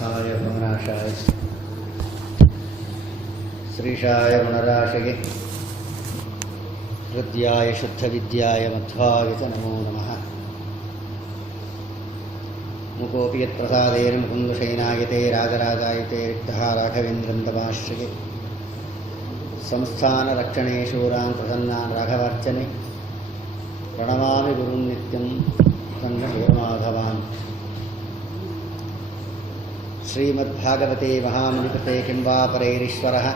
स्वाहाय गुणनाशाय श्रीशाय गुणराशये हृद्याय शुद्धविद्याय मध्वाय च नमो नमः। मुकोऽपि यत्प्रसादेन मुकुन्दशयनायते राजराजायते रिक्तः राघवेन्द्रं तमाश्रये। संस्थानरक्षणे शूरान् प्रसन्नान् राघवार्चने प्रणमामि गुरुं नित्यं सन्नहेमाधवान्। श्रीमद्भागवते महामुनिकृते किं वा परैरीश्वरः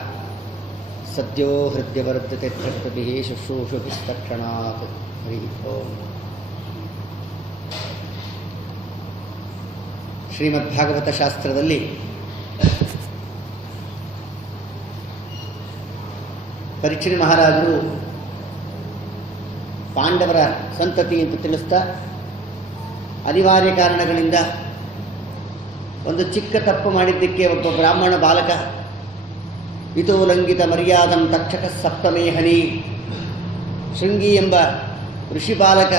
सद्यो हृद्यवर्धते प्रकृतिभिः शुश्रूषुभिस्तक्षणात्। हरिः ओम्। ಶ್ರೀಮದ್ಭಾಗವತ ಶಾಸ್ತ್ರದಲ್ಲಿ ಪರೀಕ್ಷಿತ್ ಮಹಾರಾಜರು ಪಾಂಡವರ ಸಂತತಿ ಅಂತ ತಿಳಿಸ್ತಾ ಅನಿವಾರ್ಯ ಕಾರಣಗಳಿಂದ ಒಂದು ಚಿಕ್ಕ ತಪ್ಪು ಮಾಡಿದ್ದಕ್ಕೆ ಒಬ್ಬ ಬ್ರಾಹ್ಮಣ ಬಾಲಕ ವಿತೋಲಂಘಿತ ಮರ್ಯಾದಂ ತಕ್ಷಕ ಸಪ್ತಮೇಹನಿ ಶೃಂಗಿ ಎಂಬ ಋಷಿ ಬಾಲಕ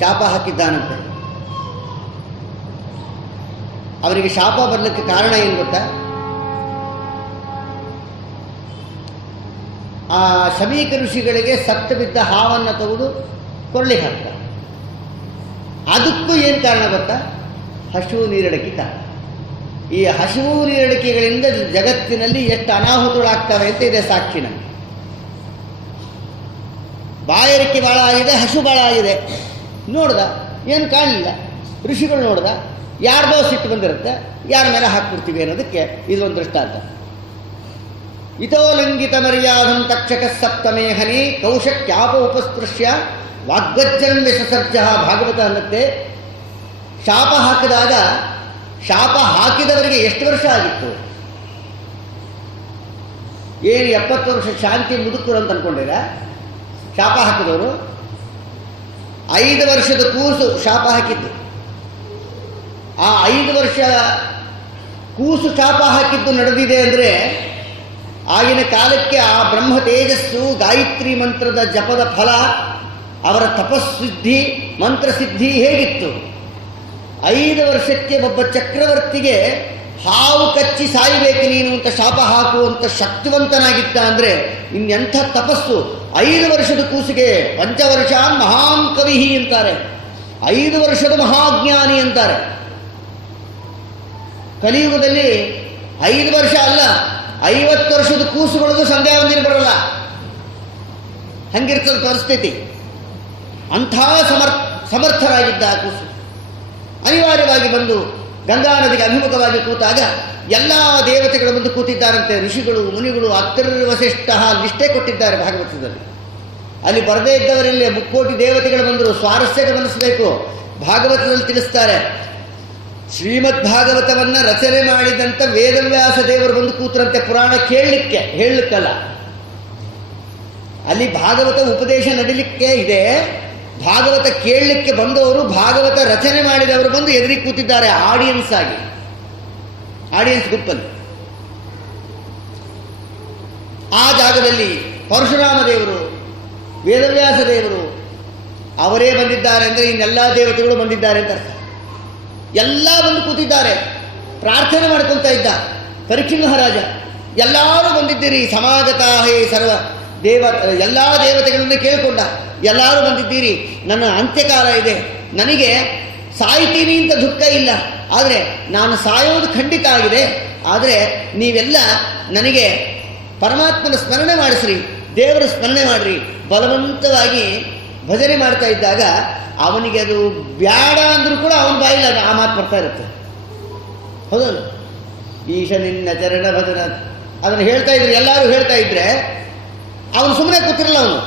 ಶಾಪ ಹಾಕಿದ್ದಾನಂತೆ. ಅವರಿಗೆ ಶಾಪ ಬರಲಿಕ್ಕೆ ಕಾರಣ ಏನು ಗೊತ್ತಾ? ಆ ಶಮೀಕ ಋಷಿಗಳಿಗೆ ಸತ್ತು ಬಿದ್ದ ಹಾವನ್ನು ತೆಗೆದು ಕೊರಳಿಗೆ ಹಾಕ್ತಾರೆ. ಅದಕ್ಕೂ ಏನು ಕಾರಣ ಗೊತ್ತಾ? ಹಸಿವು ನೀರಡಿಕೆ ಕಾರಣ. ಈ ಹಸಿವು ನೀರಡಿಕೆಗಳಿಂದ ಜಗತ್ತಿನಲ್ಲಿ ಎಷ್ಟು ಅನಾಹುತಗಳಾಗ್ತವೆ ಅಂತ ಇದೆ ಸಾಕ್ಷಿ. ನಮಗೆ ಬಾಯಾರಿಕೆ ಭಾಳ ಆಗಿದೆ, ಹಸಿವು ಭಾಳ ಆಗಿದೆ. ನೋಡ್ದ, ಏನು ಕಾಣಲಿಲ್ಲ. ಋಷಿಗಳು ನೋಡ್ದ, ಯಾರ್ದೋ ಸಿಟ್ಟು ಬಂದಿರುತ್ತೆ, ಯಾರ ಮೇಲೆ ಹಾಕ್ಬಿಡ್ತೀವಿ ಅನ್ನೋದಕ್ಕೆ ಇದೊಂದು ದೃಷ್ಟಾಂತ. ಇತೋಲಂಘಿತ ಮರ್ಯಾದಂ ತಕ್ಷಕ ಸಪ್ತಮೇಹನಿ ಕೌಶಕ್ಯಾಪ ಉಪಸ್ಪೃಶ್ಯ ವಾಗ್ವಜ್ಜಂ ವಿಸಸರ್ಜ. ಭಾಗವತ ಅನ್ನತ್ತೆ, ಶಾಪ ಹಾಕಿದಾಗ ಶಾಪ ಹಾಕಿದವರಿಗೆ ಎಷ್ಟು ವರ್ಷ ಆಗಿತ್ತು? ಏನು 70 ವರ್ಷ ಶಾಂತಿ ಮುದುಕರು ಅಂತ ಅನ್ಕೊಂಡಿರ? ಶಾಪ ಹಾಕಿದವರು 5 ವರ್ಷದ ಕೂಸು ಶಾಪ ಹಾಕಿದ್ದು. ಆ 5 ವರ್ಷ ಕೂಸು ಶಾಪ ಹಾಕಿದ್ದು ನಡೆದಿದೆ ಅಂದರೆ ಆಗಿನ ಕಾಲಕ್ಕೆ ಆ ಬ್ರಹ್ಮ ತೇಜಸ್ಸು, ಗಾಯತ್ರಿ ಮಂತ್ರದ ಜಪದ ಫಲ, ಅವರ ತಪಸ್ಸಿದ್ಧಿ, ಮಂತ್ರಸಿದ್ಧಿ ಹೇಗಿತ್ತು? 5 ವರ್ಷಕ್ಕೆ ಒಬ್ಬ ಚಕ್ರವರ್ತಿಗೆ ಹಾವು ಕಚ್ಚಿ ಸಾಯಬೇಕು ನೀನು ಅಂತ ಶಾಪ ಹಾಕುವಂಥ ಶಕ್ತಿವಂತನಾಗಿದ್ದ ಅಂದರೆ ಇನ್ನೆಂಥ ತಪಸ್ಸು! 5 ವರ್ಷದ ಕೂಸಿಗೆ ಪಂಚವರ್ಷಾನ್ ಮಹಾನ್ ಕವಿಹಿ ಅಂತಾರೆ, 5 ವರ್ಷದ ಮಹಾಜ್ಞಾನಿ ಅಂತಾರೆ. ಕಲಿಯುಗದಲ್ಲಿ 5 ವರ್ಷ ಅಲ್ಲ, 50 ವರ್ಷದ ಕೂಸುಗಳಿಗೂ ಸಂಧ್ಯಾ ವಂದನೆ ಬರಲ್ಲ. ಹಂಗಿರ್ತದ ಪರಿಸ್ಥಿತಿ. ಅಂಥ ಸಮರ್ಥರಾಗಿದ್ದ ಆ ಕೂಸು ಅನಿವಾರ್ಯವಾಗಿ ಬಂದು ಗಂಗಾ ನದಿಗೆ ಅಭಿಮುಖವಾಗಿ ಕೂತಾಗ ಎಲ್ಲ ದೇವತೆಗಳ ಮುಂದೆ ಕೂತಿದ್ದಾರಂತೆ. ಋಷಿಗಳು, ಮುನಿಗಳು, ಅತ್ರಿವಸಿಷ್ಠ ಲಿಷ್ಟೇ ಕೊಟ್ಟಿದ್ದಾರೆ ಭಾಗವತದಲ್ಲಿ. ಅಲ್ಲಿ ಬರದೇ ಇದ್ದವರಲ್ಲಿ 3 ಕೋಟಿ ದೇವತೆಗಳು ಬಂದರು. ಸ್ವಾರಸ್ಯ ಗಮನಿಸಬೇಕು. ಭಾಗವತದಲ್ಲಿ ತಿಳಿಸ್ತಾರೆ, ಶ್ರೀಮದ್ ಭಾಗವತವನ್ನು ರಚನೆ ಮಾಡಿದಂಥ ವೇದವ್ಯಾಸ ದೇವರು ಬಂದು ಕೂತರಂತೆ ಪುರಾಣ ಕೇಳಲಿಕ್ಕೆ, ಹೇಳಲಿಕ್ಕಲ್ಲ. ಅಲ್ಲಿ ಭಾಗವತ ಉಪದೇಶ ನಡೀಲಿಕ್ಕೆ ಇದೆ, ಭಾಗವತ ಕೇಳಲಿಕ್ಕೆ ಬಂದವರು, ಭಾಗವತ ರಚನೆ ಮಾಡಿದವರು ಬಂದು ಎದುರಿಗೆ ಕೂತಿದ್ದಾರೆ ಆಡಿಯನ್ಸ್ ಆಗಿ, ಆಡಿಯನ್ಸ್ ಗ್ರೂಪಲ್ಲಿ. ಆ ಜಾಗದಲ್ಲಿ ಪರಶುರಾಮ ದೇವರು, ವೇದವ್ಯಾಸ ದೇವರು ಅವರೇ ಬಂದಿದ್ದಾರೆ ಅಂದರೆ ಇನ್ನೆಲ್ಲ ದೇವತೆಗಳು ಬಂದಿದ್ದಾರೆ ಅಂತ ಅರ್ಥ. ಎಲ್ಲ ಬಂದು ಕೂತಿದ್ದಾರೆ, ಪ್ರಾರ್ಥನೆ ಮಾಡ್ಕೊಳ್ತಾ ಇದ್ದ ಪರೀಕ್ಷಿತ್ ಮಹಾರಾಜ. ಎಲ್ಲರೂ ಬಂದಿದ್ದೀರಿ, ಸಮಾಗತ ಹೇ ಸರ್ವ ದೇವ, ಎಲ್ಲ ದೇವತೆಗಳನ್ನ ಕೇಳಿಕೊಂಡ. ಎಲ್ಲರೂ ಬಂದಿದ್ದೀರಿ, ನನ್ನ ಅಂತ್ಯಕಾಲ ಇದೆ, ನನಗೆ ಸಾಯ್ತೀನಿ ಅಂತ ದುಃಖ ಇಲ್ಲ, ಆದರೆ ನಾನು ಸಾಯೋದು ಖಂಡಿತ ಆಗಿದೆ. ಆದರೆ ನೀವೆಲ್ಲ ನನಗೆ ಪರಮಾತ್ಮನ ಸ್ಮರಣೆ ಮಾಡಿಸ್ರಿ, ದೇವರ ಸ್ಮರಣೆ ಮಾಡಿರಿ. ಬಲವಂತವಾಗಿ ಭಜನೆ ಮಾಡ್ತಾ ಇದ್ದಾಗ ಅವನಿಗೆ ಅದು ಬ್ಯಾಡ ಅಂದರೂ ಕೂಡ ಅವನ ಬಾಯಿಲ್ಲ ಆ ಮಾತು ಬರ್ತಾ ಇರುತ್ತೆ. ಹೌದಲ್ಲ? ಈಶ ನಿನ್ನ ಚರಣ ಭಜನ ಅದನ್ನು ಹೇಳ್ತಾ ಇದ್ರೆ, ಎಲ್ಲರೂ ಹೇಳ್ತಾ ಇದ್ರೆ ಅವನು ಸುಮ್ಮನೆ ಕೂತಿರಲ್ಲ ಅವನು.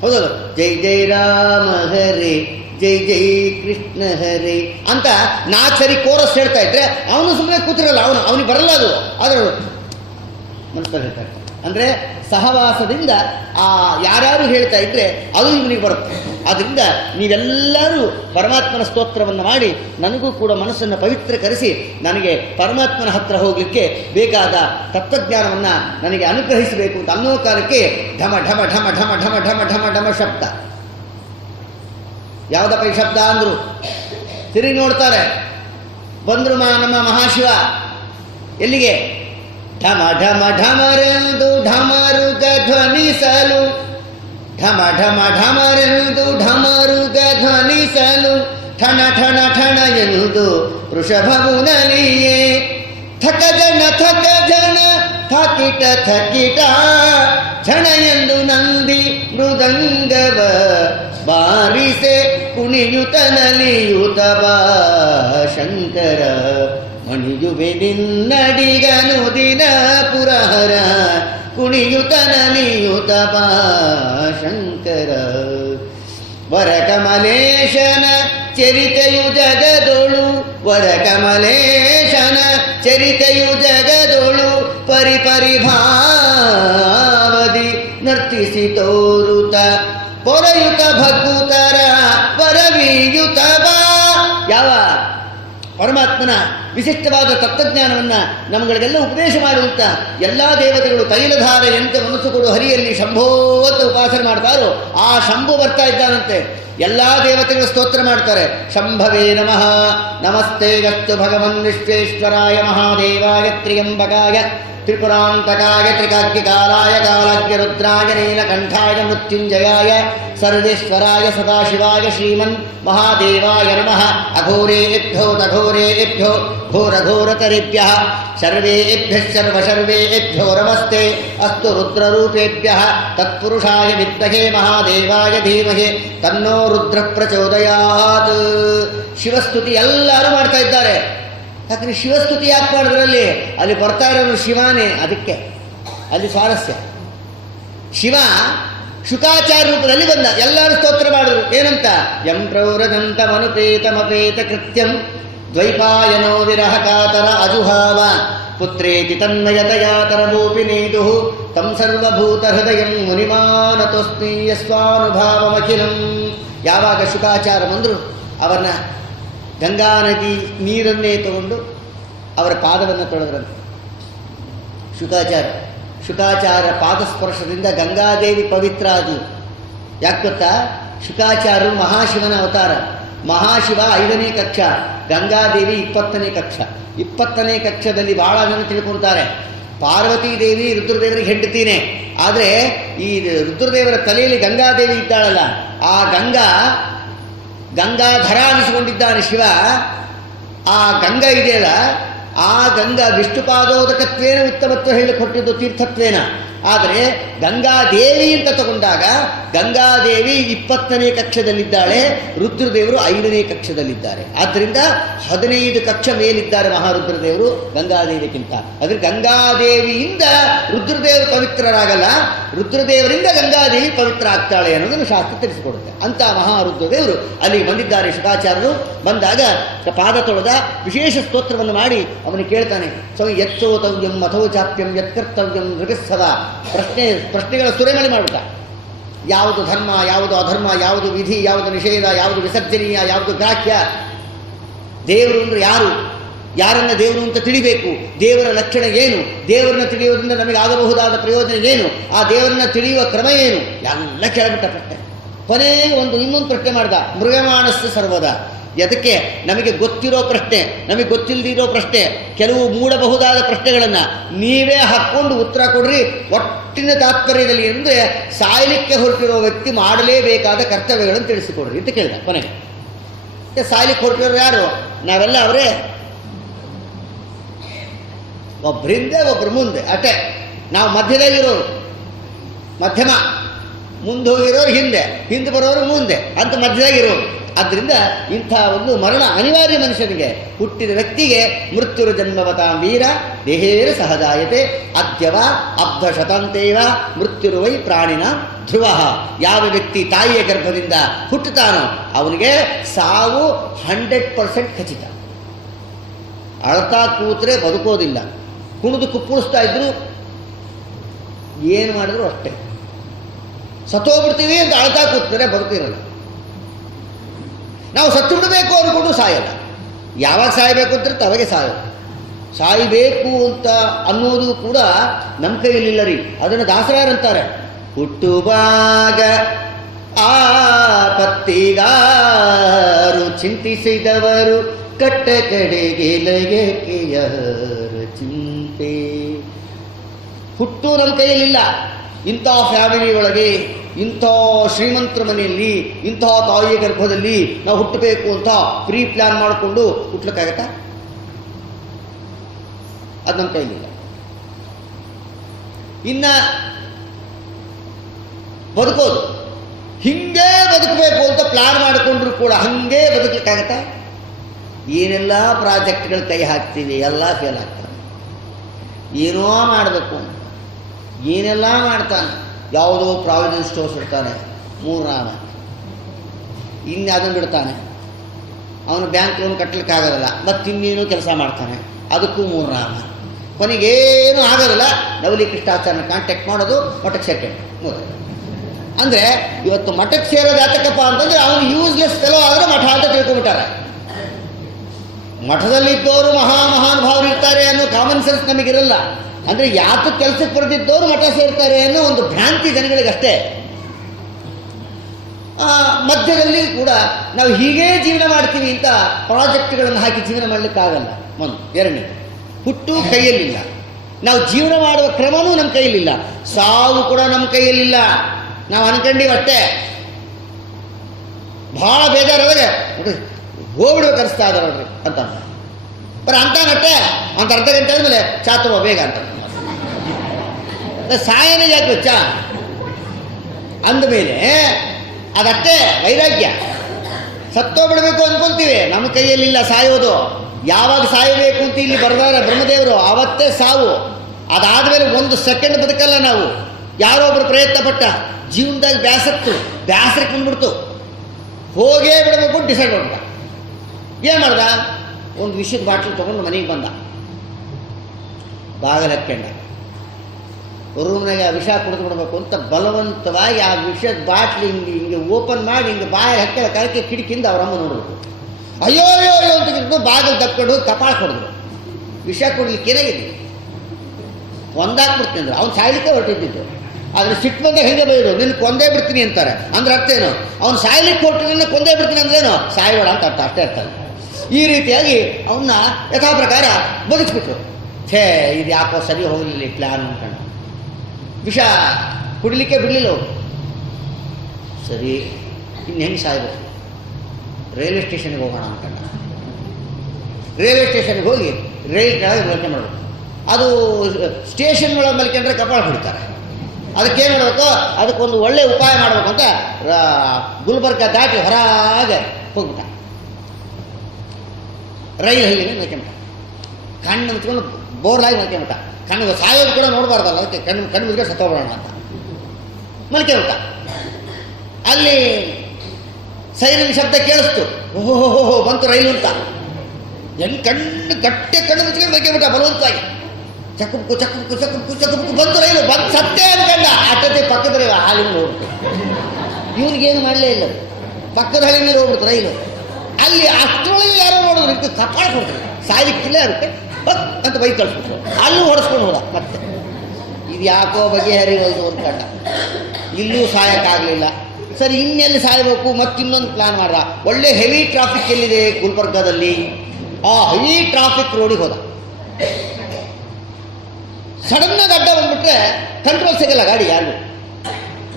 ಹೌದಲ್ಲ? ಜೈ ಜೈ ರಾಮ ಹರಿ, ಜೈ ಜೈ ಕೃಷ್ಣ ಹರಿ ಅಂತ 4 ಸರಿ ಕೋರಸ್ ಹೇಳ್ತಾ ಇದ್ರೆ ಅವನು ಸುಮ್ಮನೆ ಕೂತಿರಲ್ಲ. ಅವನಿಗೆ ಬರಲ್ಲ ಅದು, ಆದರೆ ಮನಸ್ಸಲ್ಲಿ ಹೇಳ್ತಾ ಇರ್ತಾನೆ. ಅಂದರೆ ಸಹವಾಸದಿಂದ ಆ ಯಾರ್ಯಾರು ಹೇಳ್ತಾ ಇದ್ರೆ ಅದು ಇವನಿಗೆ ಬರುತ್ತೆ. ಆದ್ದರಿಂದ ನೀವೆಲ್ಲರೂ ಪರಮಾತ್ಮನ ಸ್ತೋತ್ರವನ್ನು ಮಾಡಿ ನನಗೂ ಕೂಡ ಮನಸ್ಸನ್ನು ಪವಿತ್ರೀಕರಿಸಿ ನನಗೆ ಪರಮಾತ್ಮನ ಹತ್ತಿರ ಹೋಗಲಿಕ್ಕೆ ಬೇಕಾದ ತತ್ವಜ್ಞಾನವನ್ನು ನನಗೆ ಅನುಗ್ರಹಿಸಬೇಕು ಅಂತ ಅನ್ನೋ ಕಾಲಕ್ಕೆ ಢಮ ಢಮ ಢಮ ಢಮ ಢಮ ಢಮ ಢಮ ಢಮ ಶಬ್ದ. ಯಾವುದಪ್ಪ ಈ ಶಬ್ದ ಅಂದರು? ತಿರುಗಿ ನೋಡ್ತಾರೆ, ಬಂದರು ನಮ್ಮ ಮಹಾಶಿವ ಎಲ್ಲಿಗೆ? ಢಮ ಢಮ ಢಮರೆಂದು ಢಮರುಗ ಧ್ವನಿಸಲು, ಢಮ ಢಮ ಢಮರೆಂದು ಢಮರುಗ ಧ್ವನಿಸಲು, ಠಣ ಠಣ ಠಣ ಎನ್ನುವುದು ವೃಷಭವು ನಲಿಯೇ. ಥಕ ಜನ ಥಕಿಟ ಥಕಿಟ ಝಣ ಎಂದು ನಂದಿ ಮೃದಂಗವ ಬಾರಿಸೆ ಕುಣಿಯುತ ನಲಿಯುತ ಬಾ ಶಂಕರ. ಮಣಿಯುವೆ ನಿನ್ನಡಿಗನು ದಿನ ಪುರಹರ, ಕುಣಿಯುತ ನಲಿಯುತ ಬಾ ಶಂಕರ. ವರಕಮಲೇಶನ ಚರಿತೆಯು ಜಗದೊಳು, ವರಕಮಲೇಶನ ಚರಿತೆಯು ಜಗದೊಳು, ಪರಿಪರಿಭಾವದಿ ನರ್ತಿಸಿ ತೋರುತ ಪೊರೆಯುತ ಭಕುತರ ಪರವೀಯುತ ಬಾ. ಯಾವ ಪರಮಾತ್ಮನ ವಿಶಿಷ್ಟವಾದ ತತ್ವಜ್ಞಾನವನ್ನು ನಮ್ಮಗಳಿಗೆಲ್ಲ ಉಪದೇಶ ಮಾಡುವಂಥ ಎಲ್ಲ ದೇವತೆಗಳು ತೈಲಧಾರೆಯಂತೆ ಮನಸ್ಸು ಕೊಡು ಹರಿಯಲ್ಲಿ ಶಂಭೋತ್ತ ಉಪಾಸನೆ ಮಾಡ್ತಾರೋ ಆ ಶಂಭು ಬರ್ತಾ ಇದ್ದಾನಂತೆ. ಎಲ್ಲ ದೇವತೆಗಳು ಸ್ತೋತ್ರ ಮಾಡ್ತಾರೆ. ಶಂಭವೇ ನಮಃ, ನಮಸ್ತೆ ಗಸ್ತು ಭಗವನ್ ವಿಶ್ವೇಶ್ವರಾಯ ಮಹಾದೇವಾಯ ತ್ರ್ಯಂಬಕಾಯ ತ್ರಿಪುರಾಂತಕಾಯ ತ್ರಿಕಾಗ್ನಿಕಾಲಾಯ ಕಾಲಾಗ್ಯ ರುದ್ರಾಯ ನೀಲಕಂಠಾಯ ಮೃತ್ಯುಂಜಯಾಯ ಸರ್ವೇಶ್ವರಾಯ ಸದಾಶಿವಾಯ ಶ್ರೀಮನ್ ಮಹಾದೇವಾಯ ನಮಃ. ಅಘೋರೇಭ್ಯೋ ತಘೋರೇಭ್ಯೋ ಘೋರಘೋರತರೇಭ್ಯಃ ಸರ್ವೇಭ್ಯಃ ಸರ್ವಸರ್ವೇಭ್ಯೋ ನಮಸ್ತೆ ಅಸ್ತು ರುದ್ರರೂಪೇಭ್ಯಃ ತತ್ಪುರುಷಾಯ ವಿದ್ಮಹೇ ಮಹಾದೇವಾಯ ಧೀಮಹಿ ತನ್ನೋ ರುದ್ರ ಪ್ರಚೋದಯಾತ್. ಶಿವಸ್ತುತಿ ಎಲ್ಲರೂ ಮಾಡ್ತಾ ಇದ್ದಾರೆ. ಯಾಕಂದ್ರೆ ಶಿವಸ್ತುತಿ ಯಾಕೆ ಮಾಡಿದ್ರಲ್ಲಿ? ಅಲ್ಲಿ ಬರ್ತಾ ಇರೋನು ಶಿವನೇ, ಅದಕ್ಕೆ ಅಲ್ಲಿ ಸ್ವಾರಸ್ಯ. ಶಿವ ಶುಕಾಚಾರ ರೂಪದಲ್ಲಿ ಬಂದ, ಎಲ್ಲರೂ ಸ್ತೋತ್ರ ಮಾಡಿದ್ರು. ಏನಂತ? ಯಂ ಪ್ರೌರದಂತ ಮನುಪೇತಮಪೇತ ಕೃತ್ಯಂ ದ್ವೈಪಾಯನೋ ವಿರಹ ಕಾತರ ಅಜುಹಾವ ಪುತ್ರೇತಿ ತನ್ಮಯತಯಾತರ ಭೂಪಿನೇದು ತಂ ಸರ್ವಭೂತ ಹೃದಯಂ ಮುನಿಮಾನತೋಸ್ಮೀಯ ಸ್ವಾನುಭಾವಮಖಿಲಂ. ಯಾವಾಗ ಶುಕಾಚಾರ ಬಂದರು ಅವರನ್ನ ಗಂಗಾ ನದಿ ನೀರನ್ನೇ ತಗೊಂಡು ಅವರ ಪಾದವನ್ನು ತೊಳೆದ್ರಂತೆ ಶುಕಾಚಾರ ಪಾದಸ್ಪರ್ಶದಿಂದ ಗಂಗಾದೇವಿ ಪವಿತ್ರ ಆದಳು. ಯಾಕೆ ಗೊತ್ತಾ? ಶುಕಾಚಾರ್ಯರು ಮಹಾಶಿವನ ಅವತಾರ. ಮಹಾಶಿವ 5ನೇ ಕಕ್ಷ, ಗಂಗಾದೇವಿ 20ನೇ ಕಕ್ಷ. 20ನೇ ಕಕ್ಷದಲ್ಲಿ ಬಹಳ ಜನ ತಿಳ್ಕೊಳ್ತಾರೆ ಪಾರ್ವತೀ ದೇವಿ ರುದ್ರದೇವರಿಗೆ ಹೆಂಡತಿನೇ. ಆದರೆ ಈ ರುದ್ರದೇವರ ತಲೆಯಲ್ಲಿ ಗಂಗಾದೇವಿ ಇದ್ದಾಳಲ್ಲ, ಆ ಗಂಗಾಧರ ಅನಿಸಿಕೊಂಡಿದ್ದಾನೆ ಶಿವ. ಆ ಗಂಗಾ ಇದೆಯಲ್ಲ, ಆ ಗಂಗಾ ವಿಷ್ಣುಪಾದೋದಕತ್ವೇನ ಉತ್ತಮತ್ವ ಹೇಳಿ ಕೊಟ್ಟಿದ್ದು ತೀರ್ಥತ್ವೇನ. ಆದರೆ ಗಂಗಾದೇವಿ ಅಂತ ತಗೊಂಡಾಗ ಗಂಗಾದೇವಿ 20ನೇ ಕಕ್ಷದಲ್ಲಿದ್ದಾಳೆ, ರುದ್ರದೇವರು 5ನೇ ಕಕ್ಷದಲ್ಲಿದ್ದಾರೆ. ಆದ್ದರಿಂದ 15 ಕಕ್ಷ ಮೇಲಿದ್ದಾರೆ ಮಹಾರುದ್ರದೇವರು ಗಂಗಾದೇವಿಗಿಂತ. ಆದರೆ ಗಂಗಾದೇವಿಯಿಂದ ರುದ್ರದೇವರು ಪವಿತ್ರರಾಗಲ್ಲ, ರುದ್ರದೇವರಿಂದ ಗಂಗಾದೇವಿ ಪವಿತ್ರ ಆಗ್ತಾಳೆ ಅನ್ನೋದನ್ನು ಶಾಸ್ತ್ರ ತಿಳಿಸಿಕೊಡುತ್ತೆ. ಅಂತ ಮಹಾರುದ್ರದೇವರು ಅಲ್ಲಿಗೆ ಬಂದಿದ್ದಾರೆ. ಶುಕಾಚಾರ್ಯರು ಬಂದಾಗ ಪಾದ ತೊಳೆದ ವಿಶೇಷ ಸ್ತೋತ್ರವನ್ನು ಮಾಡಿ ಅವನಿಗೆ ಕೇಳ್ತಾನೆ, ಯತ್ಸೋತವ್ಯಂ ಅಥೋಚಾಪ್ಯಂ ಯತ್ಕರ್ತವ್ಯಂ ಮೃಗಸ್ಸದ. ಪ್ರಶ್ನೆಗಳ ಸುರೆಮಳೆ ಮಾಡುತ್ತಾ, ಯಾವುದು ಧರ್ಮ, ಯಾವುದು ಅಧರ್ಮ, ಯಾವುದು ವಿಧಿ, ಯಾವುದು ನಿಷೇಧ, ಯಾವುದು ವಿಸರ್ಜನೀಯ, ಯಾವುದು ಗ್ರಾಹ್ಯ, ದೇವರು ಅಂದರೆ ಯಾರು, ಯಾರನ್ನ ದೇವರು ಅಂತ ತಿಳಿಬೇಕು, ದೇವರ ಲಕ್ಷಣ ಏನು, ದೇವರನ್ನ ತಿಳಿಯೋದ್ರಿಂದ ನಮಗೆ ಆಗಬಹುದಾದ ಪ್ರಯೋಜನ ಏನು, ಆ ದೇವರನ್ನ ತಿಳಿಯುವ ಕ್ರಮ ಏನು, ಎಲ್ಲ ಕೇಳಬಿಟ್ಟ ಪ್ರಶ್ನೆ. ಕೊನೆಗೆ ಇನ್ನೊಂದು ಪ್ರಶ್ನೆ ಮಾಡ್ದ, ಮೃಗಮಾನಸ್ಸು ಸರ್ವದ. ಅದಕ್ಕೆ ನಮಗೆ ಗೊತ್ತಿರೋ ಪ್ರಶ್ನೆ, ನಮಗೆ ಗೊತ್ತಿಲ್ಲದಿರೋ ಪ್ರಶ್ನೆ, ಕೆಲವು ಮೂಡಬಹುದಾದ ಪ್ರಶ್ನೆಗಳನ್ನು ನೀವೇ ಹಾಕ್ಕೊಂಡು ಉತ್ತರ ಕೊಡ್ರಿ. ಒಟ್ಟಿನ ತಾತ್ಪರ್ಯದಲ್ಲಿ ಅಂದರೆ ಸಾಯಲಿಕ್ಕೆ ಹೊರಟಿರೋ ವ್ಯಕ್ತಿ ಮಾಡಲೇಬೇಕಾದ ಕರ್ತವ್ಯಗಳನ್ನು ತಿಳಿಸಿಕೊಡ್ರಿ ಅಂತ ಕೇಳಿದ. ಕೊನೆಗೆ ಸಾಯಲಿಕ್ಕೆ ಹೊರಟಿರೋರು ಯಾರು? ನಾವೆಲ್ಲ ಅವರೇ, ಒಬ್ಬರಿಂದೆ ಒಬ್ಬರು ಮುಂದೆ ಅಟೆ. ನಾವು ಮಧ್ಯದಲ್ಲಿರೋರು, ಮಧ್ಯಮ, ಮುಂದೆ ಹೋಗಿರೋರು ಹಿಂದೆ ಬರೋರು ಮುಂದೆ ಅಂತ ಮಧ್ಯದಾಗಿರೋರು. ಆದ್ದರಿಂದ ಇಂಥ ಒಂದು ಮರಣ ಅನಿವಾರ್ಯ ಮನುಷ್ಯನಿಗೆ, ಹುಟ್ಟಿದ ವ್ಯಕ್ತಿಗೆ. ಮೃತ್ಯುರ ಜನ್ಮವತಾಂ ವೀರ ದೇಹೇರ ಸಹಜಾಯತೆ ಅದ್ಯವ ಅಬ್ಧ ಶತಾಂತೇವ ಮೃತ್ಯುರುವೈ ಪ್ರಾಣಿನ ಧ್ರುವ. ಯಾವ ವ್ಯಕ್ತಿ ತಾಯಿಯ ಗರ್ಭದಿಂದ ಹುಟ್ಟುತ್ತಾನೋ ಅವನಿಗೆ ಸಾವು 100% ಖಚಿತ. ಅಳ್ತಾ ಕೂತ್ರೆ ಬದುಕೋದಿಲ್ಲ, ಕುಣಿದು ಕುಪ್ಪಳಿಸ್ತಾ ಇದ್ರು ಏನು ಮಾಡಿದ್ರು ಅಷ್ಟೇ. ಸತ್ತೋಗ್ಬಿಡ್ತೀವಿ ಅಂತ ಅಳ್ತಾ ಕೂತ್ರೆ ಬದುಕಿರಲ್ಲ. ನಾವು ಸತ್ತು ಬಿಡಬೇಕು ಅಂದ್ಕೊಂಡು ಸಾಯಲ್ಲ. ಯಾವಾಗ ಸಾಯಬೇಕು ಅಂತ ಅವಾಗೆ ಸಾಯಬೇಕು ಅಂತ ಅನ್ನೋದು ಕೂಡ ನಮ್ಮ ಕೈಯಲ್ಲಿಲ್ಲ ರೀ. ಅದನ್ನು ದಾಸರಾರಂತಾರೆ, ಹುಟ್ಟುವಾಗ ಆಪತ್ತಿಗಾರು ಚಿಂತಿಸಿದವರು ಕಟ್ಟ ಕಡೆಗೆ ಲಯಕೆಯರ ಚಿಂತೆ. ಹುಟ್ಟು ನಮ್ಮ ಕೈಯಲ್ಲಿಲ್ಲ. ಇಂಥ ಫ್ಯಾಮಿಲಿ ಒಳಗೆ, ಇಂಥ ಶ್ರೀಮಂತರ ಮನೆಯಲ್ಲಿ, ಇಂಥ ತಾಯಿಯ ಗರ್ಭದಲ್ಲಿ ನಾವು ಹುಟ್ಟಬೇಕು ಅಂತ ಪ್ರೀ ಪ್ಲಾನ್ ಮಾಡಿಕೊಂಡು ಹುಟ್ಟಲಿಕ್ಕಾಗತ್ತಾ? ಅದು ನಮ್ಮ ಕೈಲಿಲ್ಲ. ಇನ್ನು ಬದುಕೋದು, ಹಿಂಗೆ ಬದುಕಬೇಕು ಅಂತ ಪ್ಲಾನ್ ಮಾಡಿಕೊಂಡ್ರು ಕೂಡ ಹಂಗೆ ಬದುಕಲಿಕ್ಕಾಗತ್ತಾ? ಏನೆಲ್ಲ ಪ್ರಾಜೆಕ್ಟ್ಗಳು ಕೈ ಹಾಕ್ತೀವಿ, ಎಲ್ಲ ಫೇಲ್ ಆಗ್ತವೆ. ಏನೋ ಮಾಡಬೇಕು, ಏನೆಲ್ಲ ಮಾಡ್ತಾನೆ. ಯಾವುದೋ ಪ್ರಾವಿಡೆನ್ಸ್ ಸ್ಟೋರ್ಸ್ ಇಡ್ತಾನೆ, 3 ರಾಮ. ಇನ್ನು ಅದನ್ನು ಬಿಡ್ತಾನೆ, ಅವನು ಬ್ಯಾಂಕ್ ಲೋನ್ ಕಟ್ಟಲಿಕ್ಕಾಗೋದಿಲ್ಲ, ಮತ್ತಿನ್ನೇನು ಕೆಲಸ ಮಾಡ್ತಾನೆ, ಅದಕ್ಕೂ 3 ರಾಮ. ಕೊನೆಗೇನು ಆಗೋದಿಲ್ಲ. ನವಲಿ ಕೃಷ್ಣಾಚಾರ್ಯನ ಕಾಂಟ್ಯಾಕ್ಟ್ ಮಾಡೋದು, ಮಠಕ್ಕೆ ಸೇರ್ಕೊಂಡು 3. ಅಂದರೆ ಇವತ್ತು ಮಠಕ್ಕೆ ಸೇರೋದು ಯಾತಕ್ಕಪ್ಪ ಅಂತಂದರೆ ಅವನು ಯೂಸ್ಲೆಸ್ ಫೆಲೋ ಆದರೆ ಮಠ ಅಂತ ತಿಳ್ಕೊಂಬಿಟ್ಟಾರೆ. ಮಠದಲ್ಲಿದ್ದವರು ಮಹಾನುಭಾವರು ಇರ್ತಾರೆ ಅನ್ನೋ ಕಾಮನ್ ಸೆನ್ಸ್ ನಮಗಿರಲ್ಲ. ಅಂದರೆ ಯಾತು ಕೆಲಸಕ್ಕೆ ಬರೆದಿದ್ದವರು ಮಠ ಸೇರ್ತಾರೆ ಅನ್ನೋ ಒಂದು ಭ್ರಾಂತಿ ಜನಗಳಿಗಷ್ಟೇ. ಮಧ್ಯದಲ್ಲಿ ಕೂಡ ನಾವು ಹೀಗೇ ಜೀವನ ಮಾಡ್ತೀವಿ ಅಂತ ಪ್ರಾಜೆಕ್ಟ್ಗಳನ್ನು ಹಾಕಿ ಜೀವನ ಮಾಡಲಿಕ್ಕಾಗಲ್ಲ. ಒಂದು. ಎರಡನೇದು, ಹುಟ್ಟು ಕೈಯಲ್ಲಿಲ್ಲ, ನಾವು ಜೀವನ ಮಾಡುವ ಕ್ರಮವೂ ನಮ್ಮ ಕೈಯಲ್ಲಿಲ್ಲ, ಸಾವು ಕೂಡ ನಮ್ಮ ಕೈಯಲ್ಲಿಲ್ಲ. ನಾವು ಅನ್ಕೊಂಡಿವಿ ಅಷ್ಟೇ. ಭಾಳ ಬೇಜಾರಾದಾಗ ಹೋಗ್ಬಿಡ್ಬೇಕು ಅನಿಸ್ತಾ ಇದ್ದಾರೆ ನೋಡ್ರಿ ಅಂತ ಬರೀ ಅಂತಾನಟ್ಟೆ. ಒಂದು ಅರ್ಧ ಗಂಟೆ ಆದಮೇಲೆ ಚಾತುವ ಬೇಗ ಅಂತ ಸಾಯನೇ ಯಾಕೆ ವೆಚ್ಚ ಅಂದಮೇಲೆ ಅದಷ್ಟೇ ವೈರಾಗ್ಯ. ಸತ್ತೋಗ್ಬಿಡ್ಬೇಕು ಅಂದ್ಕೊಂತೀವಿ, ನಮ್ಮ ಕೈಯಲ್ಲಿಲ್ಲ ಸಾಯೋದು. ಯಾವಾಗ ಸಾಯಬೇಕು ಅಂತ ಇಲ್ಲಿ ಬರೆದಾರೆ ಬ್ರಹ್ಮದೇವರು, ಆವತ್ತೇ ಸಾವು. ಅದಾದಮೇಲೆ 1 ಸೆಕೆಂಡ್ ಬದುಕಲ್ಲ ನಾವು. ಯಾರೋ ಒಬ್ರು ಪ್ರಯತ್ನ ಪಟ್ಟ, ಜೀವನದಾಗ ಬ್ಯಾಸರಕ್ಕೆ ಬಂದ್ಬಿಡ್ತು, ಹೋಗೇ ಬಿಡಬೇಕು ಡಿಸೈಡ್ ಮಾಡ್ಬಿಟ್ಟ. ಏನು ಮಾಡ್ದ? ಒಂದು ವಿಷದ ಬಾಟ್ಲು ತೊಗೊಂಡು ಮನೆಗೆ ಬಂದ, ಬಾಗಿಲು ಹಾಕ್ಕೊಂಡ, ರೂಮ್ನಾಗ ವಿಷ ಕುಡಿದು ಬಿಡಬೇಕು ಅಂತ ಬಲವಂತವಾಗಿ ಆ ವಿಷದ ಬಾಟ್ಲಿ ಹಿಂಗೆ ಓಪನ್ ಮಾಡಿ ಹಿಂಗೆ ಬಾಯಿ ಹಾಕಿ ಕಳಕೆ ಕಿಟಕಿಯಿಂದ ಅವರಮ್ಮ ನೋಡಬೇಕು. ಅಯ್ಯೋ ಅಯ್ಯೋ ಅಯ್ಯೋ ಅಂತ ಕಿಟ್ಟು ಬಾಗಿಲು ತಕ್ಕೊಂಡು ಕಪಾಳ ಕೊಡಿದ್ರು. ವಿಷ ಕೊಡ್ಲಿಕ್ಕೆ ಏನಾಗಿದೆ, ಒಂದಾಕ್ಬಿಡ್ತೀನಿ ಅಂದ್ರೆ ಅವ್ನು ಸಾಯ್ಲಿಕ್ಕೆ ಹೊರಟಿದ್ದು. ಆದರೆ ಸಿಟ್ಟು ಬಂದಾಗ ಹೆಂಗೆ ಬೈದ್ರು, ನಿನ್ನ ಕೊಂದೇ ಬಿಡ್ತೀನಿ ಅಂತಾರೆ. ಅಂದ್ರೆ ಅರ್ಥ ಏನು? ಅವ್ನು ಸಾಯ್ಲಿಕ್ಕೆ ಹೊರಟು ನಿನ್ನ ಕೊಂದೇ ಬಿಡ್ತೀನಿ ಅಂದ್ರೇನು, ಸಾಯಬೇಡ ಅಂತ ಅರ್ಥ, ಅಷ್ಟೇ ಇರ್ತಾರೆ. ಈ ರೀತಿಯಾಗಿ ಅವನ್ನ ಯಥಾ ಪ್ರಕಾರ ಬದುಕಿಬಿಟ್ರು. ಇದು ಯಾಕೋ ಸರಿ ಹೋಗಲಿಲ್ಲ ಈ ಪ್ಲಾನ್ ಅನ್ಕೊಂಡು ವಿಷ ಕುಡಿಲಿಕ್ಕೆ ಬಿಡಲಿಲ್ಲ ಅವರು. ಸರಿ, ಇನ್ನು ಹೆಂಗೆ ಸಾಯ್ಬೇಕು? ರೈಲ್ವೆ ಸ್ಟೇಷನ್ಗೆ ಹೋಗೋಣ ಅನ್ಕೊಂಡ. ರೈಲ್ವೆ ಸ್ಟೇಷನ್ಗೆ ಹೋಗಿ ರೈಲ್ ಕೆಳಗೆ ಮಲ್ಕೆ ಮಾಡಬೇಕು. ಅದು ಸ್ಟೇಷನ್ ಒಳಗೆ ಮಲ್ಕೊಂಡ್ರೆ ಕಪಾಳ ಹೊಡಿತಾರೆ. ಅದಕ್ಕೇನು ಮಾಡಬೇಕು? ಅದಕ್ಕೊಂದು ಒಳ್ಳೆ ಉಪಾಯ ಮಾಡಬೇಕು ಅಂತ ಗುಲ್ಬರ್ಗ ದಾಟಿ ಹೊರಗೆ ಹೋಗ್ಬಿಟ್ಟ. ರೈಲ್ ಹಳ್ಳಿಗೆ ಮಲ್ಕೊಂಬಿಟ್ಟ, ಕಣ್ಣು ಮುಚ್ಕೊಂಡು ಬೋರ್ಲಾಗಿ ಮಲ್ಕೊಂಬಿಟ್ಟ. ಕಣ್ಣು ಸಾಯೋದು ಕೂಡ ನೋಡಬಾರ್ದಲ್ಲ, ಅದಕ್ಕೆ ಕಣ್ಣು ಮುಚ್ಕೊಂಡು ಸತ್ತೋಗ್ಬಿಡೋಣ ಅಂತ ಮಲ್ಕೊಂಬಿಟ್ಟ. ಅಲ್ಲಿ ಸೈರನ್ ಶಬ್ದ ಕೇಳಿಸ್ತು. ಓಹೋ ಬಂತು ರೈಲು ಅಂತ. ಎಲ್ಲಿ ಕಣ್ಣು ಮುಚ್ಕೊಂಡು ಮಲ್ಕೊಂಬಿಟ್ಟ ಬಲವಂತವಾಗಿ. ಚಕ್ಕುಬುಕ್ಕು ಬಂತು ರೈಲು, ಬಂದು ಸತ್ತೇ ಅನ್ಕಂಡ. ಅಷ್ಟೇ ಪಕ್ಕದ ಹಾಲಿನ ಹೋಗ್ಬಿಟ್ಟು ಇವನಿಗೇನು ಮಾಡಲೇ ಇಲ್ಲ, ಪಕ್ಕದ ಹಳ್ಳಿ ಮೇಲೆ ಹೋಗ್ಬಿಡ್ತು ರೈಲು. ಅಲ್ಲಿ ಅಷ್ಟರೊಳಗೆ ಯಾರೋ ನೋಡಿದ್ರು, ಇದಕ್ಕೆ ಕಪಾಳ ಕೊಡ್ತಾರೆ, ಸಾಯ್ಲಿಕ್ಕಿಲ್ಲ ಅದಕ್ಕೆ ಅಂತ ಬೈ ಕಳಿಸ್ಬಿಟ್ರು. ಅಲ್ಲೂ ಹೊಡೆಸ್ಕೊಂಡು ಹೋದ. ಮತ್ತೆ ಇದು ಯಾಕೋ ಬಗೆಹರಿರೋದು ಅಂದ್ಕಂಡ. ಇಲ್ಲೂ ಸಾಯೋಕ್ಕಾಗಲಿಲ್ಲ. ಸರಿ, ಇನ್ನೆಲ್ಲಿ ಸಾಯಬೇಕು? ಮತ್ತಿನ್ನೊಂದು ಪ್ಲಾನ್ ಮಾಡ್ದ. ಒಳ್ಳೆ ಹೆವಿ ಟ್ರಾಫಿಕ್ ಎಲ್ಲಿದೆ ಗುಲ್ಬರ್ಗಾದಲ್ಲಿ, ಆ ಹೆವಿ ಟ್ರಾಫಿಕ್ ರೋಡಿಗೆ ಹೋದ. ಸಡನ್ನಾಗಿ ಅಡ್ಡ ಬಂದ್ಬಿಟ್ರೆ ಕಂಟ್ರೋಲ್ ಸಿಗಲ್ಲ ಗಾಡಿ ಯಾರು.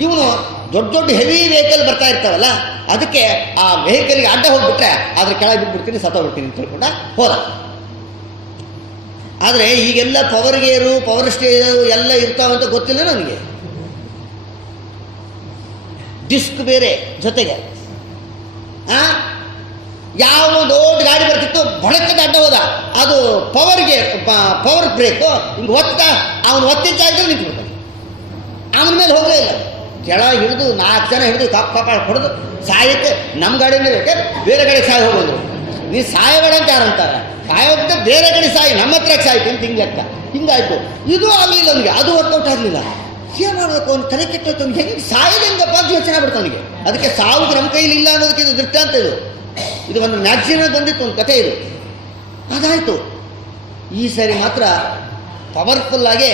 ಇವನು ದೊಡ್ಡ ಹೆವಿ ವೆಹಿಕಲ್ ಬರ್ತಾ ಇರ್ತಾವಲ್ಲ, ಅದಕ್ಕೆ ಆ ವೆಹಿಕಲ್ಗೆ ಅಡ್ಡ ಹೋಗ್ಬಿಟ್ರೆ ಅದ್ರ ಕೆಳಗೆ ಬಿಟ್ಬಿಡ್ತೀನಿ, ಸತ್ತೋಗ್ಬಿಡ್ತೀನಿ ಅಂತ ತಿಳ್ಕೊಂಡ ಹೋದ. ಆದರೆ ಈಗೆಲ್ಲ ಪವರ್ ಗೇರು, ಪವರ್ ಸ್ಟೇಜು ಎಲ್ಲ ಇರ್ತಾವಂತ ಗೊತ್ತಿಲ್ಲ ನನಗೆ. ಡಿಸ್ಕ್ ಬೇರೆ ಜೊತೆಗೆ. ಯಾವ ದೊಡ್ಡ ಗಾಡಿ ಬರ್ತಿತ್ತು, ಭಡಕ್ಕದ ಅಡ್ಡ ಹೋದ. ಅದು ಪವರ್ ಬ್ರೇಕು ಹಿಂಗೆ ಅವನು ಒತ್ತಿದ್ದಾಗಲೇ ನಿಂತ್ಬಿಡ್ತಾನೆ. ಅವನ ಮೇಲೆ ಹೋಗಲೇ ಇಲ್ಲ. ಕೆಳ ಹಿಡಿದು 4 ಜನ ಹಿಡಿದು ಕಪಾಳ ಹೊಡೆದು ಸಾಯಕ್ಕೆ ನಮ್ಮ ಗಾಡಿನೇ ಬೇಕೆ, ಬೇರೆ ಕಡೆ ಸಾಯಿ ಹೋಗೋದು. ನೀ ಸಾಯಬೇಡ ಅಂತ ಯಾರು ಅಂತಾರೆ? ಸಾಯೋದ ಬೇರೆ ಕಡೆ ಸಾಯಿ, ನಮ್ಮ ಹತ್ರ ಸಾಯ್ತು ಅಂತ ಹಿಂಗೆ ಲೆಕ್ಕ. ಹಿಂಗಾಯ್ತು. ಇದು ಆಗಲಿಲ್ಲ ಅವನಿಗೆ, ಅದು ವರ್ಕೌಟ್ ಆಗಲಿಲ್ಲ. ಏನು ಮಾಡಬೇಕು? ಅವ್ನು ತಲೆ ಕೆಟ್ಟೋಯ್ತು. ಅವ್ನು ಹೆಂಗೆ ಸಾಯೋದೆಂಗಪ್ಪ ಅಂತ ಯೋಚನೆ ಬಿಡ್ತು ಅವನಿಗೆ. ಅದಕ್ಕೆ ಸಾವು ನಮ್ಮ ಕೈಲಿ ಇಲ್ಲ ಅನ್ನೋದಕ್ಕೆ ಇದು ದೃಷ್ಟಾಂತ. ಇದು ಒಂದು ಮ್ಯಾಗ್ಝಿನಲ್ಲಿ ಬಂದಿತ್ತು ಒಂದು ಕಥೆ. ಇದು ಅದಾಯಿತು. ಈ ಸರಿ ಮಾತ್ರ ಪವರ್ಫುಲ್ಲಾಗೆ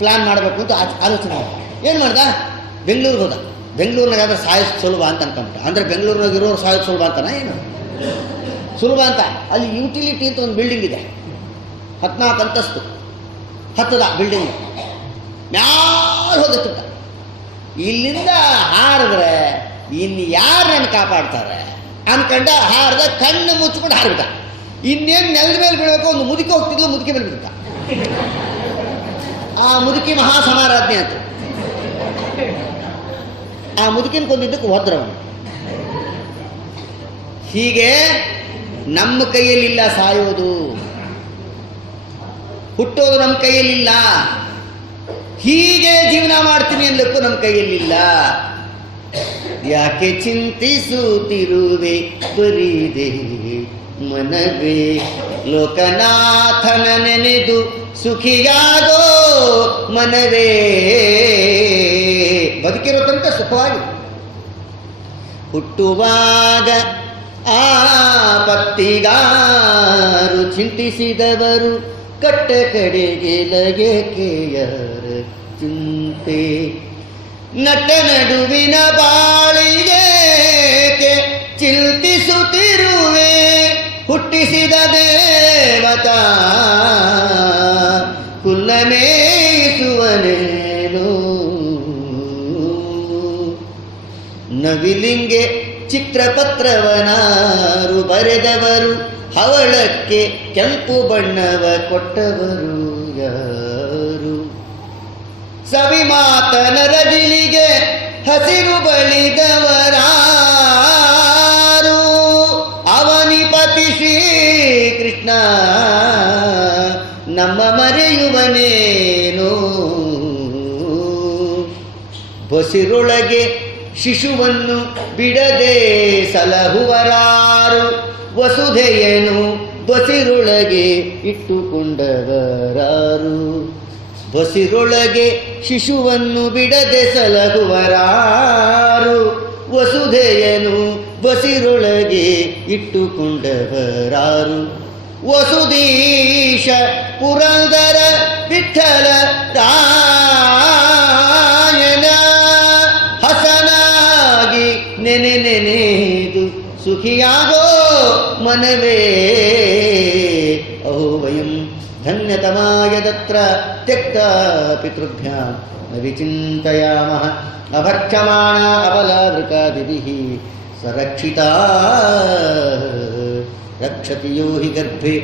ಪ್ಲ್ಯಾನ್ ಮಾಡಬೇಕು ಅಂತ ಆಲೋಚನೆ ಮಾಡಿ ಏನು ಮಾಡ್ದ? ಬೆಂಗಳೂರಿಗೆ ಹೋದ. ಬೆಂಗಳೂರಿನಾಗ ಆದರೆ ಸಾಯೋದು ಸುಲಭ ಅಂತ ಅನ್ಕೊಂಬಿಟ್ಟ. ಅಂದರೆ ಬೆಂಗಳೂರಿನಾಗ ಇರೋರು ಸಾಯೋದು ಸುಲಭ ಅಂತಾನ ಏನು? ಸುಲಭ ಅಂತ. ಅಲ್ಲಿ ಯುಟಿಲಿಟಿ ಅಂತ ಒಂದು ಬಿಲ್ಡಿಂಗ್ ಇದೆ, 14 ಅಂತಸ್ತು, ಹತ್ತದ ಬಿಲ್ಡಿಂಗ್, ಮ್ಯಾಲೆ ಹೋಗುತ್ತ. ಇಲ್ಲಿಂದ ಹಾರಿದ್ರೆ ಇನ್ನು ಯಾರು ನನ್ನ ಕಾಪಾಡ್ತಾರೆ ಅನ್ಕಂಡ ಹಾರದ, ಕಣ್ಣು ಮುಚ್ಕೊಂಡು ಹಾರ್ಬಿಟ್ಟ. ಇನ್ನೇನು ನೆಲದ ಮೇಲೆ ಬೀಳಬೇಕು, ಒಂದು ಮುದುಕಿ ಹೋಗ್ತಿದ್ಲು, ಮುದುಕಿ ಮೇಲೆ ಬಿಡುತ್ತ. ಆ ಮುದುಕಿ ಮಹಾ ಸಮಾರಾಧನೆ ಅಂತ. ಆ ಮುದುಕಿನ ಕೊಂದಿದ್ದಕ್ಕೆ ಹೋದ್ರವನು. ಹೀಗೆ ನಮ್ಮ ಕೈಯಲ್ಲಿಲ್ಲ ಸಾಯೋದು, ಹುಟ್ಟೋದು ನಮ್ಮ ಕೈಯಲ್ಲಿಲ್ಲ. ಹೀಗೆ ಜೀವನ ಮಾಡ್ತೀನಿ ಅನ್ಲಿಕ್ಕೂ ನಮ್ಮ ಕೈಯಲ್ಲಿಲ್ಲ. ಯಾಕೆ ಚಿಂತಿಸುತ್ತಿರುವೆ ಬರಿದೆ ಮನವೇ, ಲೋಕನಾಥನ ನೆನೆದು ಸುಖಿಯಾಗೋ ಮನವೇ. ಬದುಕಿರೋ ತನಕ ಸುಖವಾಗಿ. ಹುಟ್ಟುವಾಗ ಆಪತ್ತಿಗಾರು ಚಿಂತಿಸಿದವರು ಕಟ್ಟ ಕಡೆಗೆ ಲಗೆಕೆಯರ ಚಿಂತೆ. ನಟ ನಡುವಿನ ಬಾಳಿಗೆ ಚಿಂತಿಸುತ್ತಿರುವೆ ಹುಟ್ಟಿಸಿದ ದೇವತಾ ಕುಲ್ಲಮೇಯಿಸುವನೇನು. ನವಿಲಿಂಗೆ ಚಿತ್ರಪತ್ರವನಾರು ಬರೆದವರು, ಹವಳಕ್ಕೆ ಕೆಂಪು ಬಣ್ಣವ ಕೊಟ್ಟವರು ಯಾರು. ಸವಿ ಮಾತನ ರಜಿಲಿಗೆ ಹಸಿರು ಬಳಿದವರಾರು, ಅವನಿಪತಿ ಶ್ರೀಕೃಷ್ಣ ನಮ್ಮ ಮರೆಯುವನೇನು. ಬಸಿರೊಳಗೆ ಶಿಶುವನ್ನು ಬಿಡದೆ ಸಲಹುವರಾರು, ವಸುಧೆಯನು ಬಸಿರೊಳಗೆ ಇಟ್ಟುಕೊಂಡವರಾರು. ಬಸಿರೊಳಗೆ ಶಿಶುವನ್ನು ಬಿಡದೆ ಸಲಹುವರಾರು, ವಸುಧೆಯನು ಬಸಿರೊಳಗೆ ಇಟ್ಟುಕೊಂಡವರಾರು. ವಸುದೀಶ ಪುರಂದರ ವಿಠಲ ರಾಯನ ಹಸನಾಗಿ ನೆನೆ ನೆನೆದು ಸುಖಿಯಾಗೋ ಮನವೇ. ಅಹೋ ವಯಂ ಧನ್ಯತಮಾಯದತ್ರ ತ್ಯಕ್ತ ಪಿತೃಭ್ಯಾಂ ನ ವಿಚಿಂತಯಾಮಃ. ಅಭಕ್ಷಮಾಣ ಅಬಲಾವೃಕಾದಿಭಿಃ ಸರಕ್ಷಿತಾ ರಕ್ಷತಿ ಯೋ ಹಿ ಗರ್ಭೆ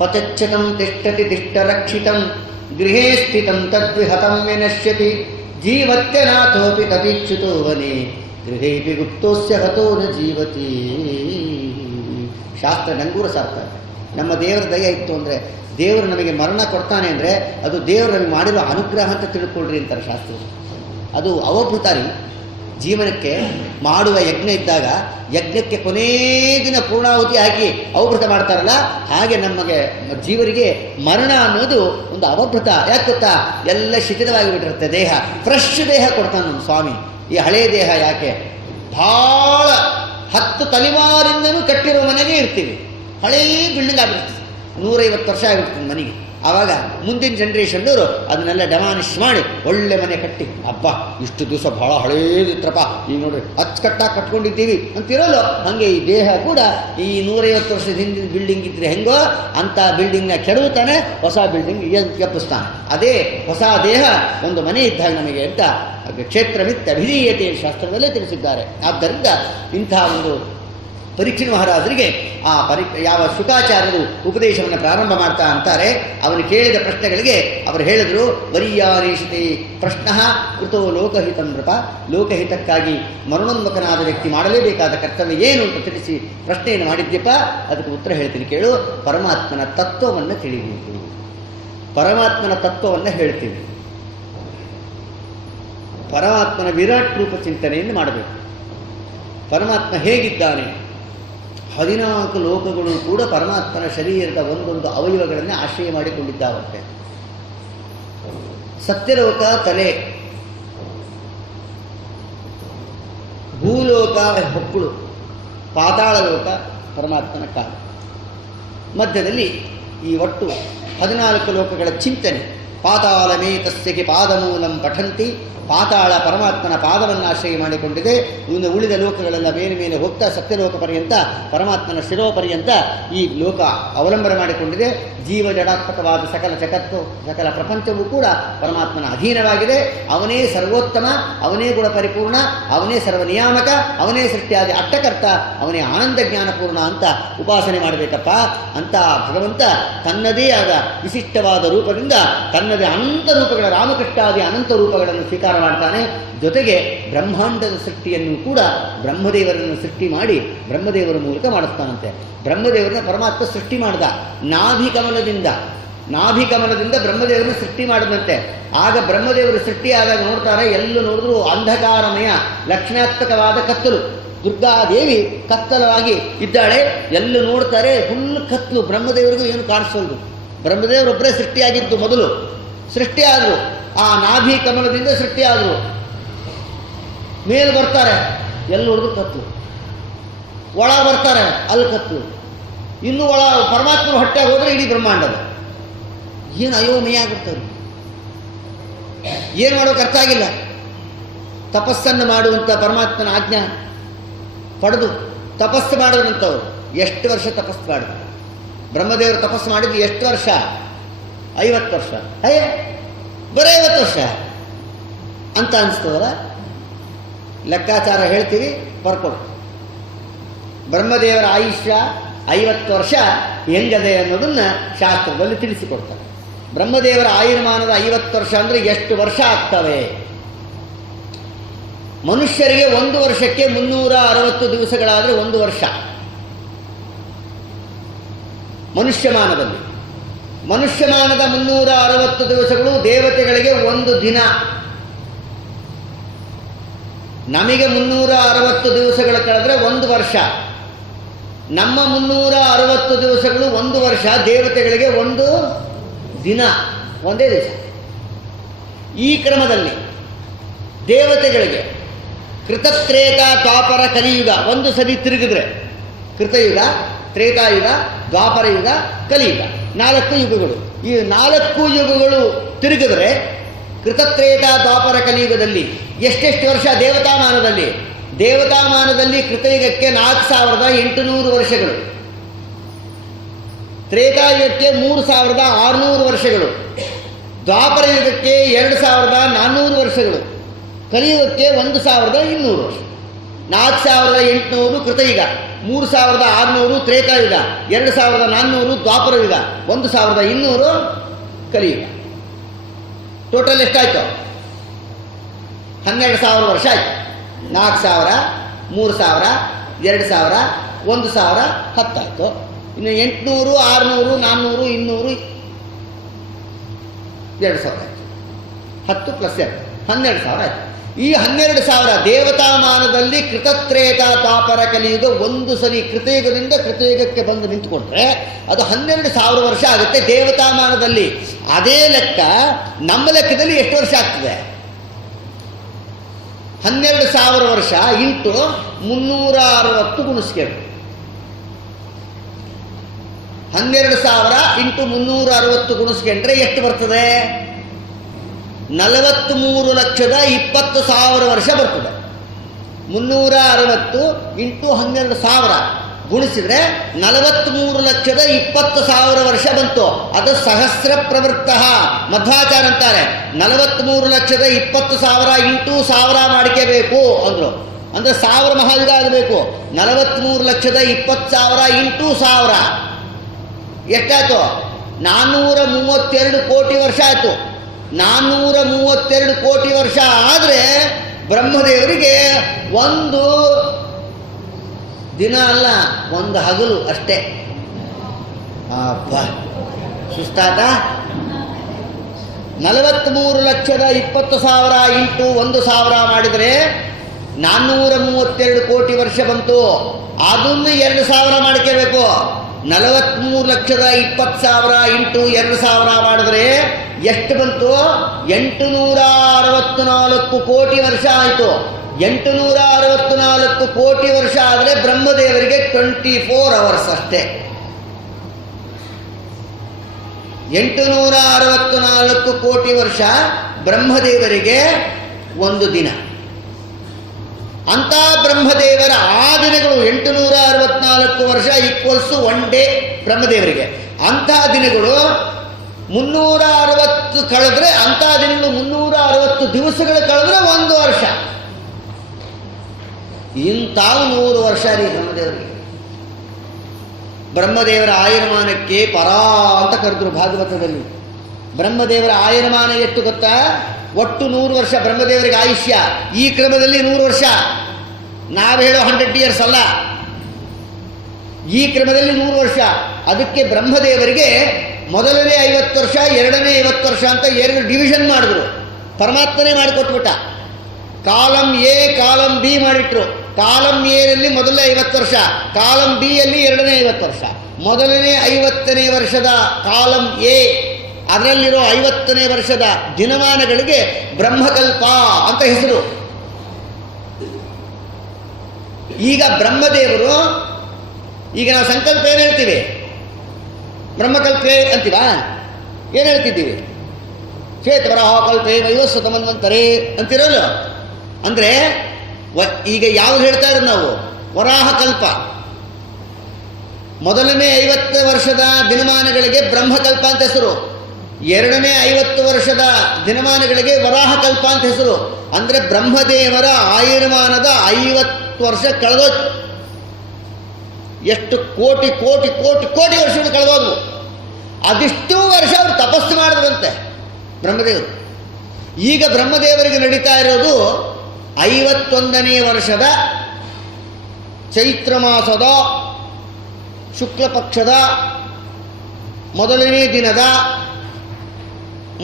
ಪತಚ್ಛತಂ ತಿಷ್ಠತಿ ತಿಷ್ಠರಕ್ಷಿತಂ. ಗೃಹೇ ಸ್ಥಿತಂ ತದ್ವಿಹತಂ ವಿನಶ್ಯತಿ. ಜೀವತ್ಯನಾಥೋಪಿ ತದೀಕ್ಷಿತೋ ವನೆ. ಗೃಹೇಪಿ ಗುಪ್ತೋಸ್ಯ ಹತೋ ನ ಜೀವತಿ. ಶಾಸ್ತ್ರ ಡಂಗೂರ ಸಾರ್ಥ. ನಮ್ಮ ದೇವರ ದಯ ಇತ್ತು ಅಂದರೆ, ದೇವರು ನಮಗೆ ಮರಣ ಕೊಡ್ತಾನೆ ಅಂದರೆ ಅದು ದೇವರು ನಮಗೆ ಮಾಡಿರೋ ಅನುಗ್ರಹ ಅಂತ ತಿಳ್ಕೊಳ್ರಿ ಅಂತಾರೆ ಶಾಸ್ತ್ರ. ಅದು ಅವಭೃತ ರೀ. ಜೀವನಕ್ಕೆ ಮಾಡುವ ಯಜ್ಞ ಇದ್ದಾಗ ಯಜ್ಞಕ್ಕೆ ಕೊನೇ ದಿನ ಪೂರ್ಣಾಹುತಿ ಹಾಕಿ ಅವಭೃತ ಮಾಡ್ತಾರಲ್ಲ, ಹಾಗೆ ನಮಗೆ ಜೀವರಿಗೆ ಮರಣ ಅನ್ನೋದು ಒಂದು ಅವಭೃತ. ಯಾಕೆ ಗೊತ್ತಾ? ಎಲ್ಲ ಶಿಥಿಲವಾಗಿ ಬಿಟ್ಟಿರುತ್ತೆ ದೇಹ. ಫ್ರೆಶ್ ದೇಹ ಕೊಡ್ತಾನೆ ನಮ್ಮ ಸ್ವಾಮಿ. ಈ ಹಳೇ ದೇಹ ಯಾಕೆ? ಭಾಳ 10 ತಲೆಮಾರಿಂದನೂ ಕಟ್ಟಿರೋ ಮನೆಗೆ ಇರ್ತೀವಿ. ಹಳೇ ಬಿಲ್ಡಿಂಗ್ ಆಗಿಬಿಡ್ತೀವಿ, 150 ವರ್ಷ ಆಗಿಬಿಡ್ತೀವಿ ಮನೆಗೆ. ಆವಾಗ ಮುಂದಿನ ಜನ್ರೇಷನ್ನವರು ಅದನ್ನೆಲ್ಲ ಡೆಮಾನಿಷ್ ಮಾಡಿ ಒಳ್ಳೆ ಮನೆ ಕಟ್ಟಿ, ಅಬ್ಬ ಇಷ್ಟು ದಿವಸ ಭಾಳ ಹಳೇದಿತ್ರಪ್ಪ, ಈಗ ನೋಡ್ರಿ ಅಚ್ಚುಕಟ್ಟಾಗಿ ಕಟ್ಕೊಂಡಿದ್ದೀವಿ ಅಂತಿರೋಲ್ಲ. ಹಾಗೆ ಈ ದೇಹ ಕೂಡ ಈ 150 ವರ್ಷದ ಹಿಂದಿನ ಬಿಲ್ಡಿಂಗ್ ಇದ್ರೆ ಹೆಂಗೋ ಅಂಥ ಬಿಲ್ಡಿಂಗ್ನ ಕೆಡವುತ್ತಾನೆ, ಹೊಸ ಬಿಲ್ಡಿಂಗ್ ಎಪ್ಪಿಸ್ತಾನೆ. ಅದೇ ಹೊಸ ದೇಹ ಒಂದು ಮನೆ ಇದ್ದಾಗ ನಮಗೆ ಅಂತ ಕ್ಷೇತ್ರಮಿತ್ತ ಅಭಿಧೀಯತೆ ಶಾಸ್ತ್ರದಲ್ಲೇ ತಿಳಿಸಿದ್ದಾರೆ. ಆದ್ದರಿಂದ ಇಂಥ ಒಂದು ಪರೀಕ್ಷಿತ ಮಹಾರಾಜರಿಗೆ ಯಾವ ಶುಕಾಚಾರ್ಯರು ಉಪದೇಶವನ್ನು ಪ್ರಾರಂಭ ಮಾಡ್ತಾ ಅಂತಾರೆ. ಅವನು ಕೇಳಿದ ಪ್ರಶ್ನೆಗಳಿಗೆ ಅವರು ಹೇಳಿದರು, ವರಿಯಾನೇಷಿತೆ ಪ್ರಶ್ನ ಕೃತೋ ಲೋಕಹಿತಂ ನೃಪ. ಲೋಕಹಿತಕ್ಕಾಗಿ ಮರಣೋನ್ಮುಖನಾದ ವ್ಯಕ್ತಿ ಮಾಡಲೇಬೇಕಾದ ಕರ್ತವ್ಯ ಏನು ಅಂತ ತಿಳಿಸಿ ಪ್ರಶ್ನೆಯನ್ನು ಮಾಡಿದ್ಯಪ್ಪ. ಅದಕ್ಕೆ ಉತ್ತರ ಹೇಳ್ತೀನಿ ಕೇಳು. ಪರಮಾತ್ಮನ ತತ್ವವನ್ನು ತಿಳಿಬೇಕು. ಪರಮಾತ್ಮನ ತತ್ವವನ್ನು ಹೇಳ್ತೀವಿ. ಪರಮಾತ್ಮನ ವಿರಾಟ್ ರೂಪ ಚಿಂತನೆಯನ್ನು ಮಾಡಬೇಕು. ಪರಮಾತ್ಮ ಹೇಗಿದ್ದಾನೆ? 14 ಲೋಕಗಳು ಕೂಡ ಪರಮಾತ್ಮನ ಶರೀರದ ಒಂದೊಂದು ಅವಯವಗಳನ್ನು ಆಶ್ರಯ ಮಾಡಿಕೊಂಡಿದ್ದಾವಂತೆ. ಸತ್ಯಲೋಕ ತಲೆ, ಭೂಲೋಕ ಹೊಕ್ಕಳು, ಪಾತಾಳ ಲೋಕ ಪರಮಾತ್ಮನ ಕಾಲ. ಮಧ್ಯದಲ್ಲಿ ಈ ಒಟ್ಟು 14 ಲೋಕಗಳ ಚಿಂತನೆ. ಪಾತಾಳಮೇತಸ್ಯಗೆ ಪಾದಮೂಲಂ ಪಠಂತಿ ಪಾತಾಳ ಪರಮಾತ್ಮನ ಪಾದವನ್ನು ಆಶ್ರಯ ಮಾಡಿಕೊಂಡಿದೆ. ಇನ್ನು ಉಳಿದ ಲೋಕಗಳೆಲ್ಲ ಮೇಲೆ ಮೇಲೆ ಹೋಗ್ತಾ ಸತ್ಯಲೋಕ ಪರ್ಯಂತ ಪರಮಾತ್ಮನ ಶಿರೋಪರ್ಯಂತ ಈ ಲೋಕ ಅವಲಂಬನೆ ಮಾಡಿಕೊಂಡಿದೆ. ಜೀವ ಜಡಾತ್ಮಕವಾದ ಸಕಲ ಜಗತ್ತು ಸಕಲ ಪ್ರಪಂಚವೂ ಕೂಡ ಪರಮಾತ್ಮನ ಅಧೀನವಾಗಿದೆ. ಅವನೇ ಸರ್ವೋತ್ತಮ, ಅವನೇ ಗುಣ ಪರಿಪೂರ್ಣ, ಅವನೇ ಸರ್ವನಿಯಾಮಕ, ಅವನೇ ಸೃಷ್ಟಿಯಾದಿ ಅಟ್ಟಕರ್ತ, ಅವನೇ ಆನಂದ ಜ್ಞಾನಪೂರ್ಣ ಅಂತ ಉಪಾಸನೆ ಮಾಡಬೇಕಪ್ಪ. ಅಂತ ಭಗವಂತ ತನ್ನದೇ ಆದ ವಿಶಿಷ್ಟವಾದ ರೂಪದಿಂದ ತನ್ನದೇ ಅನಂತ ರೂಪಗಳ ರಾಮಕೃಷ್ಣಾದಿ ಅನಂತ ರೂಪಗಳನ್ನು ಸ್ವೀಕಾರ ಮಾಡ್ತಾನೆ. ಜೊತೆಗೆ ಬ್ರಹ್ಮಾಂಡದ ಸೃಷ್ಟಿಯನ್ನು ಕೂಡ ಬ್ರಹ್ಮದೇವರನ್ನು ಸೃಷ್ಟಿ ಮಾಡಿ ಬ್ರಹ್ಮದೇವರ ಮೂಲಕ ಮಾಡಿಸ್ತಾನಂತೆ. ಬ್ರಹ್ಮದೇವರನ್ನ ಪರಮಾತ್ಮ ಸೃಷ್ಟಿ ಮಾಡಿದ ನಾಭಿಕಮಲದಿಂದ ಬ್ರಹ್ಮದೇವರನ್ನು ಸೃಷ್ಟಿ ಮಾಡಿದಂತೆ. ಆಗ ಬ್ರಹ್ಮದೇವರು ಸೃಷ್ಟಿಯಾದಾಗ ನೋಡ್ತಾರೆ, ಎಲ್ಲೂ ನೋಡಿದ್ರು ಅಂಧಕಾರಮಯ ಲಕ್ಷ್ಮ್ಯಾತ್ಮಕವಾದ ಕತ್ತಲು. ದುರ್ಗಾದೇವಿ ಕತ್ತಲವಾಗಿ ಇದ್ದಾಳೆ. ಎಲ್ಲೂ ನೋಡ್ತಾರೆ, ಫುಲ್ ಕತ್ತಲು. ಬ್ರಹ್ಮದೇವರಿಗೂ ಏನು ಕಾಣಿಸೋದು. ಬ್ರಹ್ಮದೇವರೊಬ್ಬರೇ ಸೃಷ್ಟಿಯಾಗಿದ್ದು, ಮೊದಲು ಸೃಷ್ಟಿಯಾದರು. ಆ ನಾಭಿ ಕಮಲದಿಂದ ಸೃಷ್ಟಿಯಾದರು. ಮೇಲೆ ಬರ್ತಾರೆ, ಎಲ್ಲಿ ನೋಡಿದ್ರು ಕತ್ತಲು. ಒಳ ಬರ್ತಾರೆ, ಅಲ್ಲಿ ಕತ್ತಲು. ಇನ್ನು ಒಳ ಪರಮಾತ್ಮನ ಹೊಟ್ಟೆಗೆ ಹೋದರೆ ಇಡೀ ಬ್ರಹ್ಮಾಂಡದ ಏನು ಅಯೋಮಯ ಆಗ್ಬಿಡ್ತಾರೆ. ಏನು ಮಾಡೋಕೆ ಅರ್ಥ ಆಗಿಲ್ಲ. ತಪಸ್ಸನ್ನು ಮಾಡುವಂಥ ಪರಮಾತ್ಮನ ಆಜ್ಞಾ ಪಡೆದು ತಪಸ್ಸು ಮಾಡಿದಂಥವ್ರು ಎಷ್ಟು ವರ್ಷ ತಪಸ್ಸು ಮಾಡಿದ್ರು. ಬ್ರಹ್ಮದೇವರು ತಪಸ್ಸು ಮಾಡಿದ್ದು ಎಷ್ಟು ವರ್ಷ? 50 ವರ್ಷ. ಬರೀ 50 ವರ್ಷ ಅಂತ ಅನಿಸ್ತದಲ್ಲ. ಲೆಕ್ಕಾಚಾರ ಹೇಳ್ತೀವಿ, ಬರ್ಕೊಡು. ಬ್ರಹ್ಮದೇವರ ಆಯುಷ್ಯ 50 ವರ್ಷ ಹೆಂಗದೆ ಅನ್ನೋದನ್ನು ಶಾಸ್ತ್ರದಲ್ಲಿ ತಿಳಿಸಿಕೊಡ್ತಾರೆ. ಬ್ರಹ್ಮದೇವರ ಆಯುರ್ಮಾನದ 50 ವರ್ಷ ಅಂದರೆ ಎಷ್ಟು ವರ್ಷ ಆಗ್ತವೆ? ಮನುಷ್ಯರಿಗೆ 1 ವರ್ಷಕ್ಕೆ 360 ದಿವಸಗಳಾದರೆ 1 ವರ್ಷ. ಮನುಷ್ಯಮಾನದ 360 ದಿವಸಗಳು ದೇವತೆಗಳಿಗೆ 1 ದಿನ. ನಮಗೆ 360 ದಿವಸಗಳ ಕಳೆದ್ರೆ 1 ವರ್ಷ. ನಮ್ಮ 360 ದಿವಸಗಳು 1 ವರ್ಷ, ದೇವತೆಗಳಿಗೆ 1 ದಿನ, ಒಂದೇ ದಿವಸ. ಈ ಕ್ರಮದಲ್ಲಿ ದೇವತೆಗಳಿಗೆ ಕೃತತ್ರೇತ ದ್ವಾಪರ ಕಲಿಯುಗ ಒಂದು ಸರಿ ತಿರುಗಿದ್ರೆ, ಕೃತಯುಗ, ತ್ರೇತಾಯುಗ, ದ್ವಾಪರ ಯುಗ, ಕಲಿಯುಗ, 4 ಯುಗಗಳು. ಈ 4 ಯುಗಗಳು ತಿರುಗಿದ್ರೆ ಕೃತತ್ರೇತ ದ್ವಾಪರ ಕಲಿಯುಗದಲ್ಲಿ ಎಷ್ಟೆಷ್ಟು ವರ್ಷ? ದೇವತಾಮಾನದಲ್ಲಿ ಕೃತಯುಗಕ್ಕೆ 4800 ವರ್ಷಗಳು, ತ್ರೇತಾಯುಗಕ್ಕೆ 3600 ವರ್ಷಗಳು, ದ್ವಾಪರ ಯುಗಕ್ಕೆ 2400 ವರ್ಷಗಳು, ಕಲಿಯುಗಕ್ಕೆ 1200 ವರ್ಷ. 4800 ಕೃತಯುಗ, 3600 ತ್ರೇತಾಯುಗ, 2400 ದ್ವಾಪರ ಯುಗ, 1200 ಕಲಿಯುಗ. ಟೋಟಲ್ ಎಷ್ಟಾಯ್ತು? 12,000 ವರ್ಷ ಆಯ್ತು. 4,000, 3,000, 2,000, 1,000, 10 ಆಯಿತು. ಇನ್ನು 800, 600, 400, 200, 2,000 ಆಯಿತು. 10 + 2 12,000 ಆಯಿತು. ಈ 12,000 ದೇವತಾಮಾನದಲ್ಲಿ ಕೃತತ್ರೇತ ದ್ವಾಪರ ಕಲಿಯುಗ ಒಂದು ಸರಿ ಕೃತಯುಗದಿಂದ ಕೃತಯುಗಕ್ಕೆ ಬಂದು ನಿಂತುಕೊಂಡ್ರೆ ಅದು 12,000 ವರ್ಷ ಆಗುತ್ತೆ ದೇವತಾಮಾನದಲ್ಲಿ. ಅದೇ ಲೆಕ್ಕ ನಮ್ಮ ಲೆಕ್ಕದಲ್ಲಿ ಎಷ್ಟು ವರ್ಷ ಆಗ್ತದೆ? 12,000 ವರ್ಷ ಇಂಟು 360 ಗುಣಿಸ್ಕೊಂಡು, 12,000 ಇಂಟು 360 ಗುಣಿಸ್ಕೊಂಡ್ರೆ ಎಷ್ಟು ಬರ್ತದೆ? 43,20,000 ವರ್ಷ ಬರ್ತದೆ. 360 ಇಂಟು 12,000 ಗುಣಿಸಿದ್ರೆ 43,20,000 ವರ್ಷ ಬಂತು. ಅದು ಸಹಸ್ರ ಪ್ರವೃತ್ತ. ಮಧ್ವಾಚಾರ್ಯ ಅಂತಾರೆ 43,20,000 ಇಂಟು 1000 ಮಾಡ್ಕೋಬೇಕು ಅಂದರು. ಅಂದರೆ 1000 ಮಹಾಯುಗ ಆಗಬೇಕು. 43,20,000 ಇಂಟು 1000 ಎಷ್ಟಾಯ್ತು? 432 ಕೋಟಿ ವರ್ಷ ಆಯಿತು. 432 ಕೋಟಿ ವರ್ಷ ಆದರೆ ಬ್ರಹ್ಮದೇವರಿಗೆ ಒಂದು ದಿನ ಅಲ್ಲ, ಒಂದು ಹಗಲು ಅಷ್ಟೇ. ಸುಸ್ತಾತ. 43,20,000 ಇಂಟು 1,000 ಮಾಡಿದರೆ 432 ಕೋಟಿ ವರ್ಷ ಬಂತು. ಅದನ್ನು 2,000 ಮಾಡ್ಕೋಬೇಕು. 43,20,000 ಇಂಟು 2,000 ಮಾಡಿದ್ರೆ ಎಷ್ಟು ಬಂತು? 864 ಕೋಟಿ ವರ್ಷ ಆಯಿತು. 864 ಕೋಟಿ ವರ್ಷ ಆದರೆ ಬ್ರಹ್ಮದೇವರಿಗೆ 24 ಅವರ್ಸ್ ಅಷ್ಟೇ. 864 ಕೋಟಿ ವರ್ಷ ಬ್ರಹ್ಮದೇವರಿಗೆ ಒಂದು ದಿನ. ಅಂಥ ಬ್ರಹ್ಮದೇವರ ಆ ದಿನಗಳು 864 ವರ್ಷ ಈಕ್ವಲ್ಸು 1 ಡೇ ಬ್ರಹ್ಮದೇವರಿಗೆ. ಅಂಥ ದಿನಗಳು 360 ಕಳೆದ್ರೆ, ಅಂಥ ದಿನಗಳು 360 ದಿವಸಗಳು ಕಳೆದ್ರೆ 1 ವರ್ಷ. ಇಂಥ 100 ವರ್ಷ ರೀ ಬ್ರಹ್ಮದೇವರಿಗೆ. ಬ್ರಹ್ಮದೇವರ ಆಯುರ್ಮಾನಕ್ಕೆ ಪರಾ ಅಂತ ಕರೆದ್ರು ಭಾಗವತದಲ್ಲಿ. ಬ್ರಹ್ಮದೇವರ ಆಯುರ್ಮಾನ ಎಷ್ಟು ಗೊತ್ತಾ? ಒಟ್ಟು 100 ವರ್ಷ ಬ್ರಹ್ಮದೇವರಿಗೆ ಆಯುಷ್ಯ. ಈ ಕ್ರಮದಲ್ಲಿ 100 ವರ್ಷ, ನಾವು ಹೇಳೋ 100 ಇಯರ್ಸ್ ಅಲ್ಲ, ಈ ಕ್ರಮದಲ್ಲಿ 100 ವರ್ಷ. ಅದಕ್ಕೆ ಬ್ರಹ್ಮದೇವರಿಗೆ ಮೊದಲನೇ 50 ವರ್ಷ, ಎರಡನೇ 50 ವರ್ಷ ಅಂತ 2 ಡಿವಿಷನ್ ಮಾಡಿದ್ರು. ಪರಮಾತ್ಮನೇ ಮಾಡಿಕೊಟ್ಬಿಟ್ಟ. ಕಾಲಂ ಎ, ಕಾಲಂ ಬಿ ಮಾಡಿಟ್ರು. ಕಾಲಂ ಎನಲ್ಲಿ ಮೊದಲನೇ 50 ವರ್ಷ, ಕಾಲಂ ಬಿ ಯಲ್ಲಿ ಎರಡನೇ 50 ವರ್ಷ. ಮೊದಲನೇ 50ನೇ ವರ್ಷದ ಕಾಲಂ ಎ, ಅದರಲ್ಲಿರೋ 50ನೇ ವರ್ಷದ ದಿನಮಾನಗಳಿಗೆ ಬ್ರಹ್ಮಕಲ್ಪ ಅಂತ ಹೆಸರು. ಈಗ ಬ್ರಹ್ಮದೇವರು, ಈಗ ನಾವು ಸಂಕಲ್ಪ ಏನು ಹೇಳ್ತೀವಿ? ಬ್ರಹ್ಮಕಲ್ಪೆ ಅಂತೀವಾ? ಏನು ಹೇಳ್ತಿದ್ದೀವಿ? ಶ್ವೇತವರಾಹ ಕಲ್ಪೆ ವೈವಸ್ವತ ಮನ್ವಂತರೇ ಅಂತಿರೋಲ್ಲ. ಅಂದರೆ ಈಗ ಯಾವ್ದು ಹೇಳ್ತಾ ಇರೋದು ನಾವು? ವರಾಹ ಕಲ್ಪ. ಮೊದಲನೇ 50 ವರ್ಷದ ದಿನಮಾನಗಳಿಗೆ ಬ್ರಹ್ಮಕಲ್ಪ ಅಂತ ಹೆಸರು. ಎರಡನೇ 50 ವರ್ಷದ ದಿನಮಾನಗಳಿಗೆ ವರಾಹ ಕಲ್ಪ ಅಂತ ಹೆಸರು. ಅಂದರೆ ಬ್ರಹ್ಮದೇವರ ಆಯುರ್ಮಾನದ 50 ವರ್ಷ ಕಳೆದೋಯ್ತು. ಎಷ್ಟು ಕೋಟಿ ಕೋಟಿ ಕೋಟಿ ಕೋಟಿ ವರ್ಷಗಳು ಕಳೆದೋದ್ವು. ಅದಿಷ್ಟು ವರ್ಷ ಅವರು ತಪಸ್ಸು ಮಾಡಿದ್ರಂತೆ ಬ್ರಹ್ಮದೇವರು. ಈಗ ಬ್ರಹ್ಮದೇವರಿಗೆ ನಡೀತಾ ಇರೋದು 51ನೇ ವರ್ಷದ ಚೈತ್ರ ಮಾಸದ ಶುಕ್ಲ ಪಕ್ಷದ ಮೊದಲನೇ ದಿನದ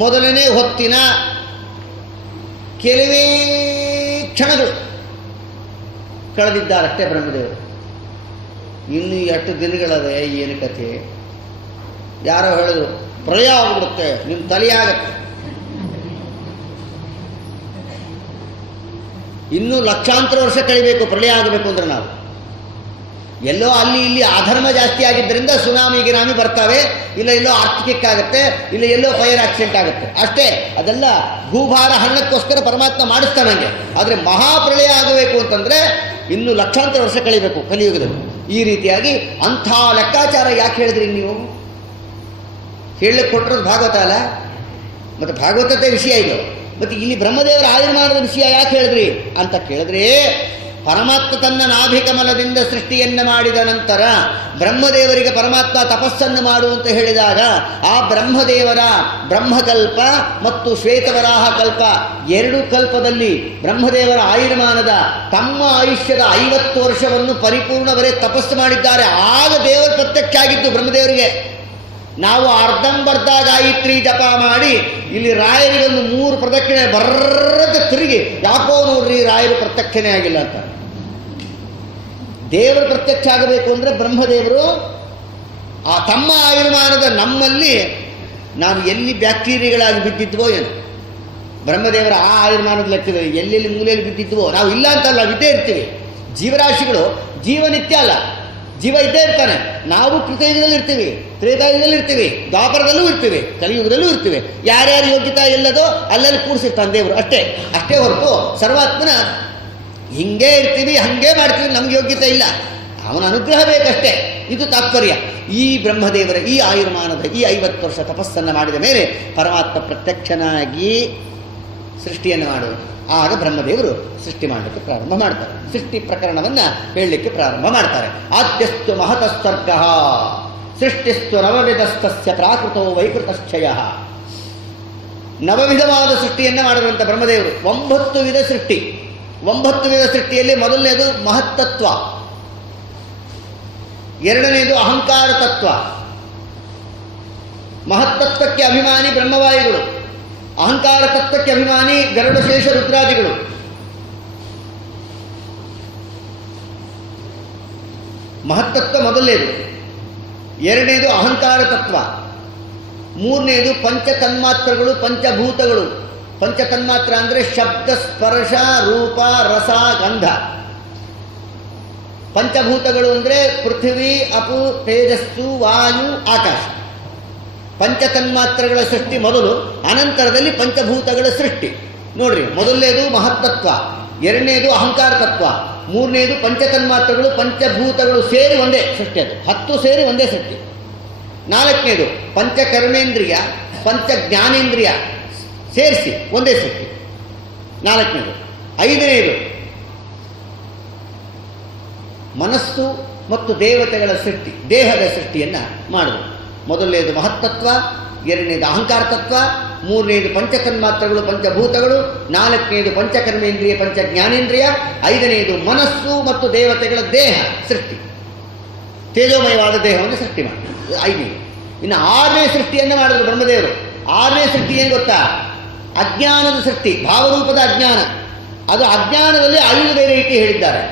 ಮೊದಲನೇ ಹೊತ್ತಿನ ಕೆಲವೇ ಕ್ಷಣಗಳು ಕಳೆದಿದ್ದಾರಷ್ಟೇ ಬ್ರಹ್ಮದೇವರು. ಇನ್ನು ಎಷ್ಟು ದಿನಗಳವೆ, ಏನು ಕಥೆ? ಯಾರೋ ಹೇಳಿದ್ರು ಪ್ರಳಯ ಆಗ್ಬಿಡುತ್ತೆ, ನಿಮ್ಮ ತಲೆ ಆಗತ್ತೆ. ಇನ್ನೂ ಲಕ್ಷಾಂತರ ವರ್ಷ ಕಳಿಬೇಕು ಪ್ರಳಯ ಆಗಬೇಕು ಅಂದ್ರೆ. ನಾವು ಎಲ್ಲೋ ಅಲ್ಲಿ ಇಲ್ಲಿ ಅಧರ್ಮ ಜಾಸ್ತಿ ಆಗಿದ್ದರಿಂದ ಸುನಾಮಿ ಗಿನಾಮಿ ಬರ್ತಾವೆ, ಇಲ್ಲ ಎಲ್ಲೋ ಆರ್ಥಿಕ ಆಗುತ್ತೆ, ಇಲ್ಲ ಎಲ್ಲೋ ಫೈರ್ ಆಕ್ಸಿಡೆಂಟ್ ಆಗುತ್ತೆ ಅಷ್ಟೇ. ಅದೆಲ್ಲ ಭೂಭಾರ ಹರಣಕ್ಕೋಸ್ಕರ ಪರಮಾತ್ಮ ಮಾಡಿಸ್ತಾನಂಗೆ. ಆದರೆ ಮಹಾಪ್ರಳಯ ಆಗಬೇಕು ಅಂತಂದರೆ ಇನ್ನೂ ಲಕ್ಷಾಂತರ ವರ್ಷ ಕಳಿಬೇಕು ಕಲಿಯುಗದಲ್ಲಿ. ಈ ರೀತಿಯಾಗಿ ಅಂಥ ಲೆಕ್ಕಾಚಾರ ಯಾಕೆ ಹೇಳಿದ್ರಿ ನೀವು? ಹೇಳಲಿಕ್ಕೆ ಕೊಟ್ಟಿರೋದು ಭಾಗವತ ಅಲ್ಲ, ಮತ್ತು ಭಾಗವತತೆ ವಿಷಯ ಇದು. ಮತ್ತು ಇಲ್ಲಿ ಬ್ರಹ್ಮದೇವರ ಆಯುರ್ಮಾನದ ವಿಷಯ ಯಾಕೆ ಹೇಳಿದ್ರಿ ಅಂತ ಕೇಳಿದ್ರೆ, ಪರಮಾತ್ಮ ತನ್ನ ನಾಭಿಕಮಲದಿಂದ ಸೃಷ್ಟಿಯನ್ನು ಮಾಡಿದ ನಂತರ ಬ್ರಹ್ಮದೇವರಿಗೆ ಪರಮಾತ್ಮ ತಪಸ್ಸನ್ನು ಮಾಡು ಅಂತ ಹೇಳಿದಾಗ, ಆ ಬ್ರಹ್ಮದೇವರ ಬ್ರಹ್ಮಕಲ್ಪ ಮತ್ತು ಶ್ವೇತವರಾಹ ಕಲ್ಪ 2 ಕಲ್ಪದಲ್ಲಿ ಬ್ರಹ್ಮದೇವರ ಆಯುರ್ಮಾನದ ತಮ್ಮ ಆಯುಷ್ಯದ 50 ವರ್ಷವನ್ನು ಪರಿಪೂರ್ಣವರೇ ತಪಸ್ಸು ಮಾಡಿದ್ದಾರೆ. ಆಗ ದೇವರು ಪ್ರತ್ಯಕ್ಷ ಆಗಿದ್ದು ಬ್ರಹ್ಮದೇವರಿಗೆ. ನಾವು ಅರ್ಧಂಬರ್ಧ ಗಾಯತ್ರಿ ಜಪ ಮಾಡಿ ಇಲ್ಲಿ ರಾಯರಿಗೆ ಒಂದು 3 ಪ್ರದಕ್ಷಿಣೆ ಬರ್ರದ ತಿರುಗಿ, ಯಾಕೋ ನೋಡ್ರಿ ರಾಯರು ಪ್ರತ್ಯಕ್ಷನೇ ಆಗಿಲ್ಲ ಅಂತ. ದೇವರು ಪ್ರತ್ಯಕ್ಷ ಆಗಬೇಕು ಅಂದರೆ ಬ್ರಹ್ಮದೇವರು ಆ ತಮ್ಮ ಆಯುರ್ಮಾನದ ನಮ್ಮಲ್ಲಿ ನಾವು ಎಲ್ಲಿ ಬ್ಯಾಕ್ಟೀರಿಯಾಗಳಾಗಿ ಬಿದ್ದಿದ್ವೋ ಏನು, ಬ್ರಹ್ಮದೇವರ ಆ ಆಯುರ್ಮಾನದ ಲೆಕ್ಕದ ಎಲ್ಲೆಲ್ಲಿ ಮೂಲೆಯಲ್ಲಿ ಬಿದ್ದಿದ್ವೋ ನಾವು ಇಲ್ಲ ಅಂತಲ್ಲ, ನಾವು ಇದ್ದೇ ಇರ್ತೀವಿ. ಜೀವರಾಶಿಗಳು ಜೀವನಿತ್ಯ ಅಲ್ಲ, ಜೀವ ಇದ್ದೇ ಇರ್ತಾನೆ. ನಾವು ಕೃತಯುಗದಲ್ಲಿ ಇರ್ತೀವಿ, ತ್ರೇತಾಯುಗದಲ್ಲಿ ಇರ್ತೀವಿ, ದ್ವಾಪರದಲ್ಲೂ ಇರ್ತೀವಿ, ಕಲಿಯುಗದಲ್ಲೂ ಇರ್ತೀವಿ. ಯಾರ್ಯಾರು ಯೋಗ್ಯತಾ ಎಲ್ಲದೋ ಅಲ್ಲಲ್ಲಿ ಕೂಡಿಸಿರ್ತಾನೆ ದೇವರು, ಅಷ್ಟೇ ಹೊರತು ಸರ್ವಾತ್ಮನ ಹಿಂಗೇ ಇರ್ತೀವಿ ಹಂಗೆ ಮಾಡ್ತೀವಿ ನಮ್ಗೆ ಯೋಗ್ಯತೆ ಇಲ್ಲ, ಅವನ ಅನುಗ್ರಹ ಬೇಕಷ್ಟೇ. ಇದು ತಾತ್ಪರ್ಯ. ಈ ಬ್ರಹ್ಮದೇವರ ಈ ಆಯುರ್ಮಾನದ ಈ 50 ವರ್ಷ ತಪಸ್ಸನ್ನು ಮಾಡಿದ ಮೇಲೆ ಪರಮಾತ್ಮ ಪ್ರತ್ಯಕ್ಷನಾಗಿ ಸೃಷ್ಟಿಯನ್ನು ಮಾಡುವುದು. ಆಗ ಬ್ರಹ್ಮದೇವರು ಸೃಷ್ಟಿ ಮಾಡಲಿಕ್ಕೆ ಪ್ರಾರಂಭ ಮಾಡ್ತಾರೆ. ಸೃಷ್ಟಿ ಪ್ರಕರಣವನ್ನು ಹೇಳಲಿಕ್ಕೆ ಪ್ರಾರಂಭ ಮಾಡ್ತಾರೆ. ಆದ್ಯಸ್ತು ಮಹತಸ್ವರ್ಗ ಸೃಷ್ಟಿಸ್ತು ನವವಿಧಸ್ತಸ್ಯ ಪ್ರಾಕೃತೋ ವೈಕೃತಶ್ಚಯ. ನವವಿಧವಾದ ಸೃಷ್ಟಿಯನ್ನು ಮಾಡಿರುವಂಥ ಬ್ರಹ್ಮದೇವರು 9 ವಿಧ ಸೃಷ್ಟಿ. 9 ವಿಧ ಸೃಷ್ಟಿಯಲ್ಲಿ ಮೊದಲನೇದು ಮಹತ್ತತ್ವ, ಎರಡನೇದು ಅಹಂಕಾರ ತತ್ವ. ಮಹತ್ತತ್ವಕ್ಕೆ ಅಭಿಮಾನಿ ಬ್ರಹ್ಮವಾಯುಗಳು, ಅಹಂಕಾರ ತತ್ವಕ್ಕೆ ಅಭಿಮಾನಿ ಗರುಡಶೇಷ ರುದ್ರಾದಿಗಳು. ಮಹತ್ತತ್ವ ಮೊದಲನೇದು, ಎರಡನೇದು ಅಹಂಕಾರ ತತ್ವ, ಮೂರನೇದು ಪಂಚತನ್ಮಾತ್ರಗಳು ಪಂಚಭೂತಗಳು. ಪಂಚತನ್ಮಾತ್ರ ಅಂದರೆ ಶಬ್ದ ಸ್ಪರ್ಶ ರೂಪ ರಸ ಗಂಧ. ಪಂಚಭೂತಗಳು ಅಂದರೆ ಪೃಥ್ವಿ ಅಪು ತೇಜಸ್ಸು ವಾಯು ಆಕಾಶ. ಪಂಚತನ್ಮಾತ್ರಗಳ ಸೃಷ್ಟಿ ಮೊದಲು, ಅನಂತರದಲ್ಲಿ ಪಂಚಭೂತಗಳ ಸೃಷ್ಟಿ. ನೋಡ್ರಿ, ಮೊದಲನೇದು ಮಹತ್ತತ್ವ, ಎರಡನೇದು ಅಹಂಕಾರ ತತ್ವ, ಮೂರನೇದು ಪಂಚತನ್ಮಾತ್ರಗಳು ಪಂಚಭೂತಗಳು ಸೇರಿ ಒಂದೇ ಸೃಷ್ಟಿ, ಅದು 10 ಸೇರಿ ಒಂದೇ ಸೃಷ್ಟಿ. ನಾಲ್ಕನೇದು ಪಂಚಕರ್ಮೇಂದ್ರಿಯ ಪಂಚ ಜ್ಞಾನೇಂದ್ರಿಯ ಸೇರಿಸಿ ಒಂದೇ ಸೃಷ್ಟಿ, ನಾಲ್ಕನೇದು. ಐದನೇದು ಮನಸ್ಸು ಮತ್ತು ದೇವತೆಗಳ ಸೃಷ್ಟಿ, ದೇಹದ ಸೃಷ್ಟಿಯನ್ನು ಮಾಡಿದ್ರು. ಮೊದಲನೇದು ಮಹತ್ತತ್ವ, ಎರಡನೇದು ಅಹಂಕಾರ ತತ್ವ, ಮೂರನೇದು ಪಂಚತನ್ಮಾತ್ರಗಳು ಪಂಚಭೂತಗಳು, ನಾಲ್ಕನೇದು ಪಂಚಕರ್ಮೇಂದ್ರಿಯ ಪಂಚ ಜ್ಞಾನೇಂದ್ರಿಯ, ಐದನೇದು ಮನಸ್ಸು ಮತ್ತು ದೇವತೆಗಳ ದೇಹ ಸೃಷ್ಟಿ, ತೇಜೋಮಯವಾದ ದೇಹವನ್ನು ಸೃಷ್ಟಿ ಮಾಡಿದ್ರು. ಐದನೇದು. ಇನ್ನು 6ನೇ ಸೃಷ್ಟಿಯನ್ನು ಮಾಡಿದ್ರು ಬ್ರಹ್ಮದೇವರು. 6ನೇ ಸೃಷ್ಟಿ ಏನು ಗೊತ್ತಾ? ಅಜ್ಞಾನದ ಸೃಷ್ಟಿ, ಭಾವರೂಪದ ಅಜ್ಞಾನ. ಅದು ಅಜ್ಞಾನದಲ್ಲಿ 5 ವೆರೈಟಿ ಹೇಳಿದ್ದಾರೆ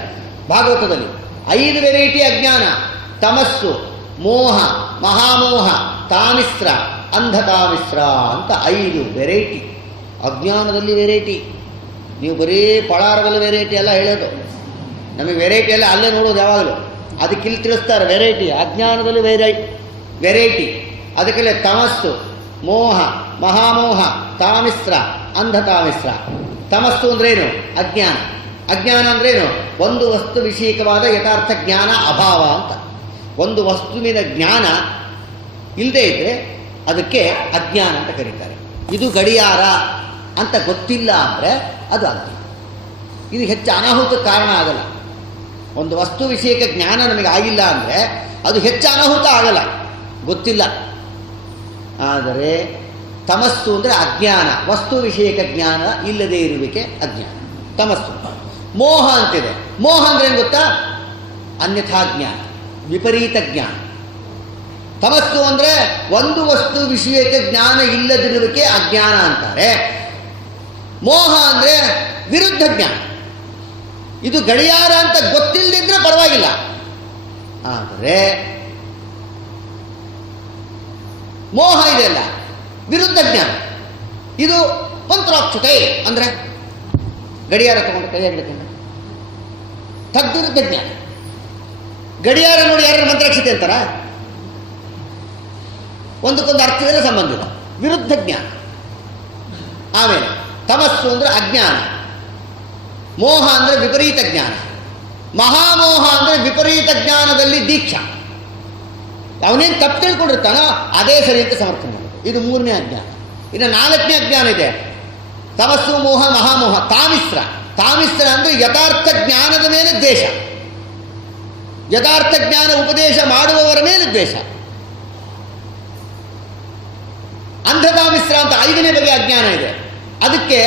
ಭಾಗವತದಲ್ಲಿ. 5 ವೆರೈಟಿ ಅಜ್ಞಾನ: ತಮಸ್ಸು, ಮೋಹ, ಮಹಾಮೋಹ, ತಾಮಿಸ್ರ, ಅಂಧತಾಮಿಸ್ರ ಅಂತ 5 ವೆರೈಟಿ. ಅಜ್ಞಾನದಲ್ಲಿ ವೆರೈಟಿ. ನೀವು ಬರೀ ಪಳಾರದಲ್ಲಿ ವೆರೈಟಿ ಎಲ್ಲ ಹೇಳೋದು, ನಮಗೆ ವೆರೈಟಿ ಎಲ್ಲ ಅಲ್ಲೇ ನೋಡೋದು ಯಾವಾಗಲೂ. ಅದಕ್ಕೆ ಇಲ್ಲಿ ತಿಳಿಸ್ತಾರೆ ವೆರೈಟಿ. ಅಜ್ಞಾನದಲ್ಲಿ ವೆರೈಟಿ. ಅದಕ್ಕೆಲ್ಲ ತಮಸ್ಸು, ಮೋಹ, ಮಹಾಮೋಹ, ತಾಮಿಸ್ರ, ಅಂಧತಾಮಿಸ್ರ. ತಮಸ್ಸು ಅಂದ್ರೇನು? ಅಜ್ಞಾನ. ಅಜ್ಞಾನ ಅಂದ್ರೇನು? ಒಂದು ವಸ್ತು ವಿಷಯಕವಾದ ಯಥಾರ್ಥ ಜ್ಞಾನ ಅಭಾವ ಅಂತ. ಒಂದು ವಸ್ತುವಿನ ಜ್ಞಾನ ಇಲ್ಲದೆ ಇದ್ದರೆ ಅದಕ್ಕೆ ಅಜ್ಞಾನ ಅಂತ ಕರೀತಾರೆ. ಇದು ಗಡಿಯಾರ ಅಂತ ಗೊತ್ತಿಲ್ಲ ಅಂದರೆ ಅದು ಅಜ್ಞಾನ. ಇದು ಹೆಚ್ಚು ಅನಾಹುತಕ್ಕೆ ಕಾರಣ ಆಗಲ್ಲ. ಒಂದು ವಸ್ತು ವಿಷಯಕ ಜ್ಞಾನ ನಮಗೆ ಆಗಿಲ್ಲ ಅಂದರೆ ಅದು ಹೆಚ್ಚು ಅನಾಹುತ ಆಗಲ್ಲ, ಗೊತ್ತಿಲ್ಲ. ಆದರೆ ತಮಸ್ಸು ಅಂದರೆ ಅಜ್ಞಾನ, ವಸ್ತು ವಿಷಯಕ ಜ್ಞಾನ ಇಲ್ಲದೇ ಇರುವಿಕೆ ಅಜ್ಞಾನ, ತಮಸ್ಸು. ಮೋಹ ಅಂತಿದೆ. ಮೋಹ ಅಂದರೆ ಏನು ಗೊತ್ತಾ? ಅನ್ಯಥಾ ಜ್ಞಾನ, ವಿಪರೀತ ಜ್ಞಾನ. ತಮಸ್ಸು ಅಂದರೆ ಒಂದು ವಸ್ತು ವಿಷಯಕ್ಕೆ ಜ್ಞಾನ ಇಲ್ಲದಿರುವಿಕೆ ಅಜ್ಞಾನ ಅಂತಾರೆ. ಮೋಹ ಅಂದರೆ ವಿರುದ್ಧ ಜ್ಞಾನ. ಇದು ಗಡಿಯಾರ ಅಂತ ಗೊತ್ತಿಲ್ಲದಿದ್ರೆ ಪರವಾಗಿಲ್ಲ, ಆದರೆ ಮೋಹ ಇದೆಯಲ್ಲ ವಿರುದ್ಧ ಜ್ಞಾನ. ಇದು ಮಂತ್ರಾಕ್ಷತೆ ಅಂದರೆ ಗಡಿಯಾರ ತಗೊಂಡು ಕೈಯಾಗಿಡ್ತೇನೆ, ತದ್ವಿರುದ್ಧ ಜ್ಞಾನ. ಗಡಿಯಾರ ನೋಡಿ ಯಾರು ಮಂತ್ರಾಕ್ಷತೆ ಅಂತಾರ? ಒಂದಕ್ಕೊಂದು ಅರ್ಥವಿಲ್ಲ, ಸಂಬಂಧ ಇಲ್ಲ, ವಿರುದ್ಧ ಜ್ಞಾನ. ಆಮೇಲೆ ತಮಸ್ಸು ಅಂದರೆ ಅಜ್ಞಾನ, ಮೋಹ ಅಂದರೆ ವಿಪರೀತ ಜ್ಞಾನ, ಮಹಾಮೋಹ ಅಂದರೆ ವಿಪರೀತ ಜ್ಞಾನದಲ್ಲಿ ದೀಕ್ಷಾ. ಅವನೇನು ತಪ್ಪು ತಿಳ್ಕೊಂಡಿರ್ತಾನೋ ಅದೇ ಸರಿ ಅಂತ ಸಮರ್ಥನೆ ಮಾಡೋದು. ಇದು 3ನೇ ಅಜ್ಞಾನ. ಇನ್ನು 4ನೇ ಅಜ್ಞಾನ ಇದೆ, ತಮಸ್ಸು, ಮೋಹ, ಮಹಾಮೋಹ, ತಾಮಿಸ್ರ. ತಾಮಿಸ್ರ ಅಂದರೆ ಯಥಾರ್ಥ ಜ್ಞಾನದ ಮೇಲೆ ದ್ವೇಷ, ಯಥಾರ್ಥ ಜ್ಞಾನ ಉಪದೇಶ ಮಾಡುವವರ ಮೇಲೆ ದ್ವೇಷ. ಅಂಧತಾಮಿಸ್ರ ಅಂತ 5ನೇ ಬಗೆಯ ಅಜ್ಞಾನ ಇದೆ. ಅದಕ್ಕೆ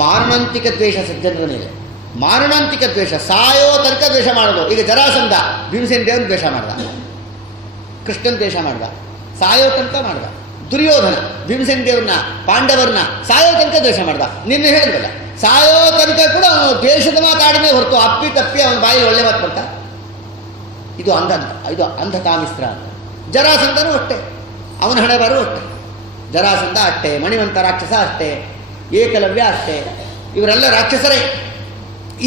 ಮಾರಣಾಂತಿಕ ದ್ವೇಷ ಸಜ್ಜನರ ಮೇಲೆ, ಮಾರಣಾಂತಿಕ ದ್ವೇಷ, ಸಾಯೋ ತನಕ ದ್ವೇಷ ಮಾಡೋದು. ಈಗ ಜರಾಸಂಧ ಭೀಮಸೇನ ದೇವನ ದ್ವೇಷ ಮಾಡ್ದ, ಕೃಷ್ಣನ ದ್ವೇಷ ಮಾಡ್ದ, ಸಾಯೋ ತನಕ ಮಾಡ್ದ. ದುರ್ಯೋಧನ ಭೀಮಸೇನ ದೇವ್ರನ್ನ, ಪಾಂಡವರನ್ನ ಸಾಯೋ ತನಕ ದ್ವೇಷ ಮಾಡ್ದ. ನಿನ್ನೆ ಹೇಳಿದ್ವಲ್ಲ, ಸಾಯೋ ತನಕ ಕೂಡ ಅವನು ದ್ವೇಷದ ಮಾತಾಡಿನೇ ಹೊರತು ಅಪ್ಪಿ ತಪ್ಪಿ ಅವನ ಬಾಯಿ ಒಳ್ಳೆ ಮಾತು ಬರ್ತಾ. ಇದು ಅಂಧತಾಮಿಸ್ರ ಅಂತ. ಜರಾಸಂಧನೂ ಅಷ್ಟೇ, ಅವನ ಹಣೆ ಬಾರು ಅಷ್ಟೇ. ಜರಾಸಂಧ ಅಷ್ಟೇ, ಮಣಿವಂತ ರಾಕ್ಷಸ ಅಷ್ಟೇ, ಏಕಲವ್ಯ ಅಷ್ಟೇ, ಇವರೆಲ್ಲ ರಾಕ್ಷಸರೇ.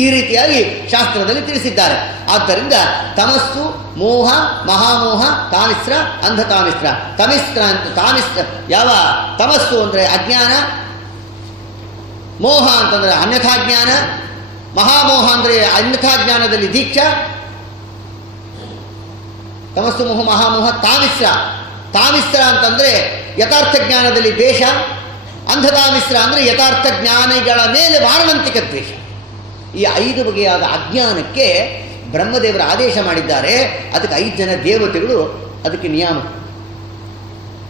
ಈ ರೀತಿಯಾಗಿ ಶಾಸ್ತ್ರದಲ್ಲಿ ತಿಳಿಸಿದ್ದಾರೆ. ಆದ್ದರಿಂದ ತಮಸ್ಸು, ಮೋಹ, ಮಹಾಮೋಹ, ತಾಮಿಸ್ರ, ಅಂಧತಾಮಿಸ್ರ. ತಾಮಿಸ್ರ ಯಾವ? ತಮಸ್ಸು ಅಂದರೆ ಅಜ್ಞಾನ, ಮೋಹ ಅಂತಂದರೆ ಅನ್ಯಥಾಜ್ಞಾನ, ಮಹಾಮೋಹ ಅಂದರೆ ಅನ್ಯಥಾಜ್ಞಾನದಲ್ಲಿ ದೀಕ್ಷಾ. ತಮಸ್ಸು, ಮೋಹ, ಮಹಾಮೋಹ, ತಾಮಿಸ್ರ. ತಾಮಿಸ್ರ ಅಂತಂದರೆ ಯಥಾರ್ಥ ಜ್ಞಾನದಲ್ಲಿ ದ್ವೇಷ. ಅಂಧತಾಮಿಸ್ರ ಅಂದರೆ ಯಥಾರ್ಥ ಜ್ಞಾನಿಗಳ ಮೇಲೆ ಮಾರಣಾಂತಿಕ ದ್ವೇಷ. ಈ 5 ಬಗೆಯಾದ ಅಜ್ಞಾನಕ್ಕೆ ಬ್ರಹ್ಮದೇವರ ಆದೇಶ ಮಾಡಿದ್ದಾರೆ. ಅದಕ್ಕೆ 5 ಜನ ದೇವತೆಗಳು ಅದಕ್ಕೆ ನಿಯಾಮ.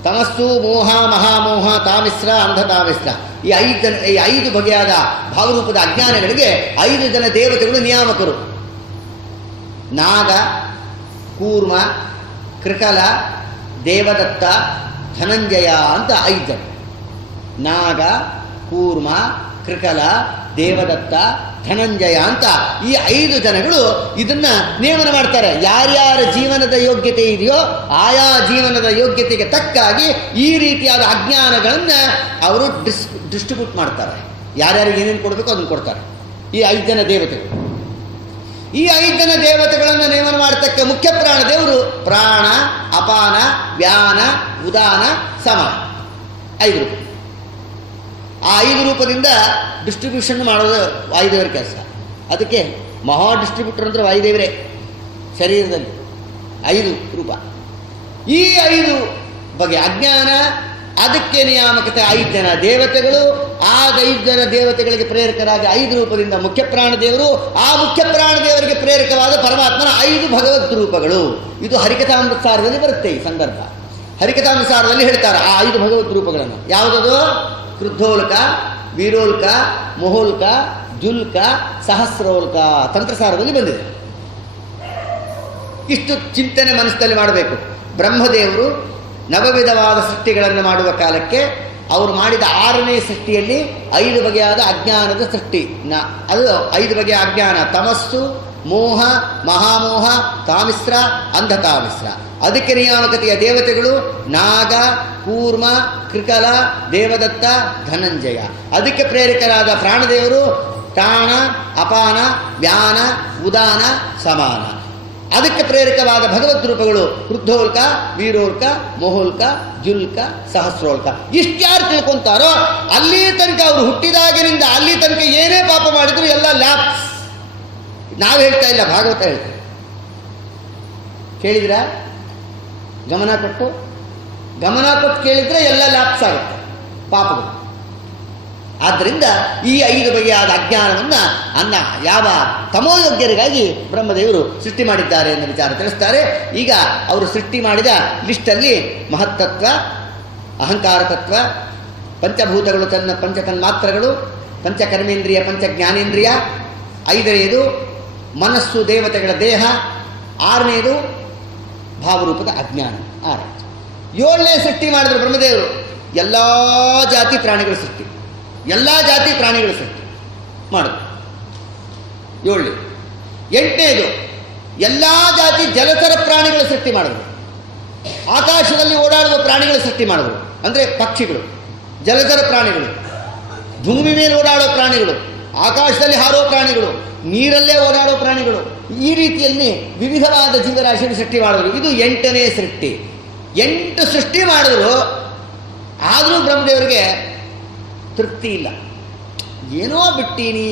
ತಮಸ್ಸು, ಮೋಹ, ಮಹಾಮೋಹ, ತಾಮಿಸ್ರ, ಅಂಧತಾಮಿಸ್ರ, ಈ 5 ಬಗೆಯಾದ ಭಾವರೂಪದ ಅಜ್ಞಾನಗಳಿಗೆ 5 ಜನ ದೇವತೆಗಳು ನಿಯಾಮಕರು. ನಾಗ, ಕೂರ್ಮ, ಕೃಕಲ, ದೇವದತ್ತ, ಧನಂಜಯ ಅಂತ 5 ಜನ. ನಾಗ, ಕೂರ್ಮ, ಕೃಕಲ, ದೇವದತ್ತ, ಧನಂಜಯ ಅಂತ ಈ 5 ಜನಗಳು ಇದನ್ನ ನೇಮನ ಮಾಡ್ತಾರೆ. ಯಾರ್ಯಾರ ಜೀವನದ ಯೋಗ್ಯತೆ ಇದೆಯೋ ಆಯಾ ಜೀವನದ ಯೋಗ್ಯತೆಗೆ ತಕ್ಕಾಗಿ ಈ ರೀತಿಯಾದ ಅಜ್ಞಾನಗಳನ್ನು ಅವರು ಡಿಸ್ಟ್ರಿಬ್ಯೂಟ್ ಮಾಡ್ತಾರೆ. ಯಾರ್ಯಾರಿಗೆ ಏನೇನು ಕೊಡಬೇಕು ಅದನ್ನು ಕೊಡ್ತಾರೆ ಈ 5 ಜನ ದೇವತೆಗಳು. ಈ 5 ಜನ ದೇವತೆಗಳನ್ನು ನೇಮನ ಮಾಡತಕ್ಕ ಮುಖ್ಯ ಪ್ರಾಣ ದೇವರು ಪ್ರಾಣ, ಅಪಾನ, ವ್ಯಾನ, ಉದಾನ, ಸಮಾನ 5 ರೂಪಾಯಿ. ಆ 5 ರೂಪದಿಂದ ಡಿಸ್ಟ್ರಿಬ್ಯೂಷನ್ ಮಾಡೋದು ವಾಯುದೇವರ ಕೆಲಸ. ಅದಕ್ಕೆ ಮಹಾ ಡಿಸ್ಟ್ರಿಬ್ಯೂಟರ್ ಅಂದರೆ ವಾಯುದೇವರೇ ಶರೀರದಲ್ಲಿ 5 ರೂಪ. ಈ 5 ಬಗೆ ಅಜ್ಞಾನ, ಅದಕ್ಕೆ ನಿಯಾಮಕತೆ 5 ಜನ ದೇವತೆಗಳು. ಆ 5 ಜನ ದೇವತೆಗಳಿಗೆ ಪ್ರೇರಕರಾಗಿ 5 ರೂಪದಿಂದ ಮುಖ್ಯ ಪ್ರಾಣದೇವರು, ಆ ಮುಖ್ಯ ಪ್ರಾಣದೇವರಿಗೆ ಪ್ರೇರಕವಾದ ಪರಮಾತ್ಮನ 5 ಭಗವದ್ ರೂಪಗಳು. ಇದು ಹರಿಕಥಾಮೃತಸಾರದಲ್ಲಿ ಬರುತ್ತೆ. ಈ ಸಂದರ್ಭ ಹರಿಕಥಾಮೃತಸಾರದಲ್ಲಿ ಹೇಳ್ತಾರೆ ಆ 5 ಭಗವದ್ ರೂಪಗಳನ್ನು. ಯಾವುದದು? ಕ್ರುದ್ಧೋಲ್ಕ, ವೀರೋಲ್ಕ, ಮೊಹೋಲ್ಕ, ಜುಲ್ಕ, ಸಹಸ್ರೋಲ್ಕ ತಂತ್ರಸಾರದಲ್ಲಿ ಬಂದಿದೆ. ಇಷ್ಟು ಚಿಂತನೆ ಮನಸ್ಸಲ್ಲಿ ಮಾಡಬೇಕು. ಬ್ರಹ್ಮದೇವರು ನವವಿಧವಾದ ಸೃಷ್ಟಿಗಳನ್ನು ಮಾಡುವ ಕಾಲಕ್ಕೆ ಅವರು ಮಾಡಿದ 6ನೇ ಸೃಷ್ಟಿಯಲ್ಲಿ 5 ಬಗೆಯಾದ ಅಜ್ಞಾನದ ಸೃಷ್ಟಿ. ಅದು 5 ಬಗೆಯ ಅಜ್ಞಾನ: ತಮಸ್ಸು, ಮೋಹ, ಮಹಾಮೋಹ, ತಾಮಿಸ್ರ, ಅಂಧತಾಮಿಸ್ರ. ಅದಕ್ಕೆ ನಿಯಾಮಕತೆಯ ದೇವತೆಗಳು ನಾಗ, ಕೂರ್ಮ, ಕೃಕಲ, ದೇವದತ್ತ, ಧನಂಜಯ. ಅದಕ್ಕೆ ಪ್ರೇರಕರಾದ ಪ್ರಾಣದೇವರು ಪ್ರಾಣ, ಅಪಾನ, ವ್ಯಾನ, ಉದಾನ, ಸಮಾನ. ಅದಕ್ಕೆ ಪ್ರೇರಕವಾದ ಭಗವದ್ ರೂಪಗಳು ಕ್ರುದ್ಧೋಲ್ಕ, ವೀರೋಲ್ಕ, ಮೊಹೋಲ್ಕ, ಜುಲ್ಕ, ಸಹಸ್ರೋಲ್ಕ. ಇಷ್ಟ್ಯಾರು ತಿಳ್ಕೊಂತಾರೋ ಅಲ್ಲಿ ತನಕ ಅವರು ಹುಟ್ಟಿದಾಗಿನಿಂದ ಅಲ್ಲಿ ತನಕ ಏನೇ ಪಾಪ ಮಾಡಿದ್ರು ಎಲ್ಲ ಲ್ಯಾಪ್ಸ್. ನಾವು ಹೇಳ್ತಾ ಇಲ್ಲ, ಭಾಗವತ ಹೇಳ್ತೀವಿ. ಕೇಳಿದ್ರ? ಗಮನ ಕೊಟ್ಟು ಕೇಳಿದ್ರೆ ಎಲ್ಲ ಲ್ಯಾಪ್ಸ್ ಆಗುತ್ತೆ ಪಾಪಗಳು. ಆದ್ದರಿಂದ ಈ 5 ಬಗೆಯಾದ ಅಜ್ಞಾನವನ್ನು ಯಾವ ತಮೋಯೋಗ್ಯರಿಗಾಗಿ ಬ್ರಹ್ಮದೇವರು ಸೃಷ್ಟಿ ಮಾಡಿದ್ದಾರೆ ಎನ್ನುವ ವಿಚಾರ ತಿಳಿಸ್ತಾರೆ. ಈಗ ಅವರು ಸೃಷ್ಟಿ ಮಾಡಿದ ಲಿಸ್ಟಲ್ಲಿ ಮಹತ್ತತ್ವ, ಅಹಂಕಾರ ತತ್ವ, ಪಂಚಭೂತಗಳು, ಪಂಚತನ್ಮಾತ್ರಗಳು, ಪಂಚಕರ್ಮೇಂದ್ರಿಯ, ಪಂಚಜ್ಞಾನೇಂದ್ರಿಯ, 5ನೇದು ಮನಸ್ಸು, ದೇವತೆಗಳ ದೇಹ, 6ನೇದು ಭಾವರೂಪದ ಅಜ್ಞಾನ. 6. 7ನೇ ಸೃಷ್ಟಿ ಮಾಡಿದ್ರು ಬ್ರಹ್ಮದೇವರು. ಎಲ್ಲ ಜಾತಿ ಪ್ರಾಣಿಗಳ ಸೃಷ್ಟಿ ಮಾಡಿದ್ರು 7. 8ನೇದು ಎಲ್ಲ ಜಾತಿ ಜಲಚರ ಪ್ರಾಣಿಗಳ ಸೃಷ್ಟಿ ಮಾಡಿದ್ರು. ಆಕಾಶದಲ್ಲಿ ಓಡಾಡುವ ಪ್ರಾಣಿಗಳ ಸೃಷ್ಟಿ ಮಾಡಿದ್ರು. ಅಂದರೆ ಪಕ್ಷಿಗಳು, ಜಲಚರ ಪ್ರಾಣಿಗಳು, ಭೂಮಿ ಮೇಲೆ ಓಡಾಡೋ ಪ್ರಾಣಿಗಳು, ಆಕಾಶದಲ್ಲಿ ಹಾರೋ ಪ್ರಾಣಿಗಳು, ನೀರಲ್ಲೇ ಓಡಾಡೋ ಪ್ರಾಣಿಗಳು. ಈ ರೀತಿಯಲ್ಲಿ ವಿವಿಧವಾದ ಜೀವರಾಶಿಯನ್ನು ಸೃಷ್ಟಿ ಮಾಡಿದ್ರು. ಇದು 8ನೇ ಸೃಷ್ಟಿ. 8 ಸೃಷ್ಟಿ ಮಾಡಿದ್ರು. ಆದರೂ ಬ್ರಹ್ಮದೇವರಿಗೆ ತೃಪ್ತಿ ಇಲ್ಲ. ಏನೋ ಬಿಟ್ಟೀನಿ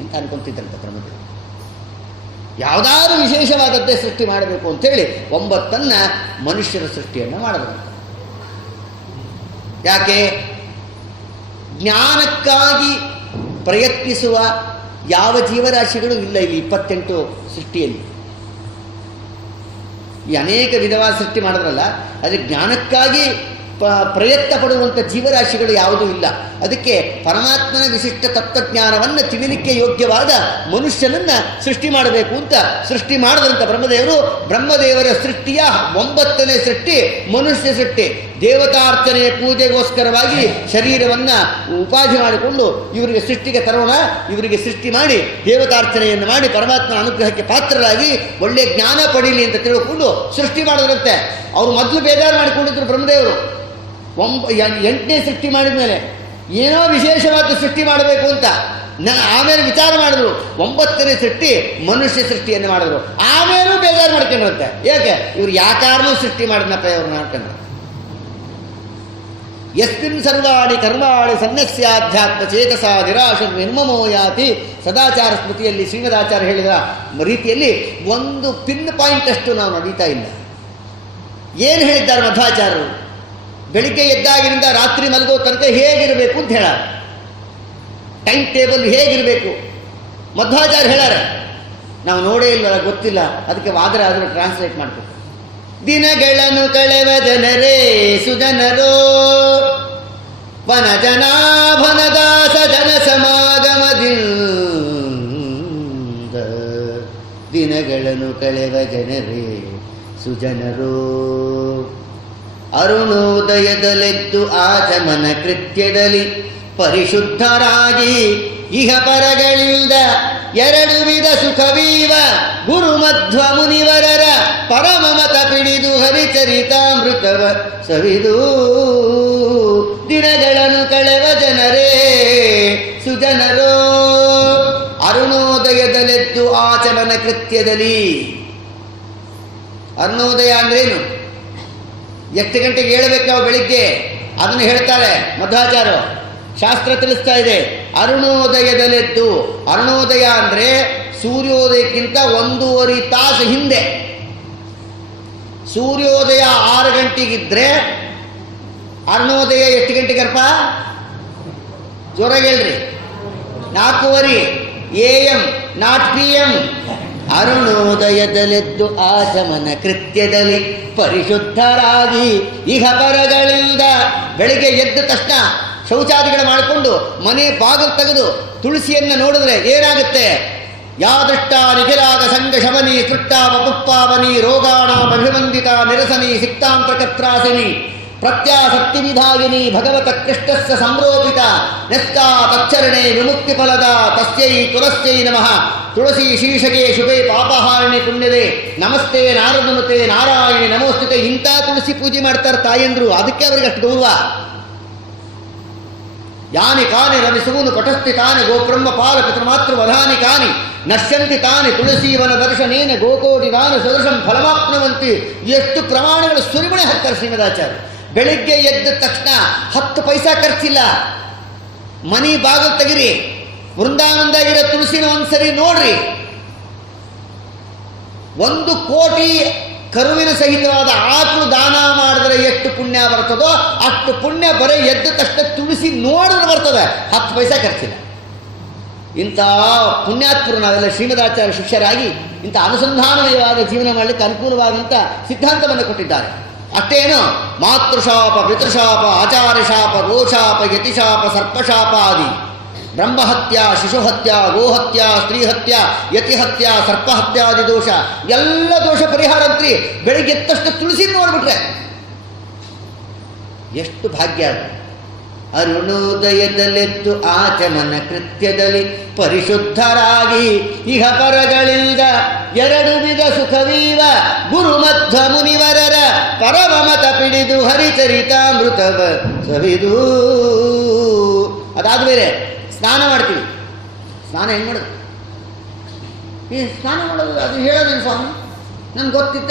ಅಂತ ಅನ್ಕೊಂತಿದ್ದಂತೆ ಬ್ರಹ್ಮದೇವರು. ಯಾವುದಾದ್ರೂ ವಿಶೇಷವಾದದ್ದೇ ಸೃಷ್ಟಿ ಮಾಡಬೇಕು ಅಂತೇಳಿ 9 ಮನುಷ್ಯರ ಸೃಷ್ಟಿಯನ್ನು ಮಾಡಿದ್ರು. ಯಾಕೆ? ಜ್ಞಾನಕ್ಕಾಗಿ ಪ್ರಯತ್ನಿಸುವ ಯಾವ ಜೀವರಾಶಿಗಳು ಇಲ್ಲ ಇಲ್ಲಿ 28 ಸೃಷ್ಟಿಯಲ್ಲಿ. ಈ ಅನೇಕ ವಿಧವಾದ ಸೃಷ್ಟಿ ಮಾಡಿದ್ರಲ್ಲ, ಆದರೆ ಜ್ಞಾನಕ್ಕಾಗಿ ಪ್ರಯತ್ನ ಪಡುವಂಥ ಜೀವರಾಶಿಗಳು ಯಾವುದೂ ಇಲ್ಲ. ಅದಕ್ಕೆ ಪರಮಾತ್ಮನ ವಿಶಿಷ್ಟ ತತ್ವಜ್ಞಾನವನ್ನು ತಿಳಿಲಿಕ್ಕೆ ಯೋಗ್ಯವಾದ ಮನುಷ್ಯನನ್ನು ಸೃಷ್ಟಿ ಮಾಡಬೇಕು ಅಂತ ಸೃಷ್ಟಿ ಮಾಡಿದಂಥ ಬ್ರಹ್ಮದೇವರ ಸೃಷ್ಟಿಯ 9ನೇ ಸೃಷ್ಟಿ ಮನುಷ್ಯ ಸೃಷ್ಟಿ. ದೇವತಾರ್ಚನೆಯ ಪೂಜೆಗೋಸ್ಕರವಾಗಿ ಶರೀರವನ್ನು ಉಪಾಧಿ ಮಾಡಿಕೊಂಡು ಇವರಿಗೆ ಸೃಷ್ಟಿಗೆ ತರೋಣ, ಇವರಿಗೆ ಸೃಷ್ಟಿ ಮಾಡಿ ದೇವತಾರ್ಚನೆಯನ್ನು ಮಾಡಿ ಪರಮಾತ್ಮನ ಅನುಗ್ರಹಕ್ಕೆ ಪಾತ್ರರಾಗಿ ಒಳ್ಳೆಯ ಜ್ಞಾನ ಪಡೀಲಿ ಅಂತ ತಿಳ್ಕೊಂಡು ಸೃಷ್ಟಿ ಮಾಡಿದ್ರಂತೆ. ಅವರು ಮೊದಲು ಬೇಜಾರು ಮಾಡಿಕೊಂಡಿದ್ರು ಬ್ರಹ್ಮದೇವರು. 8ನೇ ಸೃಷ್ಟಿ ಮಾಡಿದ ಮೇಲೆ ಏನೋ ವಿಶೇಷವಾದ ಸೃಷ್ಟಿ ಮಾಡಬೇಕು ಅಂತ ಆಮೇಲೆ ವಿಚಾರ ಮಾಡಿದ್ರು. 9ನೇ ಸೃಷ್ಟಿ ಮನುಷ್ಯ ಸೃಷ್ಟಿಯನ್ನು ಮಾಡಿದ್ರು. ಆಮೇಲೂ ಬೇಜಾರು ಮಾಡ್ಕೊಂಡ್ರಂತೆ. ಯಾಕೆ? ಇವ್ರು ಯಾಕಾರನೂ ಸೃಷ್ಟಿ ಮಾಡಿದ್ನಪ್ಪ ಇವ್ರು ಮಾಡ್ಕೊಂಡ್ರು. ಯಸ್ಮಿನ್ ಸರ್ವಾಣಿ ಕರ್ಮಾಣಿ ಸನ್ಯಸ್ಯಾಧ್ಯಾತ್ಮ ಚೇತಸ ನಿರಾಶ ನಿರ್ಮಮೋ ಯಾತಿ. ಸದಾಚಾರ ಸ್ಮೃತಿಯಲ್ಲಿ ಶ್ರೀಮದಾಚಾರ್ಯ ಹೇಳಿದ ರೀತಿಯಲ್ಲಿ ಒಂದು ಪಿನ್ ಪಾಯಿಂಟ್ ಅಷ್ಟು ನಾವು ನಡೀತಾ ಇಲ್ಲ. ಏನು ಹೇಳಿದ್ದಾರೆ ಮಧ್ವಾಚಾರ್ಯರು? ಬೆಳಿಗ್ಗೆ ಎದ್ದಾಗಿನಿಂದ ರಾತ್ರಿ ಮಲಗೋ ತನಕ ಹೇಗಿರಬೇಕು ಅಂತ ಹೇಳ, ಟೈಮ್ ಟೇಬಲ್ ಹೇಗಿರಬೇಕು ಮಧ್ವಾಚಾರ್ಯ ಹೇಳಾರೆ. ನಾವು ನೋಡೇ ಇಲ್ವಲ್ಲ, ಗೊತ್ತಿಲ್ಲ. ಅದಕ್ಕೆ ವಾದರ ಆದರೂ ಟ್ರಾನ್ಸ್ಲೇಟ್ ಮಾಡಬೇಕು. ದಿನಗಳನ್ನು ಕಳೆವ ಜನರೇ ಸುಜನರೋ ವನಜನಾಭನದಾಸ ಜನ ಸಮಾಗಮದಿಂದ. ದಿನಗಳನ್ನು ಕಳೆವ ಜನರೇ ಸುಜನರೋ ಅರುಣೋದಯದಲೆದ್ದು ಆಚಮನ ಕೃತ್ಯದಲ್ಲಿ ಪರಿಶುದ್ಧರಾಗಿ ಇಹ ಪರಗಳಿಂದ 2 ವಿಧ ಸುಖವೀವ ಗುರುಮಧ್ವ ಮುನಿವರರ ಪರಮಮತ ಪಿಡಿದು ಹರಿಚರಿತಾಮೃತವ ಸವಿದು. ದಿನಗಳನ್ನು ಕಳೆವ ಜನರೇ ಸುಜನರೋ ಅರುಣೋದಯದಲೆದ್ದು ಆಚಮನ ಕೃತ್ಯದಲ್ಲಿ. ಅರುಣೋದಯ ಅಂದ್ರೇನು? ಎಷ್ಟು ಗಂಟೆಗೆ ಹೇಳಬೇಕು ನಾವು? ಬೆಳಿಗ್ಗೆ ಅದನ್ನು ಹೇಳ್ತಾರೆ ಮಧ್ವಾಚಾರ್ಯರು. ಶಾಸ್ತ್ರ ತಿಳಿಸ್ತಾ ಇದೆ, ಅರುಣೋದಯದಲ್ಲೆದ್ದು. ಅರುಣೋದಯ ಅಂದರೆ ಸೂರ್ಯೋದಯಕ್ಕಿಂತ 1.5 ತಾಸು ಹಿಂದೆ. ಸೂರ್ಯೋದಯ 6 ಗಂಟೆಗಿದ್ರೆ ಅರುಣೋದಯ ಎಷ್ಟು ಗಂಟೆಗರ್ಪ? ಜೋರಾಗಿ ಹೇಳ್ರಿ. 4:15 AM, ನಾಟ್ PM. ಅರುಣೋದಯದಲ್ಲೆದ್ದು ಆಚಮನ ಕೃತ್ಯದಲ್ಲಿ ಪರಿಶುದ್ಧರಾಗಿ ಇಹ ಪರಗಳಿಂದ. ಬೆಳಿಗ್ಗೆ ಎದ್ದ ತಕ್ಷಣ ಶೌಚಾದಿಗಳು ಮಾಡಿಕೊಂಡು ಮನೆ ಬಾಗಿಲು ತೆಗೆದು ತುಳಸಿಯನ್ನು ನೋಡಿದ್ರೆ ಏನಾಗುತ್ತೆ? ಯಾದೃಷ್ಟ ನಿಖಿಲಾಗ ಸಂಘ ಶಮನಿ ಕೃಟ್ಟಾವ ಪುಪ್ಪಾವನಿ ರೋಗಾಣಾಮಭಿವಂದಿತ ನಿರಸನಿ ಸಿಕ್ತಾಂತಕತ್ರಾಸಿನಿ ಪ್ರತ್ಯಾಸಕ್ತಿ ವಿಧಾಯಿನಿ ಭಗವತ ಕೃಷ್ಣಸ್ಯ ಸಂರೋಪಿತ ನೆಸ್ತಾ ತಚ್ಚರಣೆ ವಿಮುಕ್ತಿ ಫಲದ ತಸ್ಯೈ ತುಳಸ್ಯೈ ನಮಃ. ತುಳಸಿ ಶೀರ್ಷಗೆ ಶುಭೆ ಪಾಪಹಾರಿಣಿ ಪುಣ್ಯದೆ ನಮಸ್ತೆ ನಾರದನುತೆ ನಾರಾಯಣಿ ನಮೋಸ್ತುತೆ. ಇಂಥ ತುಳಸಿ ಪೂಜೆ ಮಾಡ್ತಾರೆ ತಾಯಂದ್ರು. ಅದಕ್ಕೆ ಅವರಿಗೆ ಅಷ್ಟು ಗೌರವ. ಯಾನಿ ಕಾನಿ ರವಿಸುಗುನು ಪಟಸ್ಥಿ ತಾನಿ ಗೋಬ್ರಹ್ಮ ಪಾಲ ಪಿತೃಮಾತೃ ವಧಾನಿ ಕಾನಿ ನಶ್ಯಂತಿ ತಾನಿ ತುಳಸೀವನ ದರ್ಶನೇನ ಗೋಕೋಟಿ ದಾನ ಸದೃಶಂ ಫಲಮಾಪ್ನುವಂತಿ. ಎಷ್ಟು ಪ್ರಮಾಣಗಳು ಸುರಿಮಣೆ ಹಾಕ್ತಾರೆ ಶ್ರೀಮದಾಚಾರ್ಯ. ಬೆಳಿಗ್ಗೆ ಎದ್ದ ತಕ್ಷಣ 10 ಪೈಸಾ ಖರ್ಚಿಲ್ಲ. ಮನಿ ಬಾಗಿಲು ತೆಗಿರಿ, ವೃಂದಾವನದಾಗಿರೋ ತುಳಸಿನ ಒಂದ್ಸರಿ ನೋಡ್ರಿ. 1 ಕೋಟಿ ಕರುವಿನ ಸಹಿತವಾದ ಆಕಳು ದಾನ ಮಾಡಿದ್ರೆ ಎಷ್ಟು ಪುಣ್ಯ ಬರ್ತದೋ ಅಷ್ಟು ಪುಣ್ಯ ಬರೀ ಎದ್ದ ತಕ್ಷಣ ತುಳಸಿ ನೋಡಿದ್ರೆ ಬರ್ತದೆ. 10 ಪೈಸಾ ಖರ್ಚಿಲ್ಲ. ಇಂಥ ಪುಣ್ಯಾತ್ಮರು ನಾವೆಲ್ಲ ಶ್ರೀಮದಾಚಾರ್ಯ ಶಿಷ್ಯರಾಗಿ ಇಂಥ ಅನುಸಂಧಾನಮಯವಾದ ಜೀವನ ಮಾಡಲಿಕ್ಕೆ ಅನುಕೂಲವಾದಂಥ ಸಿದ್ಧಾಂತವನ್ನು ಕೊಟ್ಟಿದ್ದಾರೆ. ಅಷ್ಟೇನು, ಮಾತೃಶಾಪ ಪಿತೃಶಾಪ ಆಚಾರ್ಯಶಾಪ ಗೋಶಾಪ ಯತಿಶಾಪ ಸರ್ಪಶಾಪ ಆದಿ ಬ್ರಹ್ಮಹತ್ಯ ಶಿಶುಹತ್ಯ ಗೋಹತ್ಯ ಸ್ತ್ರೀಹತ್ಯ ಯತಿಹತ್ಯ ಸರ್ಪಹತ್ಯಾದಿ ದೋಷ ಎಲ್ಲ ದೋಷ ಪರಿಹಾರ ಅಂತ್ರಿ. ಬೆಳಿಗ್ಗೆ ಎತ್ತಷ್ಟು ತುಳಸಿ ನೋಡ್ಬಿಟ್ರೆ ಎಷ್ಟು ಭಾಗ್ಯ ಅದು. ಅರುಣೋದಯದಲ್ಲೆದ್ದು ಆಚಮನ ಕೃತ್ಯದಲ್ಲಿ ಪರಿಶುದ್ಧರಾಗಿ ಇಹ ಪರಗಳಿಂದ 2 ವಿಧ ಸುಖವೀವ ಗುರುಮಧ್ವ ಮುನಿವರರ ಪರಮಮತ ಪಿಡಿದು ಹರಿಚರಿತಾಮೃತವ ಸವಿದು. ಅದಾದ ಮೇಲೆ ಸ್ನಾನ ಮಾಡ್ತೀವಿ. ಸ್ನಾನ ಹೆಂಗೆ ಮಾಡೋದು? ಈ ಸ್ನಾನ ಮಾಡೋದು ಅದು ಹೇಳೋದೇನು ಸ್ವಾಮಿ? ನನ್ಗೆ ಗೊತ್ತಿದ್ದ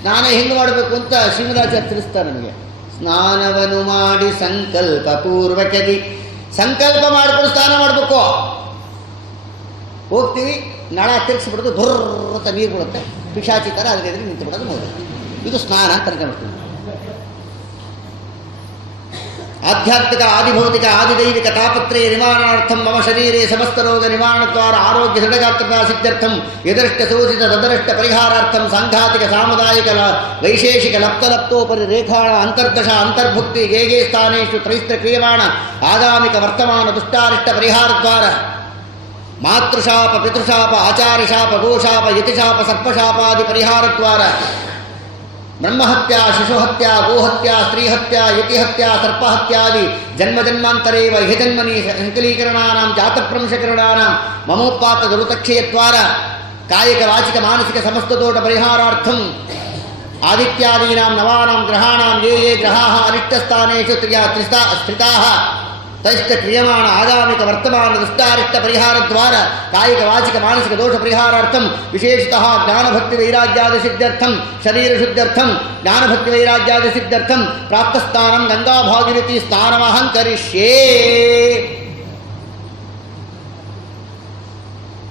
ಸ್ನಾನ ಹೆಂಗೆ ಮಾಡಬೇಕು ಅಂತ ಶ್ರೀಮದಾಚಾರ್ಯ ತಿಳಿಸ್ತಾರೆ ನನಗೆ. ಸ್ನಾನವನ್ನು ಮಾಡಿ ಸಂಕಲ್ಪ ಪೂರ್ವಕದಿ. ಸಂಕಲ್ಪ ಮಾಡಿಕೊಂಡು ಸ್ನಾನ ಮಾಡಬೇಕು. ಹೋಗ್ತೀವಿ, ನಳ ತಿರುಗಿಸ್ಬಿಡೋದು, ಬುರ್ರತ ನೀರು ಬಿಡುತ್ತೆ, ಪಿಶಾಚಿ ಥರ ಅದ್ರ ಎದುರು ನಿಂತು ಬಿಡೋದು ನೋಡಿ. ಇದು ಸ್ನಾನ ಅಂತ ಅನ್ಕೊಂಡ್ಬಿಡ್ತೀವಿ. ಆಧ್ಯಾತ್ಮಿಕ ಆದಿಭೌತಿಕ ಆದಿದೈವಿಕ ತಾಪತ್ರಯ ನಿವಾರಣಾರ್ಥಂ ಮಮ ಶರೀರೆ ಸಮಸ್ತ ರೋಗ ನಿವಾರಣದ್ವಾರ ಆರೋಗ್ಯ ದೃಢಗಾತ್ರತಾ ಸಿದ್ಧರ್ಥಂ ಯದೃಷ್ಟ ಸೂಚಿತ ತದೃಷ್ಟ ಪರಿಹಾರಾರ್ಥಂ ಸಾಂಘಾತಿಕ ಸಾಮುದಾಯಿಕ ವೈಶೇಷಿಕ ಲಪ್ತಲಪ್ತೋಪರಿ ರೇಖಾಣ ಅಂತರ್ದಶ ಅಂತರ್ಭುಕ್ತಿ ಗೇಗೆ ಸ್ಥಾನೇಶು ತ್ರೈಸ್ತ್ರ ಕ್ರಿಯಮಾಣ ಆಗಾಮಿಕ ವರ್ತಮಾನ ದುಷ್ಟಾರಿಷ್ಟ ಪರಿಹಾರದ್ವಾರ ಮಾತೃಶಾಪ ಪಿತೃಶಾಪ ಆಚಾರ್ಯಶಾಪ ಗೋಶಾಪ ಯತಿಶಾಪ ಸರ್ಪಶಾಪಾದಿ ಪರಿಹಾರದ್ವಾರ ಬ್ರಹ್ಮಹತ್ಯ ಶಿಶುಹತ್ಯ ಗೋಹತ್ಯ ಸ್ತ್ರೀಹತ್ಯ ಯತಿಹತ್ಯ ಸರ್ಪಹತ್ಯಾದಿ ಜನ್ಮಜನ್ಮಾಂತರೇವ ಹ್ಯಜನ್ಮನಿ ಸಂಕಲೀಕರಣಾನಾಂ ಜಾತಪ್ರಂಶಕರಣಾನಾಂ ಮಮೋತ್ಪಾತ ದುರುತಕ್ಷಯದ್ವಾರ ಕಾಯಿಕ ವಾಚಿಕ ಮಾನಸಿಕ ಸಮಸ್ತದೋಷ ಪರಿಹಾರಾರ್ಥಂ ಆದಿತ್ಯಾದೀನಾಂ ನವಾನಾಂ ಗ್ರಹಾಣಾಂ ಯೇ ಯೇ ಗ್ರಹಾಃ ಅರಿಷ್ಟಸ್ಥಾನೇಷು ಸ್ಥಿತಾಃ ತೈಶ್ಚ ಕ್ರಿಯಮಾಣ ಆಗಾಮಿಕ ವರ್ತಮಾನ ದುಷ್ಟಾರಿಷ್ಟ ಪರಿಹಾರದ್ವಾರ ಕಾಯಿಕ ವಾಚಿಕ ಮಾನಸಿಕ ದೋಷ ಪರಿಹಾರಾರ್ಥಂ ವಿಶೇಷತಃ ಜ್ಞಾನಭಕ್ತಿ ವೈರಾಗ್ಯಾದಿ ಸಿದ್ಧರ್ಥಂ ಶರೀರಶುದ್ಧರ್ಥಂ ಜ್ಞಾನಭಕ್ತಿ ವೈರಾಗ್ಯಾದಿ ಸಿದ್ಧರ್ಥಂ ಪ್ರಾಪ್ತಸ್ಥಾನಂ ಗಂಗಾಭಾಗಿರತಿ ಸ್ನಾನಮಹಂ ಕರಿಷ್ಯೇ.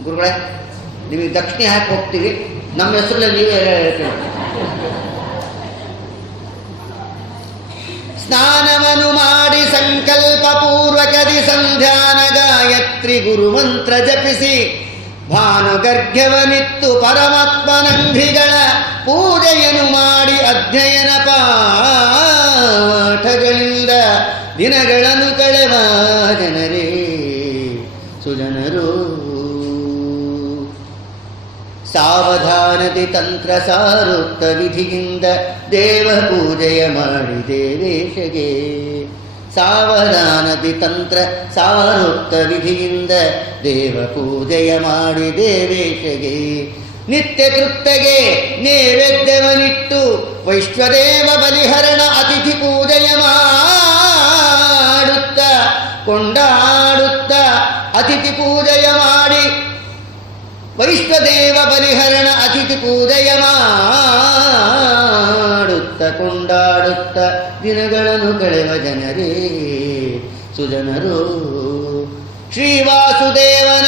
ಗುರುಗಳೇ, ನಿಮಗೆ ದಕ್ಷಿಣೆ ಹಾಕಿ ಹೋಗ್ತೀವಿ, ನಮ್ಮ ಹೆಸರಲ್ಲಿ ನೀವೇ ಹೇಳ್ತೀವಿ. ಸ್ನಾನವನ್ನು ಮಾಡಿ ಸಂಕಲ್ಪ ಪೂರ್ವಕದಿ ಸಂಧ್ಯಾನ ಗಾಯತ್ರಿ ಗುರುಮಂತ್ರ ಜಪಿಸಿ ಭಾನುಗರ್ಘ್ಯವನಿತ್ತು ಪರಮಾತ್ಮನಂಘ್ರಿಗಳ ಪೂಜೆಯನ್ನು ಮಾಡಿ ಅಧ್ಯಯನ ಪಾಠಗಳಿಂದ ದಿನಗಳನ್ನು ಕಳೆವ ಜನರೇ ಸುಜನರು. ಸಾವಧಾನದಿ ತಂತ್ರ ಸಾರುತ್ತ ವಿಧಿಯಿಂದ ದೇವ ಪೂಜೆಯ ಮಾಡಿ ದೇವೇಶಗೆ. ಸಾವಧಾನದಿ ತಂತ್ರ ಸಾರುತ್ತ ವಿಧಿಯಿಂದ ದೇವ ಪೂಜೆಯ ಮಾಡಿ ದೇವೇಶಗೆ. ನಿತ್ಯ ತೃಪ್ತಗೆ ನೈವೇದ್ಯವನಿಟ್ಟು ವೈಶ್ವದೇವ ಬಲಿಹರಣ ಅತಿಥಿ ಪೂಜೆಯ ಮಾಡುತ್ತ ಕೊಂಡಾಡುತ್ತ ಅತಿಥಿ ಪೂಜೆಯ ಮಾಡಿ ವೈಶ್ವದೇವ ಬಲಿಹರಣ ಅತಿಥಿ ಪೂಜೆಯ ಮಾಡುತ್ತ ಕೊಂಡಾಡುತ್ತ ದಿನಗಳನ್ನು ಕಳೆವ ಜನರೇ ಸುಜನರು. ಶ್ರೀವಾಸುದೇವನ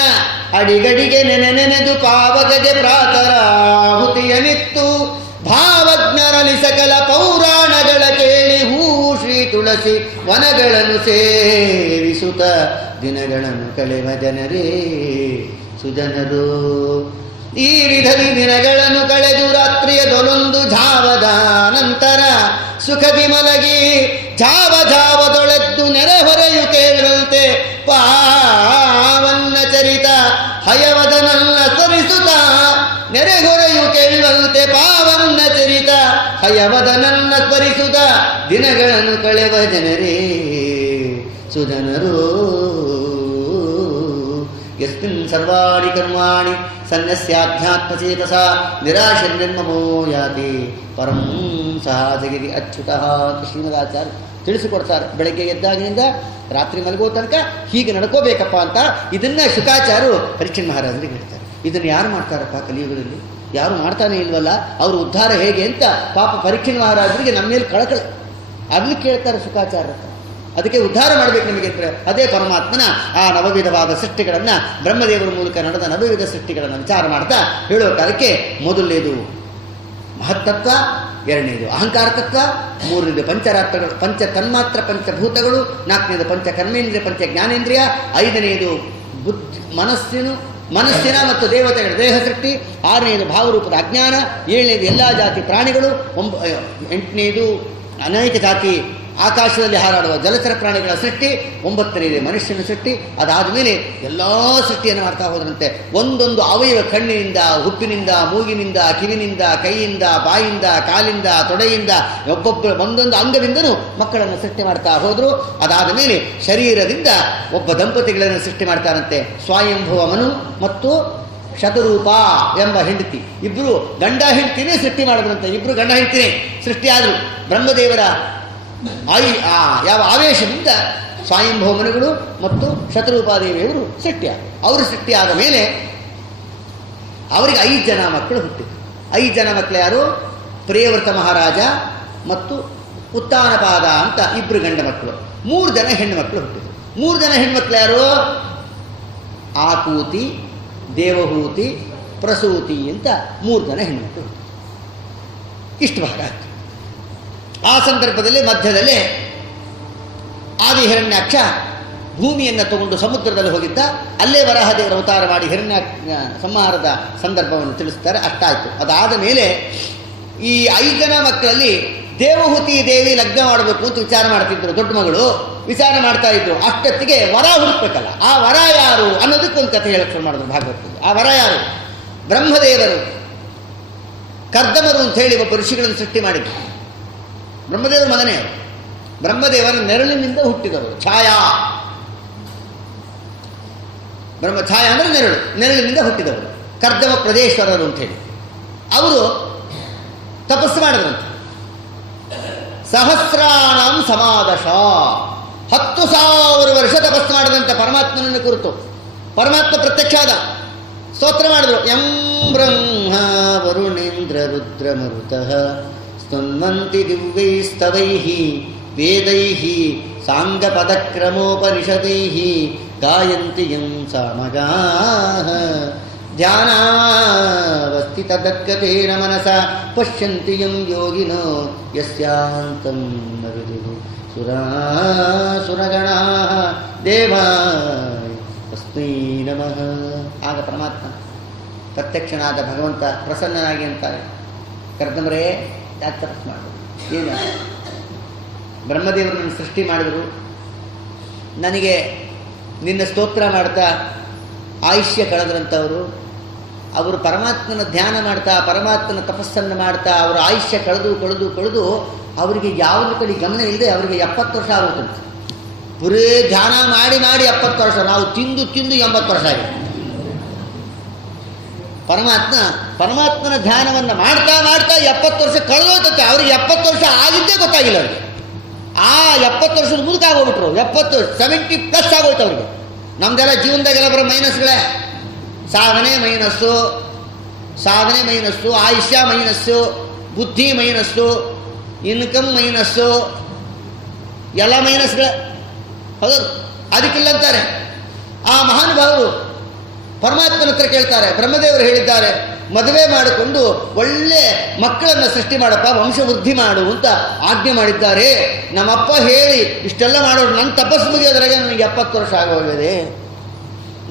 ಅಡಿಗಡಿಗೆ ನೆನೆದು ಪಾವಕಗೆ ಪ್ರಾತರಾಹುತಿಯನಿತ್ತು ಭಾವಜ್ಞರಲ್ಲಿ ಸಕಲ ಪೌರಾಣಗಳ ಕೇಳಿ ಹೂ ಶ್ರೀ ತುಳಸಿ ವನಗಳನ್ನು ಸೇವಿಸುತ್ತ ದಿನಗಳನ್ನು ಕಳೆವ ಜನರೇ ಸುಜನರು. ಈ ವಿಧದಿ ದಿನಗಳನ್ನು ಕಳೆದು ರಾತ್ರಿಯ ದೊಲೊಂದು ಝಾವದ ನಂತರ ಸುಖದಿ ಮಲಗಿ ಝಾವದೊಳೆದ್ದು ನೆರೆ ಹೊರೆಯು ಕೇಳುವಂತೆ ಪಾವನ್ನ ಚರಿತ ಹಯವದನನ್ನ ಸ್ಮರಿಸುತ್ತ ನೆರೆಹೊರೆಯು ಕೇಳುವಂತೆ ಪಾವನ್ನ ಚರಿತ ಹಯವದನನ್ನ ಸ್ಮರಿಸುತ್ತ ದಿನಗಳನ್ನು ಕಳೆವ ಜನರೇ ಸುಜನರು. ಯಸ್ಮಿನ್ ಸರ್ವಾಣಿ ಕರ್ಮಾಣಿ ಸನ್ಯಸ್ಯಾಧ್ಯಾತ್ಮಚೇತಸ ನಿರಾಶನ್ಯನ್ಮಮೋ ಯಾತಿ ಪರಂ ಸಹಾಜಗಿರಿ ಅಚ್ಯುತಃ ಅಂತ ಶ್ರೀಮದಾಚಾರ್ಯ ತಿಳಿಸಿಕೊಡ್ತಾರೆ. ಬೆಳಗ್ಗೆ ಎದ್ದಾಗಿನಿಂದ ರಾತ್ರಿ ಮಲಗೋ ತನಕ ಹೀಗೆ ನಡ್ಕೋಬೇಕಪ್ಪ ಅಂತ ಇದನ್ನ ಶುಕಾಚಾರ್ಯರು ಪರೀಕ್ಷಣ್ ಮಹಾರಾಜರಿಗೆ ಹೇಳ್ತಾರೆ. ಇದನ್ನು ಯಾರು ಮಾಡ್ತಾರಪ್ಪ ಕಲಿಯುಗದಲ್ಲಿ? ಯಾರು ಮಾಡ್ತಾನೆ ಇಲ್ವಲ್ಲ, ಅವರು ಉದ್ಧಾರ ಹೇಗೆ ಅಂತ ಪಾಪ ಪರೀಕ್ಷಣ್ ಮಹಾರಾಜರಿಗೆ ನಮ್ಮ ಮೇಲೆ ಕಳಕಳ ಅಲ್ಲಿ ಕೇಳ್ತಾರೆ ಶುಕಾಚಾರ್ಯ. ಅದಕ್ಕೆ ಉದ್ಧಾರ ಮಾಡಬೇಕು ನಿಮಗೆ ಅಂದರೆ ಅದೇ ಪರಮಾತ್ಮನ ಆ ನವವಿಧವಾದ ಸೃಷ್ಟಿಗಳನ್ನು ಬ್ರಹ್ಮದೇವರ ಮೂಲಕ ನಡೆದ ನವವಿಧ ಸೃಷ್ಟಿಗಳನ್ನು ವಿಚಾರ ಮಾಡ್ತಾ ಹೇಳೋ ಕಾಲಕ್ಕೆ ಮೊದಲನೇದು ಮಹತ್ತತ್ವ, ಎರಡನೇದು ಅಹಂಕಾರ ತತ್ವ, ಮೂರನೇದು ಪಂಚರಾತ್ರಗಳು ಪಂಚ ತನ್ಮಾತ್ರ ಪಂಚಭೂತಗಳು, ನಾಲ್ಕನೇದು ಪಂಚ ಕರ್ಮೇಂದ್ರಿಯ ಪಂಚ ಜ್ಞಾನೇಂದ್ರಿಯ, ಐದನೆಯದು ಮನಸ್ಸಿನ ಮತ್ತು ದೇವತೆಗಳ ದೇಹ ಸೃಷ್ಟಿ, ಆರನೆಯದು ಭಾವರೂಪದ ಅಜ್ಞಾನ, ಏಳನೇದು ಎಲ್ಲ ಜಾತಿ ಪ್ರಾಣಿಗಳು, ಎಂಟನೇದು ಅನೇಕ ಜಾತಿ ಆಕಾಶದಲ್ಲಿ ಹಾರಾಡುವ ಜಲಚರ ಪ್ರಾಣಿಗಳ ಸೃಷ್ಟಿ, ಒಂಬತ್ತನೇದು ಮನುಷ್ಯನ ಸೃಷ್ಟಿ. ಅದಾದ ಮೇಲೆ ಎಲ್ಲ ಸೃಷ್ಟಿಯನ್ನು ಮಾಡ್ತಾ ಹೋದ್ರಂತೆ. ಒಂದೊಂದು ಅವಯವ ಕಣ್ಣಿನಿಂದ, ಹುಬ್ಬಿನಿಂದ, ಮೂಗಿನಿಂದ, ಕಿವಿನಿಂದ, ಕೈಯಿಂದ, ಬಾಯಿಂದ, ಕಾಲಿಂದ, ತೊಡೆಯಿಂದ, ಒಂದೊಂದು ಅಂಗದಿಂದನೂ ಮಕ್ಕಳನ್ನು ಸೃಷ್ಟಿ ಮಾಡ್ತಾ ಹೋದರು. ಅದಾದ ಮೇಲೆ ಶರೀರದಿಂದ ಒಬ್ಬ ದಂಪತಿಗಳನ್ನು ಸೃಷ್ಟಿ ಮಾಡ್ತಾರಂತೆ. ಸ್ವಯಂಭುವ ಮನು ಮತ್ತು ಶತರೂಪ ಎಂಬ ಹೆಂಡತಿ, ಇಬ್ಬರು ಗಂಡ ಹೆಂಡತಿನೇ ಸೃಷ್ಟಿ ಮಾಡಿದ್ರಂತೆ. ಇಬ್ಬರು ಗಂಡ ಹೆಂಡತಿನೇ ಸೃಷ್ಟಿಯಾದರು. ಬ್ರಹ್ಮದೇವರ ಯಾವ ಆವೇಶದಿಂದ ಸ್ವಯಂಭೌಮನುಗಳು ಮತ್ತು ಶತರೂಪಾದೇವಿಯವರು ಸೃಷ್ಟಿಯಾದರು. ಅವರು ಸೃಷ್ಟಿಯಾದ ಮೇಲೆ ಅವರಿಗೆ 5 ಜನ ಮಕ್ಕಳು ಹುಟ್ಟಿದರು. 5 ಜನ ಮಕ್ಕಳು ಯಾರು? ಪ್ರಿಯವೃತ ಮಹಾರಾಜ ಮತ್ತು ಉತ್ತಾನಪಾದ ಅಂತ ಇಬ್ಬರು ಗಂಡ ಮಕ್ಕಳು. 3 ಜನ ಹೆಣ್ಣು ಮಕ್ಕಳು ಹುಟ್ಟಿದರು. 3 ಜನ ಹೆಣ್ಮಕ್ಳು ಯಾರು? ಆಕೂತಿ, ದೇವಹೂತಿ, ಪ್ರಸೂತಿ ಅಂತ 3 ಜನ ಹೆಣ್ಮಕ್ಳು ಹುಟ್ಟಿದರು. ಇಷ್ಟು ಭಾಗ ಆಗ್ತದೆ. ಆ ಸಂದರ್ಭದಲ್ಲಿ ಮಧ್ಯದಲ್ಲಿ ಆದಿಹಿರಣ್ಯಾಕ್ಷ ಭೂಮಿಯನ್ನು ತಗೊಂಡು ಸಮುದ್ರದಲ್ಲಿ ಹೋಗಿದ್ದ. ಅಲ್ಲೇ ವರಾಹದೇವರ ಅವತಾರ ಮಾಡಿ ಹಿರಣ್ಯ ಸಂಹಾರದ ಸಂದರ್ಭವನ್ನು ತಿಳಿಸ್ತಾರೆ. ಅಷ್ಟಾಯಿತು. ಅದಾದ ಮೇಲೆ ಈ 5 ಜನ ಮಕ್ಕಳಲ್ಲಿ ದೇವಹೂತಿ ದೇವಿ ಲಗ್ನ ಮಾಡಬೇಕು ಅಂತ ವಿಚಾರ ಮಾಡ್ತಿದ್ರು. ದೊಡ್ಡ ಮಗಳು ವಿಚಾರ ಮಾಡ್ತಾ ಇದ್ರು. ಅಷ್ಟೊತ್ತಿಗೆ ವರ ಹುಡುಕ್ಬೇಕಲ್ಲ, ಆ ವರ ಯಾರು ಅನ್ನೋದಕ್ಕೊಂದು ಕಥೆ ಹೇಳಕ್ಕೆ ಶುರು ಮಾಡಿದ್ರು ಭಾಗವತದಲ್ಲಿ. ಆ ವರ ಯಾರು? ಬ್ರಹ್ಮದೇವರು ಕರ್ದಮರು ಅಂತ ಹೇಳಿ ಒಬ್ಬ ಋಷಿಗಳನ್ನು ಸೃಷ್ಟಿ ಮಾಡಿದ್ರು. ಬ್ರಹ್ಮದೇವರ ಮಗನೇ ಅವರು. ಬ್ರಹ್ಮದೇವರ ನೆರಳಿನಿಂದ ಹುಟ್ಟಿದವರು. ಛಾಯಾ ಅಂದರೆ ನೆರಳಿನಿಂದ ಹುಟ್ಟಿದವರು. ಕರ್ದಮ ಪ್ರದೇಶ್ವರರು ಅಂತೇಳಿ ಅವರು ತಪಸ್ಸು ಮಾಡಿದ್ರಂತೆ. ಸಹಸ್ರಾಣಂ ಸಮಾದಶ 10,000 ವರ್ಷ ತಪಸ್ಸು ಮಾಡಿದಂತೆ ಪರಮಾತ್ಮನನ್ನು ಕುರಿತು. ಪರಮಾತ್ಮ ಪ್ರತ್ಯಕ್ಷ ಆದ. ಸ್ತೋತ್ರ ಮಾಡಿದ್ರು. ಯಂ ಬ್ರಹ್ಮ ವರುಣೇಂದ್ರ ರುದ್ರ ಮರುತಃ ಸ್ತುನ್ವಂತಿ ದಿವ್ಯೈಸ್ತವೈಃ ವೇದೈಃ ಸಾಂಗಪದಕ್ರಮೋಪನಿಷದೈಃ ಗಾಯಂತಿ ಯಂ ಸಾಮಗಾಃ ಧ್ಯಾನಾವಸ್ಥಿತದಗ್ಗತೇನ ಮನಸಾ ಪಶ್ಯಂತಿ ಯಂ ಯೋಗಿನೋ ಯಸ್ಯಾಂತಂ ನ ವಿದುಃ ಸುರಗಣಾಃ ದೇವಾಯ ತಸ್ಮೈ ನಮಃ. ಆಗ ಪರಮಾತ್ಮ ಪ್ರತ್ಯಕ್ಷನಾದ ಭಗವಂತ ಪ್ರಸನ್ನನಾಗಿ ಅಂತಾರೆ, ಕರ್ದಮರೇ ಯಾಕೆ ತಪಸ್ಸು ಮಾಡಿದ್ರು? ಏನು ಬ್ರಹ್ಮದೇವರನ್ನು ಸೃಷ್ಟಿ ಮಾಡಿದರು. ನನಗೆ ನಿನ್ನ ಸ್ತೋತ್ರ ಮಾಡ್ತಾ ಆಯುಷ್ಯ ಕಳೆದ್ರಂಥವರು. ಅವರು ಪರಮಾತ್ಮನ ಧ್ಯಾನ ಮಾಡ್ತಾ, ಪರಮಾತ್ಮನ ತಪಸ್ಸನ್ನು ಮಾಡ್ತಾ ಅವರು ಆಯುಷ್ಯ ಕಳೆದು ಅವರಿಗೆ ಯಾವುದ್ರ ಕಡೆ ಗಮನ ಇಲ್ಲದೆ ಅವರಿಗೆ 70 ವರ್ಷ ಆಗುತ್ತಂತೆ. ಪುರೇ ಧ್ಯಾನ ಮಾಡಿ 70 ವರ್ಷ. ನಾವು ತಿಂದು 80 ವರ್ಷ ಆಗಿದೆ. ಪರಮಾತ್ಮನ ಧ್ಯಾನವನ್ನು ಮಾಡ್ತಾ 70 ವರ್ಷ ಕಳೆದೋಗುತ್ತೆ. ಅವ್ರಿಗೆ 70 ವರ್ಷ ಆಗಿದ್ದೇ ಗೊತ್ತಾಗಿಲ್ಲ ಅವರಿಗೆ. ಆ 70 ವರ್ಷದ ಮುದುಕ ಆಗೋಗ್ಬಿಟ್ರು. 70 ಆಗೋಯ್ತು ಅವ್ರಿಗೆ. ನಮ್ದೆಲ್ಲ ಜೀವನದಾಗೆಲ್ಲ ಬರೋ ಮೈನಸ್ಗಳೇ. ಸಾಧನೆ ಮೈನಸ್ಸು, ಆಯುಷ್ಯ ಮೈನಸ್ಸು, ಬುದ್ಧಿ ಮೈನಸ್ಸು, ಇನ್ಕಮ್ ಮೈನಸ್ಸು ಎಲ್ಲ ಮೈನಸ್ಗಳ ಹೌದು. ಅದಕ್ಕಿಲ್ಲ ಅಂತಾರೆ ಆ ಮಹಾನುಭಾವರು ಪರಮಾತ್ಮನ ಹತ್ರ ಕೇಳ್ತಾರೆ. ಬ್ರಹ್ಮದೇವರು ಹೇಳಿದ್ದಾರೆ, ಮದುವೆ ಮಾಡಿಕೊಂಡು ಒಳ್ಳೆ ಮಕ್ಕಳನ್ನು ಸೃಷ್ಟಿ ಮಾಡಪ್ಪ, ವಂಶವೃದ್ಧಿ ಮಾಡು ಅಂತ ಆಜ್ಞೆ ಮಾಡಿದ್ದಾರೆ. ನಮ್ಮಪ್ಪ ಹೇಳಿ ಇಷ್ಟೆಲ್ಲ ಮಾಡೋರು, ನನ್ನ ತಪಸ್ಸು ಮುಗಿಯೋದ್ರಾಗೆ ನನಗೆ 70 ವರ್ಷ ಆಗೋಗಿದೆ,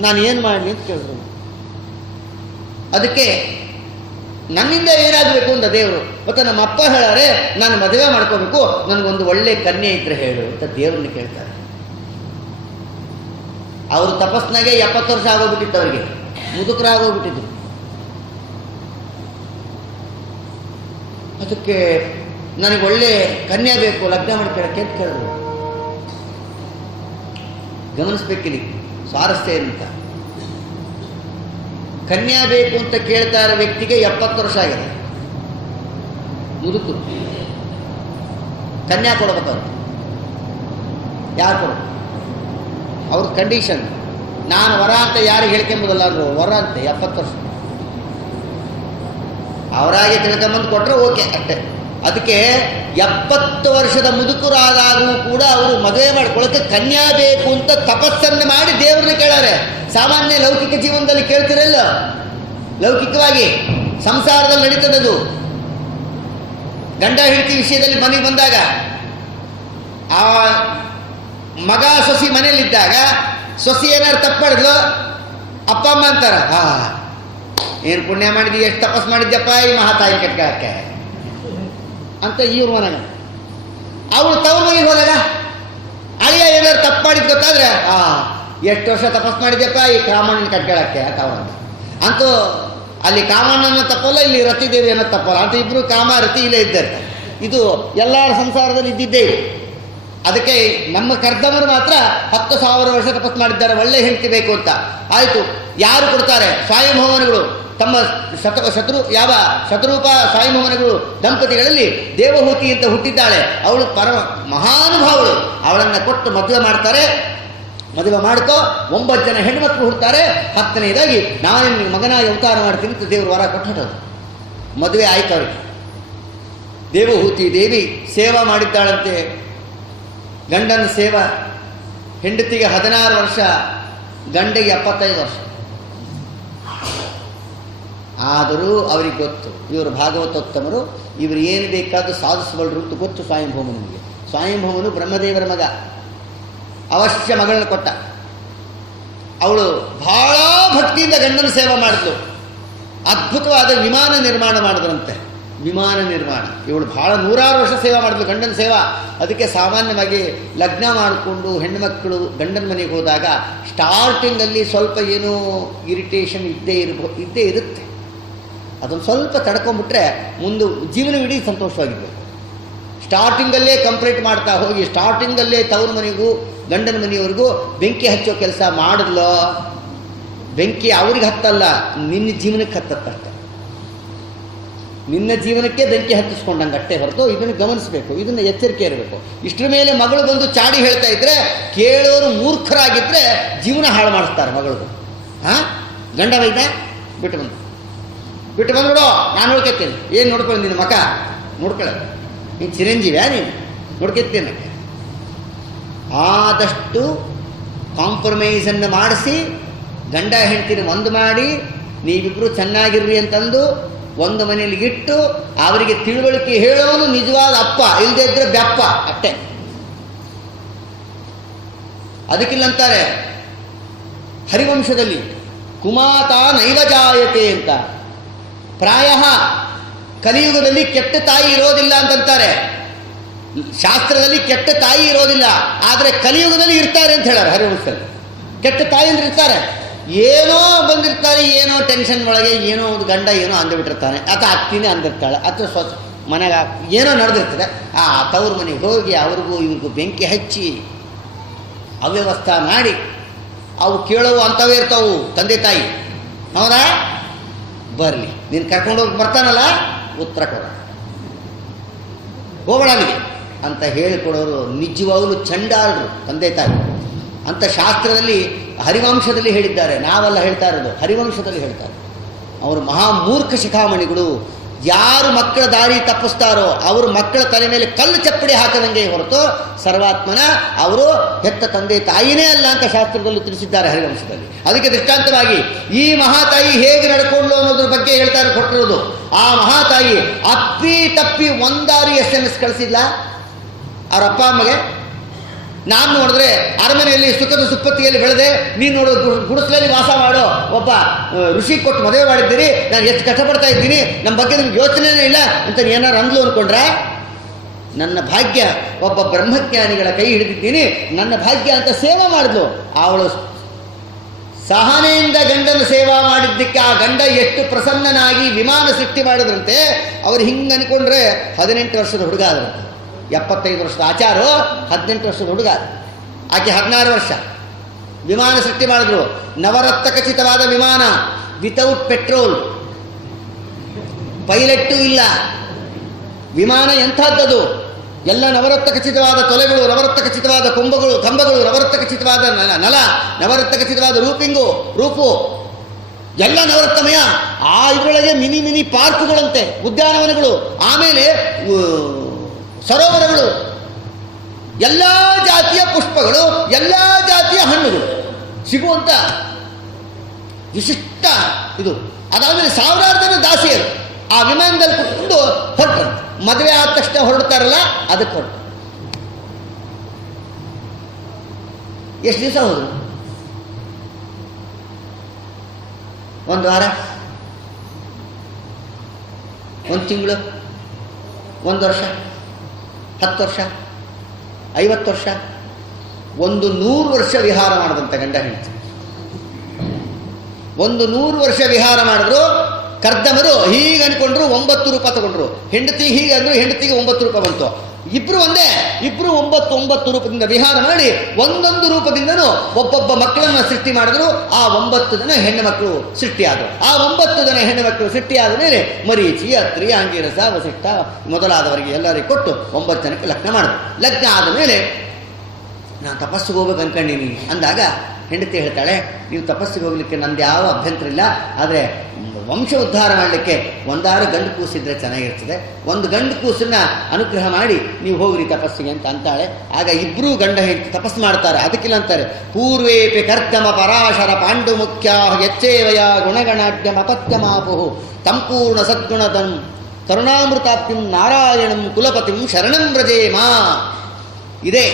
ನಾನು ಏನು ಮಾಡಲಿ ಅಂತ ಕೇಳಿದ್ರು. ಅದಕ್ಕೆ ನನ್ನಿಂದ ಏನಾಗಬೇಕು ಅಂತ ದೇವರು, ಮತ್ತು ನಮ್ಮ ಅಪ್ಪ ಹೇಳಾರೆ ನಾನು ಮದುವೆ ಮಾಡ್ಕೋಬೇಕು, ನನಗೊಂದು ಒಳ್ಳೆ ಕನ್ಯೆ ಇದ್ರೆ ಹೇಳು ಅಂತ ದೇವ್ರನ್ನ ಕೇಳ್ತಾರೆ. ಅವರು ತಪಸ್ನಾಗೆ 70 ವರ್ಷ ಆಗೋಗ್ಬಿಟ್ಟಿತ್ತು, ಅವರಿಗೆ ಮುದುಕರಾಗೋಗ್ಬಿಟ್ಟಿದ್ರು. ಅದಕ್ಕೆ ನನಗೆ ಒಳ್ಳೆ ಕನ್ಯೆ ಬೇಕು, ಲಗ್ನ ಮಾಡ್ಕೊಳ್ಳೋಕ್ಕೆ ಅಂತ ಕೇಳಿದ್ರು. ಗಮನಿಸ್ಬೇಕಿಲ್ಲಿ ಸ್ವಾರಸ್ಯ ಅಂತ. ಕನ್ಯಾ ಬೇಕು ಅಂತ ಕೇಳ್ತಾ ಇರೋ ವ್ಯಕ್ತಿಗೆ 70 ವರ್ಷ ಆಗಿದೆ, ಮುದುಕರು. ಕನ್ಯಾ ಕೊಡ್ಬೇಕವ್ರು, ಯಾರು ಕೊಡ್ಬೇಕು? ಅವ್ರ ಕಂಡೀಷನ್. ನಾನು ವರ ಅಂತ ಯಾರಿಗೆ ಹೇಳ್ಕೊಂಬೋದಲ್ಲ ಅಂದರು, ವರ ಅಂತ 70 ವರ್ಷ ಅವರಾಗೆ ತಿಳ್ಕೊಂಬಂದು ಕೊಟ್ಟರೆ ಓಕೆ ಅಷ್ಟೇ. ಅದಕ್ಕೆ 70 ವರ್ಷದ ಮುದುಕರಾದಾಗೂ ಕೂಡ ಅವರು ಮದುವೆ ಮಾಡ್ಕೊಳ್ಳೋಕ್ಕೆ ಕನ್ಯಾ ಬೇಕು ಅಂತ ತಪಸ್ಸನ್ನು ಮಾಡಿ ದೇವ್ರನ್ನ ಕೇಳಾರೆ. ಸಾಮಾನ್ಯ ಲೌಕಿಕ ಜೀವನದಲ್ಲಿ ಕೇಳ್ತಿರಲ್ಲ, ಲೌಕಿಕವಾಗಿ ಸಂಸಾರದಲ್ಲಿ ನಡೀತದದು. ಗಂಡ ಹೆಂಡತಿ ವಿಷಯದಲ್ಲಿ ಮನೆಗೆ ಬಂದಾಗ ಆ ಮಗ ಸೊಸಿ ಮನೇಲಿದ್ದಾಗ ಸೊಸಿ ಏನಾರು ತಪ್ಪು ಮಾಡಿದ್ಲು, ಅಪ್ಪ ಅಮ್ಮ ಅಂತಾರ, ಏನು ಪುಣ್ಯ ಮಾಡಿದ್ವಿ, ಎಷ್ಟು ತಪಸ್ ಮಾಡಿದ್ಯಪ್ಪ ಈ ಮಹಾತಾಯಿ ಕಟ್ಕೊಳಕ್ಕೆ ಅಂತ ಇವ್ರ ಮನೆಗ. ಅವಳು ತವ್ರ ಮನೆಗೆ ಹೋದಾಗ ಅಳಿಯ ಏನಾರು ತಪ್ಪು ಮಾಡಿದ್ ಗೊತ್ತಾದ್ರೆ, ಎಷ್ಟು ವರ್ಷ ತಪಸ್ ಮಾಡಿದ್ಯಪ್ಪ ಈ ಕಾಮಣ್ಣನ ಕಟ್ಕೊಳಕ್ಕೆ ಅಂತ ಅವರಂತ. ಅಂತೂ ಅಲ್ಲಿ ಕಾಮಣ್ಣನ ತಪ್ಪಲ್ಲ, ಇಲ್ಲಿ ರತಿದೇವಿ ಅನ್ನೋ ತಪ್ಪಲ್ಲ ಅಂತ ಇಬ್ರು ಕಾಮ ರತಿ ಇಲ್ಲೇ ಇದ್ದಾರೆ. ಇದು ಎಲ್ಲರ ಸಂಸಾರದಲ್ಲಿ ಇದ್ದಿದ್ದೇ. ಅದಕ್ಕೆ ನಮ್ಮ ಕರ್ದಮರು ಮಾತ್ರ 10,000 ವರ್ಷ ತಪಸ್ ಮಾಡಿದ್ದಾರೆ ಒಳ್ಳೆ ಹೆಂಡತಿ ಬೇಕು ಅಂತ. ಆಯಿತು, ಯಾರು ಕೊಡ್ತಾರೆ? ಸ್ವಯಂಭವನಗಳು ತಮ್ಮ ಶತರೂಪ ಸ್ವಯಂಭವನಗಳು ದಂಪತಿಗಳಲ್ಲಿ ದೇವಹೂತಿ ಅಂತ ಹುಟ್ಟಿದ್ದಾಳೆ. ಅವಳು ಪರಮ ಮಹಾನುಭಾವಳು. ಅವಳನ್ನು ಕೊಟ್ಟು ಮದುವೆ ಮಾಡ್ತಾರೆ. ಮದುವೆ ಮಾಡ್ಕೋ, 9 ಜನ ಹೆಣ್ಮಕ್ಳು ಹುಡ್ತಾರೆ. 10ನೇದಾಗಿ ನಾನೇ ನಿಮಗೆ ಮಗನಾಗಿ ಅವತಾರ ಮಾಡ್ತೀನಿ ಅಂತ ದೇವರು ವರ ಕೊಟ್ಟು ಮದುವೆ ಆಯ್ತು. ಅವ್ರಿಗೆ ದೇವಹೂತಿ ದೇವಿ ಸೇವಾ ಮಾಡಿದ್ದಾಳಂತೆ. ಗಂಡನ ಸೇವಾ, ಹೆಂಡತಿಗೆ 16 ವರ್ಷ, ಗಂಡಿಗೆ 75 ವರ್ಷ. ಆದರೂ ಅವ್ರಿಗೆ ಗೊತ್ತು ಇವರು ಭಾಗವತೋತ್ತಮರು, ಇವರು ಏನು ಬೇಕಾದರೂ ಸಾಧಿಸಬಲ್ಲರು ಅಂತ ಗೊತ್ತು ಸ್ವಯಂಭೂಮನಿಗೆ. ಸ್ವಯಂಭೂಮನು ಬ್ರಹ್ಮದೇವರ ಮಗ, ಅವಶ್ಯ ಮಗಳನ್ನ ಕೊಟ್ಟ. ಅವಳು ಬಹಳ ಭಕ್ತಿಯಿಂದ ಗಂಡನ ಸೇವೆ ಮಾಡಿದ್ಲು. ಅದ್ಭುತವಾದ ವಿಮಾನ ನಿರ್ಮಾಣ ಮಾಡಿದ್ರಂತೆ. ವಿಮಾನ ನಿರ್ಮಾಣ ಇವಳು ಬಹಳ 100 ವರ್ಷ ಸೇವೆ ಮಾಡಿದ್ಲು, ಗಂಡನ ಸೇವಾ. ಅದಕ್ಕೆ ಸಾಮಾನ್ಯವಾಗಿ ಲಗ್ನ ಮಾಡಿಕೊಂಡು ಹೆಣ್ಣುಮಕ್ಕಳು ಗಂಡನ ಮನೆಗೆ ಹೋದಾಗ ಸ್ಟಾರ್ಟಿಂಗಲ್ಲಿ ಸ್ವಲ್ಪ ಏನೋ ಇರಿಟೇಷನ್ ಇದ್ದೇ ಇರುತ್ತೆ. ಅದನ್ನು ಸ್ವಲ್ಪ ತಡ್ಕೊಂಡ್ಬಿಟ್ರೆ ಮುಂದೆ ಜೀವನವಿಡೀ ಸಂತೋಷವಾಗಿರ್ಬೇಕು. ಸ್ಟಾರ್ಟಿಂಗಲ್ಲೇ ಕಂಪ್ಲೀಟ್ ಮಾಡ್ತಾ ಹೋಗಿ ಸ್ಟಾರ್ಟಿಂಗಲ್ಲೇ ತವ್ರ ಮನೆಗೂ ಗಂಡನ ಮನೆಯವರೆಗೂ ಬೆಂಕಿ ಹಚ್ಚೋ ಕೆಲಸ ಮಾಡಿದ್ಲೋ, ಬೆಂಕಿ ಅವ್ರಿಗೆ ಹತ್ತಲ್ಲ, ನಿನ್ನ ಜೀವನಕ್ಕೆ ಹತ್ತತ್ತಷ್ಟೆ. ನಿನ್ನ ಜೀವನಕ್ಕೆ ಬೆಂಕಿ ಹತ್ತಿಸ್ಕೊಂಡಂಗೆ ಅಷ್ಟೇ ಹೊರತು ಇದನ್ನು ಗಮನಿಸಬೇಕು, ಇದನ್ನು ಎಚ್ಚರಿಕೆ ಇರಬೇಕು. ಇಷ್ಟರ ಮೇಲೆ ಮಗಳು ಬಂದು ಚಾಡಿ ಹೇಳ್ತಾ ಇದ್ರೆ ಕೇಳೋರು ಮೂರ್ಖರಾಗಿದ್ದರೆ ಜೀವನ ಹಾಳು ಮಾಡಿಸ್ತಾರೆ ಮಗಳು. ಗಂಡ ಬೈದ ಬಿಟ್ಟು ಬಂದ್ಬಿಡೋ, ನಾನು ನೋಡ್ಕೊತೀನಿ. ಏನು ನೋಡ್ಕೊಳ್ಳಿ, ನಿನ್ನ ಮಗ ನೋಡ್ಕೊಳ್ಳ, ನೀನು ಚಿರಂಜೀವ್ಯಾ, ನೀನು ನೋಡ್ಕೊತೀನಿ. ಆದಷ್ಟು ಕಾಂಪ್ರಮೈಸನ್ನು ಮಾಡಿಸಿ ಗಂಡ ಹೆಂಡತಿನ ಒಂದು ಮಾಡಿ ನೀವಿಬ್ಬರು ಚೆನ್ನಾಗಿರ್ರಿ ಅಂತಂದು ಒಂದು ಮನೆಯಲ್ಲಿ ಇಟ್ಟು ಅವರಿಗೆ ತಿಳುವಳಿಕೆ ಹೇಳೋನು ನಿಜವಾದ ಅಪ್ಪ, ಇಲ್ಲದೇ ಇದ್ರೆ ಬೆಪ್ಪ ಅಷ್ಟೇ. ಅದಕ್ಕಿಲ್ಲಂತಾರೆ ಹರಿವಂಶದಲ್ಲಿ ಕುಮಾತ ನೈವಜಾಯತೆ ಅಂತ. ಪ್ರಾಯ ಕಲಿಯುಗದಲ್ಲಿ ಕೆಟ್ಟ ತಾಯಿ ಇರೋದಿಲ್ಲ ಅಂತಂತಾರೆ. ಶಾಸ್ತ್ರದಲ್ಲಿ ಕೆಟ್ಟ ತಾಯಿ ಇರೋದಿಲ್ಲ, ಆದರೆ ಕಲಿಯುಗದಲ್ಲಿ ಇರ್ತಾರೆ ಅಂತ ಹೇಳಾರೆ ಹರಿವಂಶದಲ್ಲಿ. ಕೆಟ್ಟ ತಾಯಿಂದ್ರೆ ಇರ್ತಾರೆ, ಏನೋ ಬಂದಿರ್ತಾರೆ, ಏನೋ ಟೆನ್ಷನ್ ಒಳಗೆ ಏನೋ ಒಂದು ಗಂಡ ಏನೋ ಅಂದುಬಿಟ್ಟಿರ್ತಾನೆ, ಅಥವಾ ಅತ್ತಿನೇ ಅಂದಿರ್ತಾಳೆ, ಅಥವಾ ಮನೆಗೆ ಏನೋ ನಡೆದಿರ್ತದೆ. ತವ್ರ ಮನೆಗೆ ಹೋಗಿ ಅವ್ರಿಗೂ ಇವ್ರಿಗೂ ಬೆಂಕಿ ಹಚ್ಚಿ ಅವ್ಯವಸ್ಥೆ ಮಾಡಿ ಅವು ಕೇಳೋವು ಅಂಥವೇ ಇರ್ತಾವು. ತಂದೆ ತಾಯಿ ಹೌದಾ, ಬರಲಿ ನೀನು ಕರ್ಕೊಂಡೋಗಿ ಬರ್ತಾನಲ್ಲ, ಉತ್ತರ ಕೊಡ, ಹೋಗೋಣನಿಗೆ ಅಂತ ಹೇಳಿಕೊಡೋರು ನಿಜವಾಗಲೂ ಚಂಡಾಲರು ತಂದೆ ತಾಯಿ ಅಂತ ಶಾಸ್ತ್ರದಲ್ಲಿ ಹರಿವಂಶದಲ್ಲಿ ಹೇಳಿದ್ದಾರೆ. ನಾವೆಲ್ಲ ಹೇಳ್ತಾ ಇರೋದು ಹರಿವಂಶದಲ್ಲಿ ಹೇಳ್ತಾರೆ. ಅವರು ಮಹಾಮೂರ್ಖ ಶಿಖಾಮಣಿಗಳು. ಯಾರು ಮಕ್ಕಳ ದಾರಿ ತಪ್ಪಿಸ್ತಾರೋ ಅವರು ಮಕ್ಕಳ ತಲೆ ಮೇಲೆ ಕಲ್ಲು ಚಪ್ಪಡಿ ಹಾಕದಂಗೆ ಹೊರತು ಸರ್ವಾತ್ಮನ ಅವರು ಹೆತ್ತ ತಂದೆ ತಾಯಿನೇ ಅಲ್ಲ ಅಂತ ಶಾಸ್ತ್ರದಲ್ಲಿ ತಿಳಿಸಿದ್ದಾರೆ ಹರಿವಂಶದಲ್ಲಿ. ಅದಕ್ಕೆ ದೃಷ್ಟಾಂತವಾಗಿ ಈ ಮಹಾತಾಯಿ ಹೇಗೆ ನಡ್ಕೊಂಡು ಅನ್ನೋದ್ರ ಬಗ್ಗೆ ಹೇಳ್ತಾರೆ ಕೊಟ್ಟಿರೋದು. ಆ ಮಹಾತಾಯಿ ಅಪ್ಪಿ ತಪ್ಪಿ ಒಂದಾರಿ SMS ಕಳಿಸಿಲ್ಲ ಅವ್ರ ಅಪ್ಪ ಅಮ್ಮಗೆ. ನಾನು ನೋಡಿದ್ರೆ ಅರಮನೆಯಲ್ಲಿ ಸುಖದ ಸುಪ್ಪತ್ತಿಗೆಯಲ್ಲಿ ಬೆಳೆದೆ, ನೀನು ನೋಡೋ ಗುಡಿಸಲಲ್ಲಿ ವಾಸ ಮಾಡೋ ಒಬ್ಬ ಋಷಿ ಕೊಟ್ಟು ಮದುವೆ ಮಾಡಿದ್ದೀರಿ, ನಾನು ಎಷ್ಟು ಕಷ್ಟಪಡ್ತಾ ಇದ್ದೀನಿ, ನಮ್ಮ ಬಗ್ಗೆ ನಿಮ್ಗೆ ಯೋಚನೆನೇ ಇಲ್ಲ ಅಂತ ಏನಾರು ಅಂದ್ಲು ಅಂದ್ಕೊಂಡ್ರೆ, ನನ್ನ ಭಾಗ್ಯ ಒಬ್ಬ ಬ್ರಹ್ಮಜ್ಞಾನಿಗಳ ಕೈ ಹಿಡಿದಿದ್ದೀನಿ, ನನ್ನ ಭಾಗ್ಯ ಅಂತ ಸೇವೆ ಮಾಡಿದ್ಲು. ಅವಳು ಸಹನೆಯಿಂದ ಗಂಡನ ಸೇವಾ ಮಾಡಿದ್ದಕ್ಕೆ ಆ ಗಂಡ ಎಷ್ಟು ಪ್ರಸನ್ನನಾಗಿ ವಿಮಾನ ಸೃಷ್ಟಿ ಮಾಡಿದ್ರಂತೆ. ಅವ್ರು ಹಿಂಗೆ ಅನ್ಕೊಂಡ್ರೆ 18 ವರ್ಷದ ಹುಡುಗ ಆದ್ರಂತೆ. 75 ವರ್ಷದ ಆಚಾರು 18 ವರ್ಷದ ಹುಡುಗ, ಆಕೆ 16 ವರ್ಷ. ವಿಮಾನ ಸೃಷ್ಟಿ ಮಾಡಿದ್ರು, ನವರತ್ನ ಖಚಿತವಾದ ವಿಮಾನ, ವಿತೌಟ್ ಪೆಟ್ರೋಲ್, ಪೈಲಟ್ಟೂ ಇಲ್ಲ. ವಿಮಾನ ಎಂಥದ್ದದು, ಎಲ್ಲ ನವರತ್ನ ಖಚಿತವಾದ ತೊಲೆಗಳು, ನವರತ್ನ ಖಚಿತವಾದ ಕಂಬಗಳು, ನವರತ್ನ ಖಚಿತವಾದ ನಲ, ನವರತ್ನ ಖಚಿತವಾದ ರೂಪು ಎಲ್ಲ ನವರತ್ನಮಯ. ಆ ಇದರೊಳಗೆ ಮಿನಿ ಪಾರ್ಕ್ಗಳಂತೆ, ಉದ್ಯಾನವನಗಳು, ಆಮೇಲೆ ಸರೋವರಗಳು, ಎಲ್ಲ ಜಾತಿಯ ಪುಷ್ಪಗಳು, ಎಲ್ಲ ಜಾತಿಯ ಹಣ್ಣುಗಳು ಸಿಗುವಂತ ವಿಶಿಷ್ಟ ಇದು. ಅದಾದಮೇಲೆ ಸಾವಿರಾರು ಜನ ದಾಸಿಯರು ಆ ವಿಮಾನದಲ್ಲಿ ಕುತ್ಕೊಂಡು ಹೊರಟರು. ಮದುವೆ ಆದ ತಕ್ಷಣ ಹೊರಡ್ತಾರಲ್ಲ ಅದಕ್ಕೆ ಹೊರಟು. ಎಷ್ಟು ದಿವಸ ಹೋದ್ರು? 1 ವಾರ, 1 ತಿಂಗಳು, 1 ವರ್ಷ, 10 ವರ್ಷ, 50 ವರ್ಷ, 100 ವರ್ಷ ವಿಹಾರ ಮಾಡಿದಂಥ ಗಂಡ ಹೆಂಡತಿ. 100 ವರ್ಷ ವಿಹಾರ ಮಾಡಿದ್ರು. ಕರ್ದಮರು ಹೀಗೆ ಅನ್ಕೊಂಡ್ರು, 9 ರೂಪ ತಗೊಂಡ್ರು. ಹೆಂಡತಿ ಹೀಗೆ ಅಂದ್ರು, ಹೆಂಡತಿಗೆ 9 ರೂಪ ಬಂತು. ಇಬ್ರು ಒಂದೇ, ಇಬ್ರು 9 ರೂಪದಿಂದ ವಿಹಾರ ಮಾಡಿ ಒಂದೊಂದು ರೂಪದಿಂದನೂ ಒಬ್ಬೊಬ್ಬ ಮಕ್ಕಳನ್ನ ಸೃಷ್ಟಿ ಮಾಡಿದ್ರು. ಆ 9 ಜನ ಹೆಣ್ಣು ಮಕ್ಕಳು ಸೃಷ್ಟಿಯಾದರು. ಆ 9 ಜನ ಹೆಣ್ಣು ಮಕ್ಕಳು ಸೃಷ್ಟಿಯಾದ ಮೇಲೆ ಮರೀಚಿ, ಅತ್ರಿ, ಆಂಗಿರಸ, ವಸಿಷ್ಠ ಮೊದಲಾದವರಿಗೆ ಎಲ್ಲರಿಗೆ ಕೊಟ್ಟು 9 ಜನಕ್ಕೆ ಲಗ್ನ ಮಾಡಿದ್ರು. ಲಗ್ನ ಆದ ಮೇಲೆ ನಾನು ತಪಸ್ಸಿಗೆ ಹೋಗ್ಬೇಕು ಅನ್ಕೊಂಡಿನಿ ಅಂದಾಗ ಹೆಂಡತಿ ಹೇಳ್ತಾಳೆ, ನೀವು ತಪಸ್ಸಿಗೆ ಹೋಗ್ಲಿಕ್ಕೆ ನಂದು ಯಾವ ಅಭ್ಯಂತರ ಇಲ್ಲ, ಆದರೆ ವಂಶ ಉದ್ಧಾರ ಮಾಡಲಿಕ್ಕೆ 1 ಗಂಡು ಕೂಸಿದ್ರೆ ಚೆನ್ನಾಗಿರ್ತದೆ, 1 ಗಂಡು ಕೂಸನ್ನ ಅನುಗ್ರಹ ಮಾಡಿ ನೀವು ಹೋಗ್ರಿ ತಪಸ್ಸಿಗೆ ಅಂತ ಅಂತಾಳೆ. ಆಗ ಇಬ್ಬರೂ ಗಂಡ ಹೆಂಡತಿ ತಪಸ್ಸು ಮಾಡ್ತಾರೆ. ಅದಕ್ಕಿಲ್ಲ ಅಂತಾರೆ, ಪೂರ್ವೇಪಿ ಕರ್ದಮ ಪರಾಶರ ಪಾಂಡು ಮುಖ್ಯ ಯಚ್ಚೇವಯ ಗುಣಗಣಾಢ್ಯಮ ಅಪತ್ಯಮಾಪು ಸಂಪೂರ್ಣ ಸದ್ಗುಣದಂ ಕರುಣಾಮೃತಾಪ್ತಿಂ ನಾರಾಯಣಂ ಕುಲಪತಿಂ ಶರಣಂ ವ್ರಜೇಮ. ಇದೇ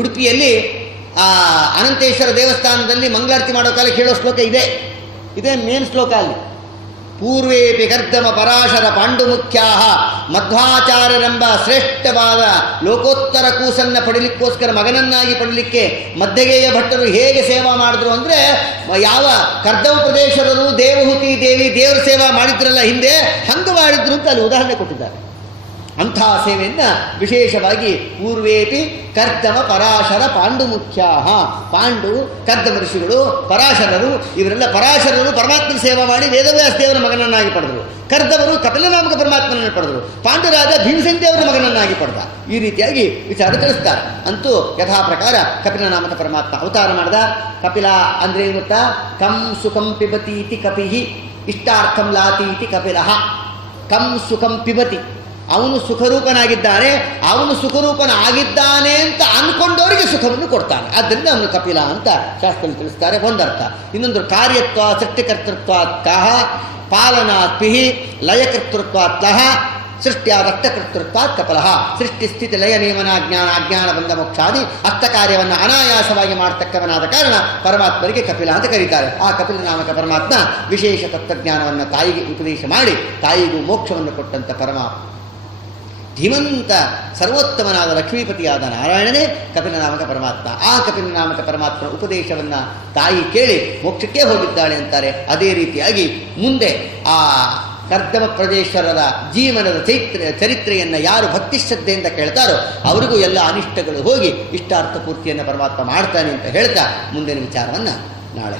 ಉಡುಪಿಯಲ್ಲಿ ಅನಂತೇಶ್ವರ ದೇವಸ್ಥಾನದಲ್ಲಿ ಮಂಗಳಾರತಿ ಮಾಡೋ ಕಾಲಕ್ಕೆ ಹೇಳೋ ಶ್ಲೋಕ ಇದೇ ಮೇನ್ ಶ್ಲೋಕ ಅಲ್ಲಿ. ಪೂರ್ವೇಪಿ ಕರ್ದಮ ಪರಾಶರ ಪಾಂಡುಮುಖ್ಯಾ ಮಧ್ವಾಚಾರ್ಯರೆಂಬ ಶ್ರೇಷ್ಠವಾದ ಲೋಕೋತ್ತರ ಕೂಸನ್ನ ಪಡಿಲಿಕ್ಕೋಸ್ಕರ ಮಗನನ್ನಾಗಿ ಪಡಲಿಕ್ಕೆ ಮಧ್ಯಗೇಯ ಭಟ್ಟರು ಹೇಗೆ ಸೇವಾ ಮಾಡಿದ್ರು ಅಂದರೆ, ಯಾವ ಕರ್ದಮ ಪ್ರದೇಶರು ದೇವಹೂತಿ ದೇವಿ ದೇವರ ಸೇವಾ ಮಾಡಿದ್ರಲ್ಲ ಹಿಂದೆ, ಹಂಗೆ ಮಾಡಿದ್ರು ಅಂತ ಅಲ್ಲಿ ಉದಾಹರಣೆ ಕೊಟ್ಟಿದ್ದಾರೆ. ಅಂಥ ಸೇವೆಯನ್ನು ವಿಶೇಷವಾಗಿ ಪೂರ್ವೇಪಿ ಕರ್ದಮ ಪರಾಶರ ಪಾಂಡುಮುಖ್ಯಾ, ಪಾಂಡು ಕರ್ದಮ ಋಷಿಗಳು, ಪರಾಶರರು, ಇವರೆಲ್ಲ ಪರಾಶರರು ಪರಮಾತ್ಮನ ಸೇವಾ ಮಾಡಿ ವೇದವ್ಯಾಸ ದೇವರ ಮಗನನ್ನಾಗಿ ಪಡೆದರು. ಕರ್ದವರು ಕಪಿಲನಾಮಕ ಪರಮಾತ್ಮನನ್ನು ಪಡೆದರು. ಪಾಂಡುರಾಜ ಭೀಮಸೇನ ದೇವರ ಮಗನನ್ನಾಗಿ ಪಡೆದ. ಈ ರೀತಿಯಾಗಿ ವಿಚಾರ ತಿಳಿಸ್ತಾರೆ. ಅಂತೂ ಯಥಾ ಪ್ರಕಾರ ಕಪಿಲನಾಮಕ ಪರಮಾತ್ಮ ಅವತಾರ ಮಾಡಿದ. ಕಪಿಲ ಅಂದ್ರೆ ಏನು ಗೊತ್ತಾ? ಕಂ ಸುಖಂ ಪಿಬತೀತಿ ಕಪಿಹಿ ಇಷ್ಟಾರ್ಥಂ ಲಾತೀತಿ ಕಪಿಲಃ. ಕಂ ಸುಖಂ ಪಿಬತಿ, ಅವನು ಸುಖರೂಪನಾಗಿದ್ದಾನೆ, ಅವನು ಸುಖರೂಪನಾಗಿದ್ದಾನೆ ಅಂತ ಅಂದ್ಕೊಂಡವರಿಗೆ ಸುಖವನ್ನು ಕೊಡ್ತಾನೆ. ಆದ್ದರಿಂದ ಅವನು ಕಪಿಲ ಅಂತ ಶಾಸ್ತ್ರದಲ್ಲಿ ತಿಳಿಸ್ತಾರೆ. ಒಂದರ್ಥ. ಇನ್ನೊಂದು ಕಾರ್ಯತ್ವ ಸೃಷ್ಟಿಕರ್ತೃತ್ವಾತ್ ಕಹ, ಪಾಲನಾತ್ ಪಿಹಿ, ಲಯಕರ್ತೃತ್ವಾತ್ ಲಹ, ಸೃಷ್ಟಿಯಾದಷ್ಟಕರ್ತೃತ್ವಾತ್ ಕಪಲಃ. ಸೃಷ್ಟಿ ಸ್ಥಿತಿ ಲಯ ನಿಯಮನ ಜ್ಞಾನ ಅಜ್ಞಾನ ಬಂಧ ಮೋಕ್ಷಾದಿ ಅಷ್ಟಕಾರ್ಯವನ್ನು ಅನಾಯಾಸವಾಗಿ ಮಾಡತಕ್ಕವನಾದ ಕಾರಣ ಪರಮಾತ್ಮರಿಗೆ ಕಪಿಲ ಅಂತ ಕರೀತಾರೆ. ಆ ಕಪಿಲ ನಾಮಕ ಪರಮಾತ್ಮ ವಿಶೇಷ ತತ್ವಜ್ಞಾನವನ್ನು ತಾಯಿಗೆ ಉಪದೇಶ ಮಾಡಿ ತಾಯಿಗೂ ಮೋಕ್ಷವನ್ನು ಕೊಟ್ಟಂಥ ಪರಮಾತ್ಮ ಧೀಮಂತ ಸರ್ವೋತ್ತಮನಾದ ಲಕ್ಷ್ಮೀಪತಿಯಾದ ನಾರಾಯಣನೇ ಕಪಿಲನಾಮಕ ಪರಮಾತ್ಮ. ಆ ಕಪಿಲನಾಮಕ ಪರಮಾತ್ಮನ ಉಪದೇಶವನ್ನು ತಾಯಿ ಕೇಳಿ ಮೋಕ್ಷಕ್ಕೆ ಹೋಗಿದ್ದಾಳೆ ಅಂತಾರೆ. ಅದೇ ರೀತಿಯಾಗಿ ಮುಂದೆ ಆ ಕರ್ದಮ ಪ್ರದೇಶರ ಜೀವನದ ಚರಿತ್ರೆಯನ್ನು ಯಾರು ಭಕ್ತಿ ಶ್ರದ್ಧೆಯಿಂದ ಕೇಳ್ತಾರೋ ಅವರಿಗೂ ಎಲ್ಲ ಅನಿಷ್ಟಗಳು ಹೋಗಿ ಇಷ್ಟಾರ್ಥ ಪೂರ್ತಿಯನ್ನು ಪರಮಾತ್ಮ ಮಾಡ್ತಾನೆ ಅಂತ ಹೇಳ್ತಾ ಮುಂದಿನ ವಿಚಾರವನ್ನು ನಾಳೆ